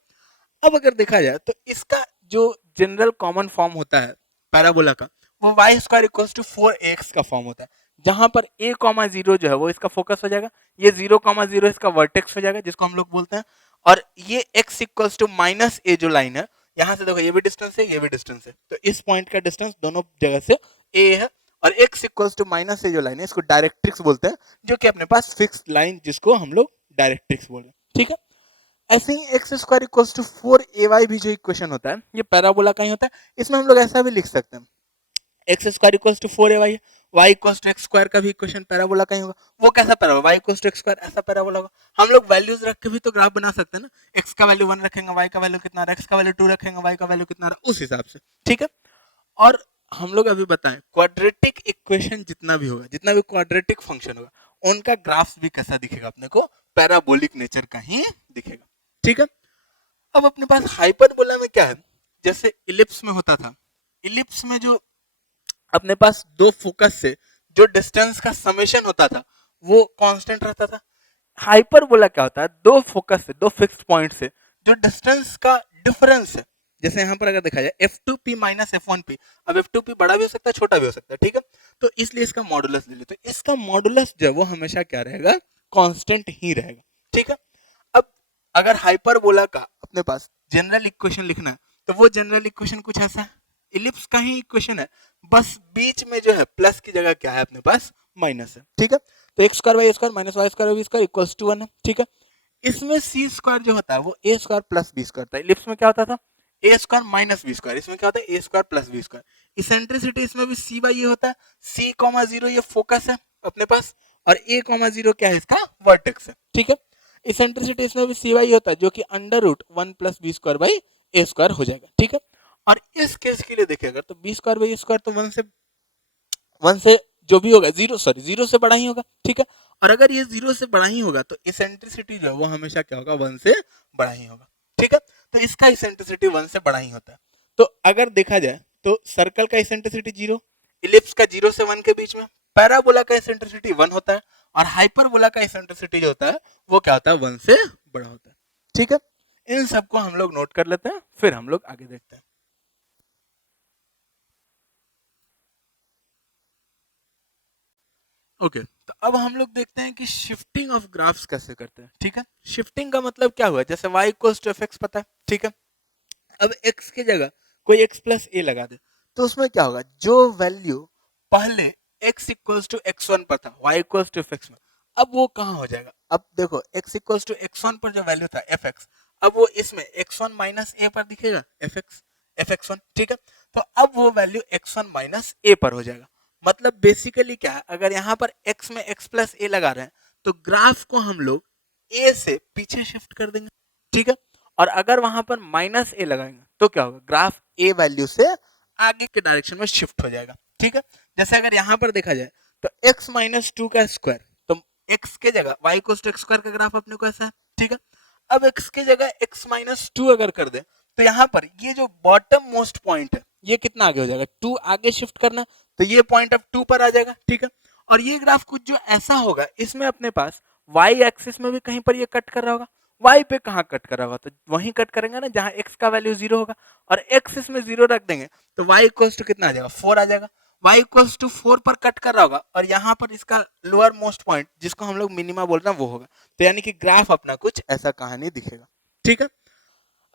अब अगर देखा जाए तो इसका जो जनरल कॉमन फॉर्म होता है पैराबोला का, वो Y square equals to 4ax का फॉर्म होता है, जहां पर a कॉमा 0 जो है वो इसका फोकस हो जाएगा, ये 0 कॉमा 0 इसका वर्टेक्स हो जाएगा जिसको हम लोग बोलते हैं, और ये x equals to minus a जो लाइन है, यहां से देखो ये भी डिस्टेंस है ये भी डिस्टेंस है, तो इस पॉइंट का डिस्टेंस दोनों जगह से a है, और x equals to minus a जो लाइन है इसको डायरेक्ट्रिक्स बोलते हैं, जो कि अपने पास फिक्स्ड लाइन जिसको हम लोग डायरेक्ट्रिक्स बोल रहे हैं। ठीक है, ऐसे ही x square equals to 4ay भी जो इक्वेशन होता है ये पैराबोला का ही होता है। इसमें हम लोग ऐसा भी लिख सकते हैं, x square equals to 4ay है, y equals to x square का भी इक्वेशन पैराबोला का ही होगा। वो कैसा parabola, y equals to x square ऐसा पैराबोला होगा। हम लोग वैल्यूज रख के भी तो ग्राफ बना सकते हैं ना, एक्स का वैल्यू 1 रखेंगे, वाई का वैल्यू कितना रहा, एक्स का वैल्यू 2 रखेंगे, वाई का वैल्यू कितना रहा, उस हिसाब से। ठीक है, और हम लोग अभी बताएं क्वाड्रेटिक इक्वेशन जितना भी होगा, जितना भी क्वाड्रेटिक फंक्शन होगा, उनका ग्राफ भी कैसा दिखेगा अपने को, पैराबोलिक नेचर का ही दिखेगा। ठीक है, अब अपने पास हाइपरबोला में क्या है, जैसे इलिप्स में होता था, इलिप्स में जो अपने पास दो फोकस से जो डिस्टेंस का समेशन होता था वो कांस्टेंट रहता था। हाइपरबोला क्या होता है, दो फोकस से, दो फिक्स्ड पॉइंट से जो डिस्टेंस का डिफरेंस है, जैसे यहाँ पर अगर देखा जाए f2p माइनस f1p, अब f2p बड़ा भी हो सकता है छोटा भी हो सकता है, ठीक है, तो इसलिए इसका मॉडुलस ले लेते हैं, इसका मॉडुलस जो है वो हमेशा क्या रहेगा कांस्टेंट ही रहेगा। ठीक है, अब अगर हाइपरबोला का अपने पास जनरल इक्वेशन लिखना है तो वो जनरल इक्वेशन कुछ ऐसा है, इलिप्स का ही इक्वेशन है, बस बीच में जो है प्लस की जगह क्या है अपने पास माइनस है। ठीक है, तो x square y square minus y square b square equals to 1 है। ठीक है, इसमें सी स्क्वायर जो होता है वो a square plus b square था, इलिप्स में क्या होता था a square minus b square, इसमें क्या होता है a square plus b square. Eccentricity इसमें भी सी बाई ये होता है, सी कॉमा 0 ये फोकस है अपने पास, और ए कॉमा 0 क्या है इसका वर्टेक्स है। ठीक है, इसेंट्रिसिटी इसमें भी सी बाई होता है जो कि under root 1 plus b square by a square हो जाएगा। ठीक है, और इस केस के लिए देखिए अगर तो b square by a square तो 1 से जो भी होगा 0 से बड़ा ही होगा। ठीक है, और अगर ये 0 से बड़ा ही होगा तो इसेंट्रिसिटी जो है वो हमेशा क्या होगा 1 से बड़ा ही होगा। ठीक है, तो इसका इसेंट्रिसिटी 1 से बड़ा ही होता है। तो अगर देखा जाए तो सर्कल का इसेंट्रिसिटी 0, इलिप्स का 0 से 1 के बीच में, पैराबोला का इसेंट्रिसिटी 1 होता है, और हाइपरबोला का इसेंट्रिसिटी जो होता है वो क्या होता है 1 से बड़ा होता है। ठीक है, इन सबको हम लोग नोट कर लेते हैं, फिर हम लोग आगे देखते हैं। ओके तो अब हम लोग देखते हैं कि शिफ्टिंग ऑफ ग्राफ्स कैसे करते हैं। ठीक है, शिफ्टिंग का मतलब क्या हुआ, जैसे y equals to f x पता है, ठीक है, अब x की जगह कोई x प्लस ए लगा दे तो उसमें क्या होगा, जो वैल्यू पहले x इक्वल्स टू x1 पर था y equals to f x में, अब वो कहाँ हो जाएगा, अब देखो x इक्वल्स टू x1 पर जो वैल्यू था एफ एक्स, अब वो इसमें x1 माइनस ए पर दिखेगा एफ एक्स वन। ठीक है, तो अब वो वैल्यू x1 माइनस ए पर हो जाएगा। मतलब बेसिकली क्या है, अगर यहाँ पर x में x प्लस ए लगा रहे हैं तो ग्राफ को हम लोग a से पीछे शिफ्ट कर देंगे। ठीक है, और अगर वहां पर माइनस ए लगाएंगे तो क्या होगा, ग्राफ a वैल्यू से आगे के डायरेक्शन में शिफ्ट हो जाएगा। ठीक है, जैसे अगर यहाँ पर देखा जाए तो x माइनस 2 का स्क्वायर, तो x के जगह y equals to x square का ग्राफ अपने को ऐसा है। ठीक है, अब x के जगह x माइनस 2 अगर कर दे तो यहाँ पर ये जो बॉटम मोस्ट पॉइंट है ये कितना आगे हो जाएगा, 2 आगे शिफ्ट करना, तो ये पॉइंट अब 2 पर आ जाएगा। ठीक है, और ये ग्राफ कुछ जो ऐसा होगा, इसमें अपने पास y एक्सिस में भी कहीं पर ये कट कर रहा होगा, y पे कहाँ कट कर रहा होगा, तो वहीं कट करेंगे ना जहां x का वैल्यू 0 होगा, और x इसमें 0 रख देंगे तो y इक्वल्स टू कितना आ जाएगा 4 आ जाएगा। y इक्वल्स टू 4 पर कट कर रहा होगा और यहाँ पर इसका लोअर मोस्ट पॉइंट जिसको हम लोग मिनिमा बोल रहे हैं वो होगा। तो यानी कि ग्राफ अपना कुछ ऐसा कहानी दिखेगा। ठीक है,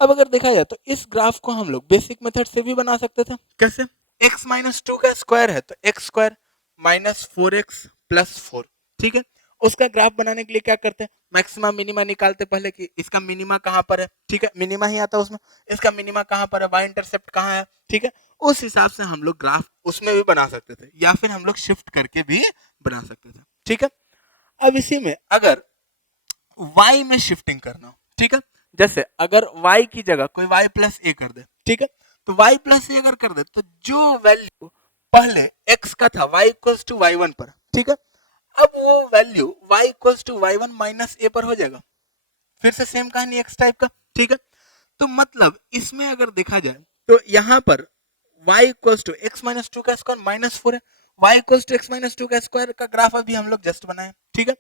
अब अगर देखा जाए तो इस ग्राफ को हम लोग बेसिक मेथड से भी बना सकते थे। कैसे? x माइनस टू का स्क्वायर है तो x square minus 4x plus 4। ठीक है, उसका ग्राफ बनाने के लिए क्या करते हैं, मैक्सिमा मिनिमा निकालते पहले कि इसका मिनिमा कहाँ पर है। ठीक है, मिनिमा ही आता है उसमें, इसका मिनिमा कहाँ पर है, वाई इंटरसेप्ट कहाँ है। ठीक है, उस हिसाब से हम लोग ग्राफ उसमें भी बना सकते थे या फिर हम लोग शिफ्ट करके भी बना सकते थे। ठीक है, अब इसी में अगर y में शिफ्टिंग करना हो, ठीक है, जैसे अगर y की जगह कोई y प्लस ए कर दे, ठीक है, तो y प्लस ए अगर कर दे तो जो वैल्यू पहले x का था y इक्वल्स टू y1 पर, ठीक है, अब वो value y equals to y1 minus a पर हो जाएगा। फिर से सेम कहानी x टाइप का। ठीक है, तो मतलब इसमें अगर देखा जाए तो यहाँ पर y equals to x minus two का स्क्वायर माइनस 4 है, y equals to x minus two का स्क्वायर का ग्राफ अभी हम लोग जस्ट बनाए। ठीक है,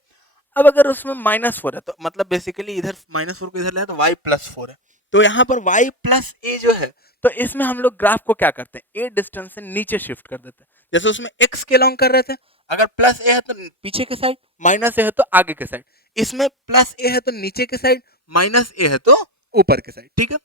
अब अगर उसमें माइनस 4 है तो मतलब बेसिकली इधर माइनस 4 को इधर ले तो y प्लस 4 है, तो यहाँ पर y प्लस ए जो है तो इसमें हम लोग ग्राफ को क्या करते हैं, ए डिस्टेंस से नीचे शिफ्ट कर देते हैं। जैसे उसमें x के लॉन्ग कर रहे थे, अगर प्लस ए है तो पीछे के साइड, माइनस ए है तो आगे के साइड, इसमें प्लस ए है तो नीचे के साइड, माइनस ए है तो ऊपर के साइड। ठीक है,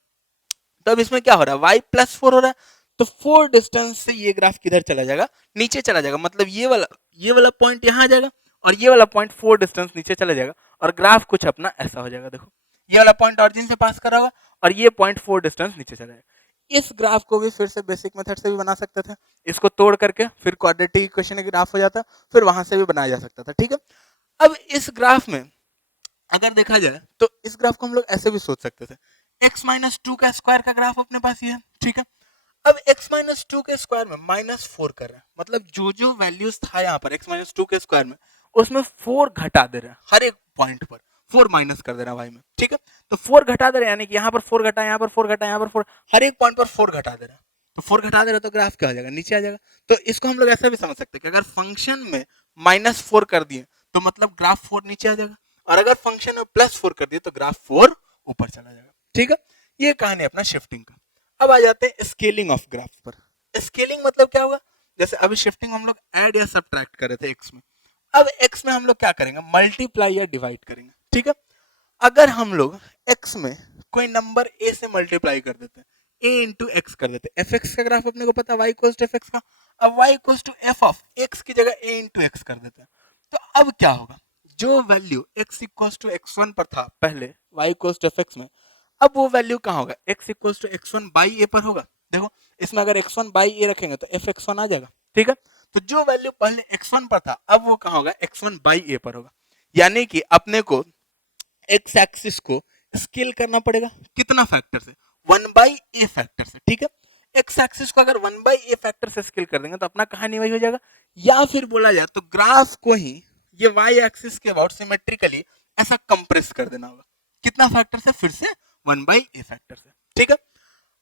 तो अब इसमें क्या हो रहा है, y प्लस 4 हो रहा है, तो 4 डिस्टेंस से ये ग्राफ किधर चला जाएगा, नीचे चला जाएगा। मतलब ये वाला पॉइंट यहाँ आ जाएगा और ये वाला पॉइंट 4 डिस्टेंस नीचे चला जाएगा और ग्राफ कुछ अपना ऐसा हो जाएगा। देखो ये वाला पॉइंट ऑरिजिन से पास कर रहा होगा और ये पॉइंट 4 डिस्टेंस नीचे चला जाएगा। इस ग्राफ को भी फिर से बेसिक मेथड से भी बना सकते थे, इसको तोड़ करके फिर क्वाड्रेटिक इक्वेशन का ग्राफ हो जाता, फिर वहां से भी बनाया जा सकता था। ठीक है, अब इस ग्राफ में अगर देखा जाए तो इस ग्राफ को हम लोग ऐसे भी सोच सकते थे, x माइनस टू का स्क्वायर का ग्राफ अपने पास ये है। ठीक है, अब x माइनस टू के स्क्वायर में माइनस 4 कर रहा है, मतलब जो जो वैल्यूज था यहाँ पर x माइनस टू के स्क्वायर में उसमें 4 घटा दे रहा है, हर एक पॉइंट पर 4 माइनस कर दे रहा है y में। ठीक है, तो 4 घटा दे रहा है यानी कि यहाँ पर 4 घटा, यहाँ पर 4 घटा, यहाँ पर 4, हर एक पॉइंट पर 4 घटा दे रहा है। तो 4 घटा दे रहा है तो ग्राफ क्या हो जाएगा, नीचे आ जाएगा। तो इसको हम लोग ऐसा भी समझ सकते हैं कि अगर फंक्शन में माइनस 4 कर दिए तो मतलब ग्राफ 4 नीचे आ जाएगा, और अगर फंक्शन में प्लस 4 कर दिए तो ग्राफ 4 ऊपर चला जाएगा। ठीक है, ये कहानी अपना शिफ्टिंग का। अब आ जाते हैं स्केलिंग ऑफ ग्राफ पर। स्केलिंग मतलब क्या होगा, जैसे अभी शिफ्टिंग हम लोग ऐड या सब्ट्रैक्ट कर रहे थे x में, अब x में हम लोग क्या करेंगे, मल्टीप्लाई या डिवाइड करेंगे। ठीक है, अगर हम लोग x में कोई नंबर a से मल्टीप्लाई कर देते हैं, a इंटू एक्स कर देते हैं, fx का ग्राफ अपने को पता है y इक्वल्स टू fx का, अब y equals to f of x की जगह a इंटू एक्स कर देते हैं, तो अब क्या होगा, जो value x equals to x1 पर था पहले y इक्वल्स टू fx में, अब वो वैल्यू कहाँ होगा, x equals to x1 by a पर होगा। देखो इसमें अगर x1 बाई a रखेंगे तो fx1 आ जाएगा। ठीक है, तो जो वैल्यू पहले x1 पर था अब वो कहाँ होगा, x1 बाई a पर होगा। यानी कि अपने को x एक्सिस को स्केल करना पड़ेगा कितना फैक्टर से, 1 बाई a फैक्टर से। ठीक है, x एक्सिस को अगर 1 बाई a फैक्टर से स्केल कर देंगे तो अपना कहानी वही हो जाएगा। या फिर बोला जाए तो ग्राफ को ही ये y एक्सिस के अबाउट सिमेट्रिकली ऐसा कंप्रेस कर देना होगा, कितना फैक्टर से, फिर से 1 बाई a फैक्टर से। ठीक है,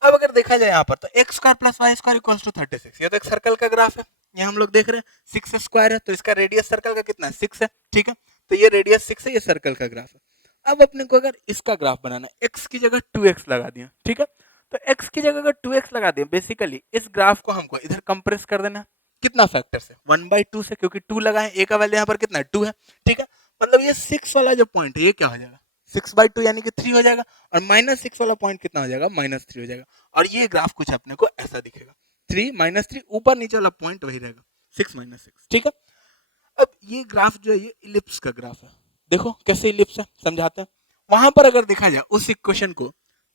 अब अगर देखा जाए यहाँ पर तो x square plus y square equals to 36, ये तो एक सर्कल का ग्राफ है, ये हम लोग देख रहे हैं 6 स्क्वायर है तो इसका रेडियस सर्कल का कितना है, 6 है। ठीक है, तो ये रेडियस 6 है, ये सर्कल का ग्राफ है। अब अपने को अगर इसका ग्राफ बनाना है, x की जगह 2x लगा दिया। ठीक है, तो x की जगह अगर 2x लगा दिया, बेसिकली इस ग्राफ को हमको इधर कंप्रेस कर देना है, कितना फैक्टर से, 1/2 से, क्योंकि 2 लगाए, a का वैल्यू यहाँ पर कितना है, 2 है। ठीक है, मतलब ये 6 वाला जो पॉइंट है ये क्या हो जाएगा, 6/2 यानी कि 3 हो जाएगा, और -6 वाला पॉइंट कितना हो जाएगा, -3 हो जाएगा। और ये ग्राफ कुछ अपने को ऐसा दिखेगा, 3 -3, ऊपर नीचे वाला पॉइंट वही रहेगा, 6 -6। ठीक है, अब ये ग्राफ जो है ये इलिप्स का ग्राफ है। देखो कैसे इलिप्स है, समझाते हैं। वहां पर अगर देखा जाए उस इक्वेशन को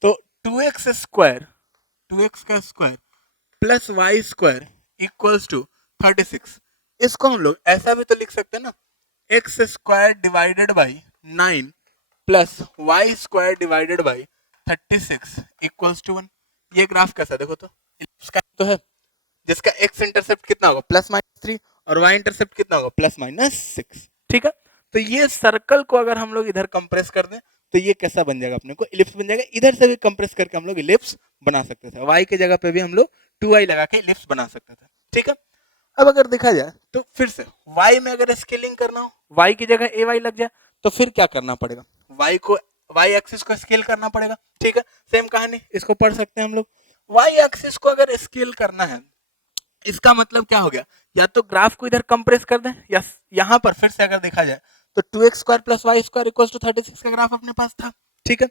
तो 2x स्क्वायर, 2x का square plus y square equals to 36, इसको हम लोग ऐसा भी तो लिख सकते हैं ना, x square divided by 9 plus y square divided by 36 equals to 1। ये ग्राफ कैसा, देखो तो इलिप्स का तो है, जिसका x इंटरसेप्ट कितना होगा, +-3, और y इंटरसेप्ट कितना होगा, +-6। ठीक है, तो ये सर्कल को अगर हम लोग इधर कंप्रेस कर दें तो ये कैसा बन जाएगा, अपने को इलिप्स बन जाएगा। इधर से भी कंप्रेस करके हम लोग इलिप्स बना सकते थे, y के जगह पे भी हम लोग 2y लगा के इलिप्स बना सकते थे। ठीक है, अब अगर देखा जाए तो फिर से y में अगर स्केलिंग करना हो, y की जगह ay लग जाए तो फिर क्या करना पड़ेगा, y एक्सिस को स्केल करना पड़ेगा। ठीक है, सेम कहानी, इसको पढ़ सकते हैं हम लोग। y एक्सिस को अगर स्केल करना है इसका मतलब क्या हो गया, या तो ग्राफ को इधर कंप्रेस कर दें, या यहाँ पर फिर से अगर देखा जाए तो 2x² plus y square equals to 36 का ग्राफ अपने पास था, ठीक है।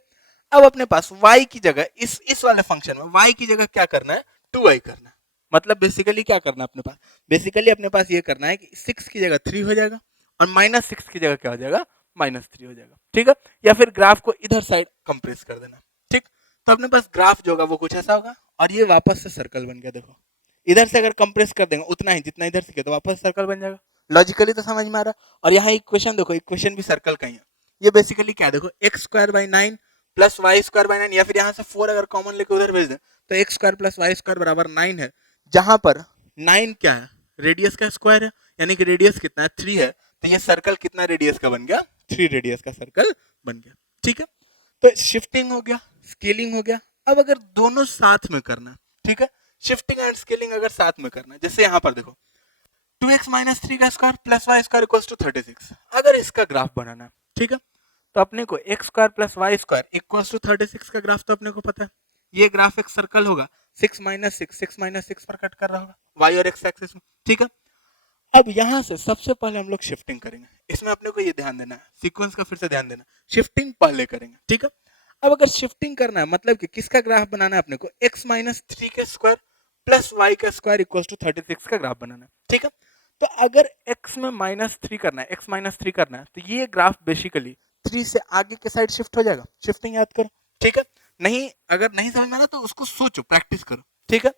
अब अपने पास y की जगह इस वाले फंक्शन में y की जगह क्या करना है, 2y करना है। मतलब बेसिकली क्या करना है अपने पास, बेसिकली अपने पास ये करना है कि 6 की जगह 3 हो जाएगा और -6 की जगह क्या हो जाएगा, -3 हो जाएगा, ठीक है। या फिर ग्राफ को इधर साइड कंप्रेस कर देना, ठीक। तो अपने पास ग्राफ जो होगा वो कुछ ऐसा होगा और ये वापस से सर्कल बन गया। देखो इधर से अगर कंप्रेस कर देंगे उतना ही जितना इधर से किया तो वापस सर्कल बन जाएगा। लॉजिकली तो समझ में आ रहा है। और यहाँ इक्वेशन देखो, इक्वेशन भी सर्कल का ही है। ये बेसिकली क्या है, देखो x² / 9 प्लस y² / 9, या फिर यहाँ से 4 अगर कॉमन लेके उधर भेज दें तो x² प्लस y² बराबर 9 है, जहां पर 9 क्या है, रेडियस का स्क्वायर है, यानी कि रेडियस कितना है, 3 है। तो ये सर्कल कितना रेडियस का बन गया, 3 रेडियस का सर्कल बन गया, ठीक है। तो शिफ्टिंग हो गया, स्केलिंग हो गया। अब अगर दोनों साथ में करना है, ठीक है, शिफ्टिंग एंड स्केलिंग अगर साथ में करना है, जैसे यहाँ पर देखो 2x - 3 का square plus y square equals to 36, अगर इसका ग्राफ बनाना है, ठीक है, तो अपने को x² plus y square equals to 36 का ग्राफ तो अपने को पता है। ये ग्राफ एक सर्कल होगा, 6 - 6 6 - 6 पर कट कर रहा होगा वाई और एक्स एक्सिस में, ठीक है। अब यहां से सबसे पहले हम लोग शिफ्टिंग करेंगे। इसमें अपने को ये ध्यान देना है, सीक्वेंस का फिर से ध्यान देना, शिफ्टिंग पहले करेंगे, ठीक है। अब अगर शिफ्टिंग करना है मतलब कि किसका ग्राफ बनाना है अपने को, x - 3 के स्क्वायर प्लस y का स्क्वायर इक्वल टू 36 का ग्राफ बनाना है, ठीक है। तो अगर x में -3 करना है, x - 3 करना है, तो ये ग्राफ बेसिकली 3 से आगे के साइड शिफ्ट हो जाएगा। शिफ्टिंग याद करो, ठीक है। नहीं, अगर नहीं समझ में आ रहा तो उसको सोचो, प्रैक्टिस करो, ठीक है।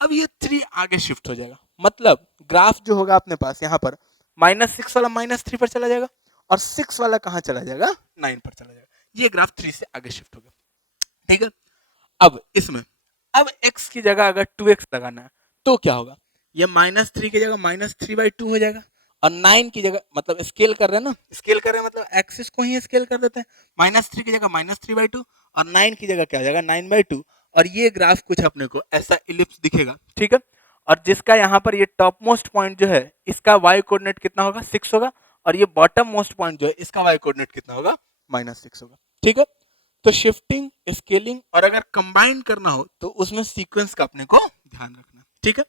अब ये 3 आगे शिफ्ट हो जाएगा, मतलब ग्राफ जो होगा अपने पास यहाँ पर -6 वाला -3 पर चला जाएगा और 6 वाला कहाँ चला जाएगा, 9 पर चला जाएगा। ये ग्राफ 3 से आगे शिफ्ट हो गया, ठीक है। अब इसमें अब x की जगह अगर 2x लगाना है तो क्या होगा, ये -3 की जगह -3/2 हो जाएगा और 9 की जगह, मतलब स्केल कर रहे हैं ना, स्केल कर रहे हैं मतलब एक्सिस को ही स्केल कर देते हैं। -3 की जगह -3/2 और 9 की जगह क्या हो जाएगा, 9/2। और ये ग्राफ कुछ अपने को ऐसा इलिप्स दिखेगा, ठीक है। और जिसका यहाँ पर ये टॉप मोस्ट पॉइंट जो है इसका y कोऑर्डिनेट कितना होगा, 6 होगा, और ये बॉटम मोस्ट पॉइंट जो है इसका y कोऑर्डिनेट कितना होगा, -6 होगा, ठीक है। तो शिफ्टिंग, स्केलिंग और अगर कंबाइन करना हो तो उसमें सीक्वेंस का अपने को ध्यान रखना, ठीक है।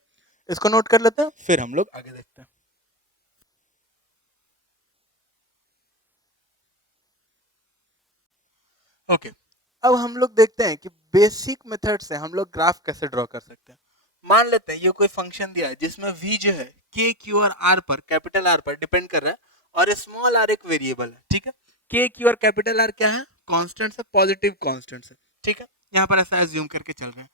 इसको नोट कर लेते हैं, फिर हम लोग आगे देखते हैं। ओके, अब हम लोग देखते हैं कि बेसिक मेथड से हम लोग ग्राफ कैसे ड्रॉ कर सकते हैं। मान लेते हैं ये कोई फंक्शन दिया है जिसमें v जो है k, q और r पर, कैपिटल R पर डिपेंड कर रहा है और स्मॉल r एक वेरिएबल है, ठीक है। k, q और कैपिटल R क्या है, कांस्टेंट्स है, पॉजिटिव कांस्टेंट्स है, ठीक है। यहाँ पर ऐसा एज्यूम करके चल रहे हैं।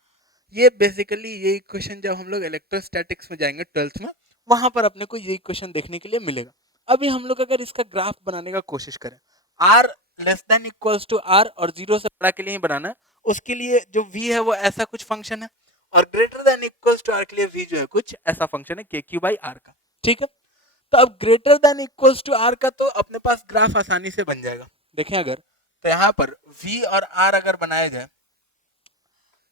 ये बेसिकली ये इक्वेशन जब हम लोग इलेक्ट्रोस्टैटिक्स में जाएंगे 12th में, वहां पर अपने को ये इक्वेशन देखने के लिए मिलेगा। अभी हम लोग अगर इसका ग्राफ बनाने का कोशिश करें, r less than equals to r और 0 से बड़ा के लिए ही बनाना है, उसके लिए जो v है वो ऐसा कुछ फंक्शन है, और greater than equals to r के लिए v जो है कुछ ऐसा फंक्शन है k3/r का, ठीक है। तो अब greater than equals to r का तो अपने पास ग्राफ आसानी से बन जाएगा। देखें अगर तो यहाँ पर v और r अगर बनाया जाए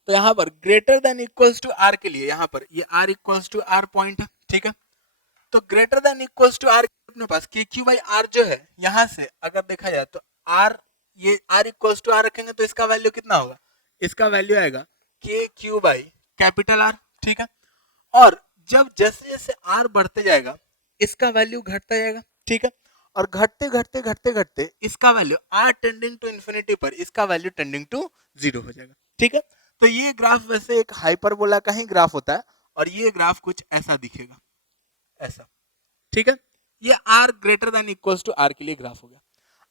तो यहाँ पर greater than equals to r के लिए यहाँ पर ये r equals to r point है, ठीक है। तो greater than equals to r अपने पास k3/r जो है, यहाँ से अगर देखा जाए तो r, ये r इक्वल्स टू r रखेंगे तो इसका वैल्यू कितना होगा, इसका वैल्यू आएगा k3/R, ठीक है। और जब जैसे जैसे r बढ़ते जाएगा इसका वैल्यू घटता जाएगा, ठीक है। और घटते घटते घटते घटते इसका value r tending to infinity पर इसका वैल्यू टेंडिंग टू 0 हो जाएगा, ठीक है। तो ये ग्राफ वैसे एक हाइपरबोला का ही ग्राफ होता है और ये ग्राफ कुछ ऐसा दिखेगा, ऐसा, ठीक है। ये r greater than equals to r के लिए ग्राफ हो गया।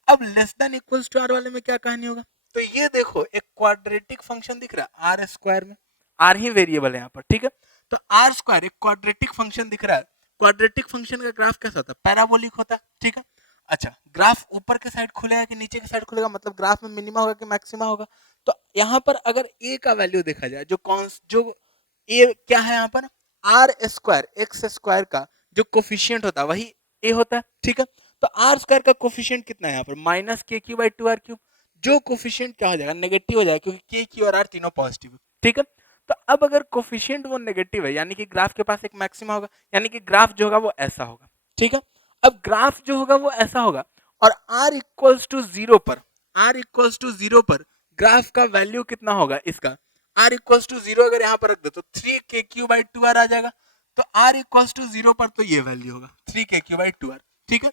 अब less than equals to r वाले में क्या कहानी होगा, तो ये देखो एक क्वाड्रेटिक फंक्शन दिख रहा है, आर स्क्वायर में r ही वेरिएबल है यहाँ पर, ठीक है। तो r स्क्वायर एक क्वाड्रेटिक फंक्शन दिख रहा है। क्वाड्रेटिक फंक्शन का ग्राफ कैसा होता है, पैराबोलिक होता है, ठीक है। अच्छा, ग्राफ ऊपर के साइड खुलेगा कि नीचे के साइड खुलेगा, मतलब ग्राफ में मिनिमा होगा कि मैक्सिमा होगा। तो यहाँ पर अगर a का वैल्यू देखा जाए, जो a क्या है यहाँ पर, आर स्क्वायर एक्स स्क्वायर का जो कोफिशियंट होता है वही a होता है, ठीक है। तो आर स्क्वायर का कोफिशियंट कितना है यहाँ पर, -k3/2r3, जो कोफिशियंट क्या हो जाएगा, नेगेटिव हो जाएगा, क्योंकि k, q और r तीनों पॉजिटिव है, ठीक है। तो अब अगर कोफिशियंट वो नेगेटिव है, यानी कि ग्राफ के पास एक मैक्सिमा होगा, यानी कि ग्राफ जो होगा वो ऐसा होगा, ठीक है। अब ग्राफ जो होगा वो ऐसा होगा और r इक्वल्स टू 0 पर, ग्राफ का वैल्यू कितना होगा इसका, r इक्वल्स टू 0 अगर यहाँ पर रख दे तो 3k3/2r आ जाएगा। तो r इक्वल्स टू 0 पर तो ये वैल्यू होगा 3kq/2r, ठीक है।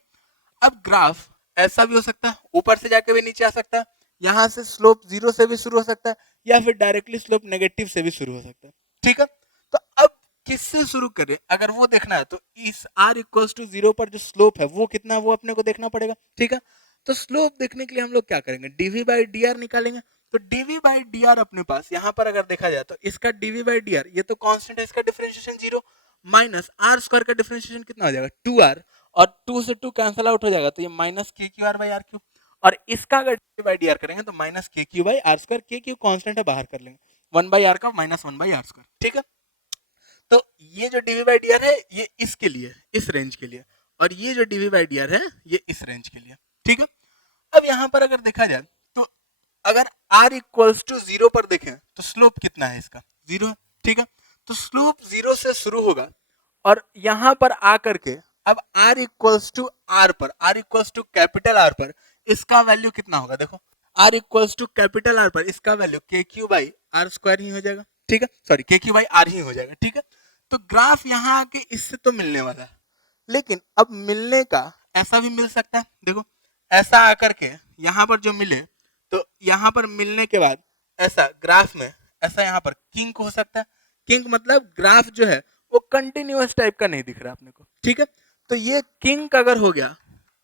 अब ग्राफ ऐसा भी हो सकता है, ऊपर से जाके भी नीचे आ सकता है, यहाँ से स्लोप 0 से भी शुरू हो सकता है, या फिर डायरेक्टली स्लोप नेगेटिव से भी शुरू हो सकता है, ठीक है। तो अब किससे शुरू करें, अगर वो देखना है तो इस r इक्वल्स टू 0 पर जो स्लोप है वो कितना, वो अपने को देखना पड़ेगा, ठीक है। तो स्लोप देखने के लिए हम लोग क्या करेंगे, dv/dr निकालेंगे। तो dv/dr अपने पास यहाँ पर अगर देखा जाए तो इसका dv/dr ये तो कांस्टेंट है, इसका डिफरेंशिएशन 0 माइनस r स्क्वायर का डिफरेंशिएशन कितना हो जाएगा 2r, और 2 से 2 कैंसिल आउट हो जाएगा तो ये माइनस kqr/r3, और इसका अगर dv/dr करेंगे तो माइनस kq/r², kq कांस्टेंट है बाहर कर लेंगे, 1/r का माइनस 1/r², ठीक है। तो ये जो dv/dr है ये इसके लिए, इस रेंज के लिए, और ये जो dv/dr है ये इस रेंज के लिए, ठीक है। अब यहाँ पर अगर देखा जाए तो अगर r इक्वल्स टू 0 पर देखें तो स्लोप कितना है इसका 0 है, ठीक है। तो स्लोप 0 से शुरू होगा और यहाँ पर आकर के अब r इक्वल्स टू r पर, r equals to capital R पर इसका वैल्यू कितना होगा, देखो r equals to capital R पर इसका वैल्यू kq/r² ही हो जाएगा, ठीक है, सॉरी kq/r ही हो जाएगा, ठीक है। तो ग्राफ यहाँ आके इससे तो मिलने वाला है, लेकिन अब मिलने का ऐसा भी मिल सकता है, देखो ऐसा आकर के यहाँ पर जो मिले तो यहाँ पर मिलने के बाद ऐसा ग्राफ में ऐसा यहाँ पर किंक हो सकता है, किंक मतलब ग्राफ जो है वो कंटिन्यूअस टाइप का नहीं दिख रहा अपने को, ठीक है। तो ये किंक अगर हो गया,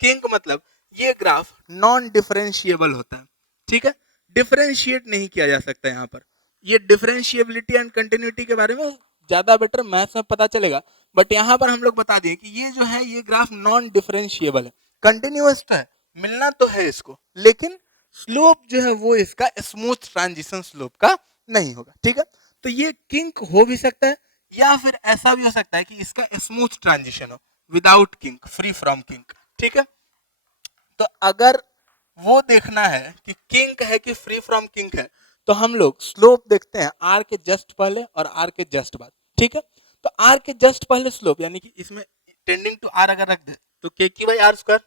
किंक मतलब ये ग्राफ नॉन डिफरेंशिएबल होता है, ठीक है, डिफरेंशिएट नहीं किया जा सकता यहाँ पर। ये डिफरेंशिएबिलिटी एंड कंटिन्यूटी के बारे में ज्यादा बेटर मैथ्स में पता चलेगा, बट यहाँ पर हम लोग बता दिए कि ये जो है ये ग्राफ नॉन डिफरेंशिएबल है, कंटिन्यूअस तो है, मिलना तो है इसको, लेकिन स्लोप जो है वो इसका स्मूथ ट्रांजिशन स्लोप का नहीं होगा, ठीक है। तो ये किंक हो भी सकता है, या फिर ऐसा भी हो सकता है कि इसका स्मूथ ट्रांजिशन हो without kink, free from kink, ठीक है। तो अगर वो देखना है कि किंक है कि फ्री फ्रॉम किंक है तो हम लोग स्लोप देखते हैं आर के जस्ट पहले और आर के जस्ट बाद, ठीक है। तो आर के जस्ट पहले स्लोप यानी कि इसमें टेंडिंग टू आर अगर रख दे तो kq/r²,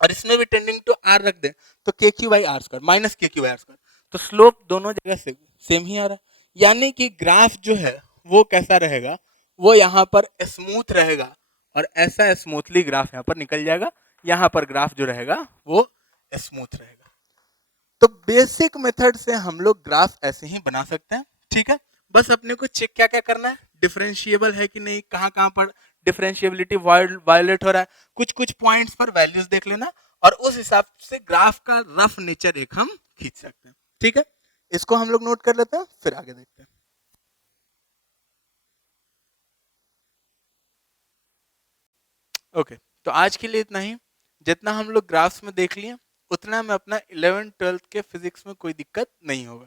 और इसमें भी टेंडिंग टू आर रख दे तो kq/r² माइनस kq/r², तो स्लोप दोनों जगह से सेम ही आ रहा है, यानी कि ग्राफ जो है वो कैसा रहेगा, वो यहाँ पर स्मूथ रहेगा, और ऐसा स्मूथली ग्राफ यहाँ पर निकल जाएगा, यहाँ पर ग्राफ जो रहेगा वो स्मूथ रहेगा। तो बेसिक मेथड से हम लोग ग्राफ ऐसे ही बना सकते हैं, ठीक है। बस अपने को चेक क्या क्या करना है, डिफरेंशिएबल है कि नहीं, कहाँ कहाँ पर डिफरेंशिएबिलिटी वायलेट हो रहा है, कुछ कुछ पॉइंट्स पर वैल्यूज देख लेना, और उस हिसाब से ग्राफ का रफ नेचर एक हम खींच सकते हैं, ठीक है। इसको हम लोग नोट कर लेते हैं, फिर आगे देखते हैं। ओके, तो आज के लिए इतना ही। जितना हम लोग ग्राफ्स में देख लिए उतना में अपना 11th-12th के फिजिक्स में कोई दिक्कत नहीं होगा।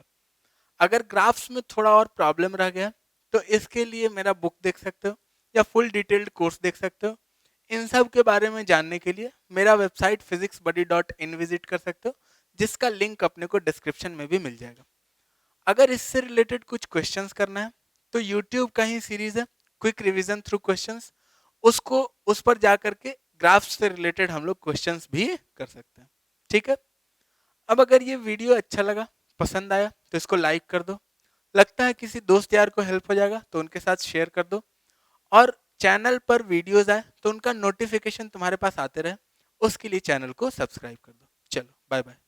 अगर ग्राफ्स में थोड़ा और प्रॉब्लम रह गया तो इसके लिए मेरा बुक देख सकते हो या फुल डिटेल्ड कोर्स देख सकते हो। इन सब के बारे में जानने के लिए मेरा वेबसाइट physicsbuddy.in विजिट कर सकते हो, जिसका लिंक अपने को डिस्क्रिप्शन में भी मिल जाएगा। अगर इससे रिलेटेड कुछ क्वेश्चंस करना है तो यूट्यूब का ही सीरीज है क्विक रिवीजन थ्रू क्वेश्चंस, उसको उस पर जा करके ग्राफ्स से रिलेटेड हम लोग क्वेश्चंस भी कर सकते हैं, ठीक है। अब अगर ये वीडियो अच्छा लगा, पसंद आया तो इसको लाइक कर दो, लगता है किसी दोस्त यार को हेल्प हो जाएगा तो उनके साथ शेयर कर दो, और चैनल पर वीडियोस आए तो उनका नोटिफिकेशन तुम्हारे पास आते रहे, उसके लिए चैनल को सब्सक्राइब कर दो। चलो बाय बाय।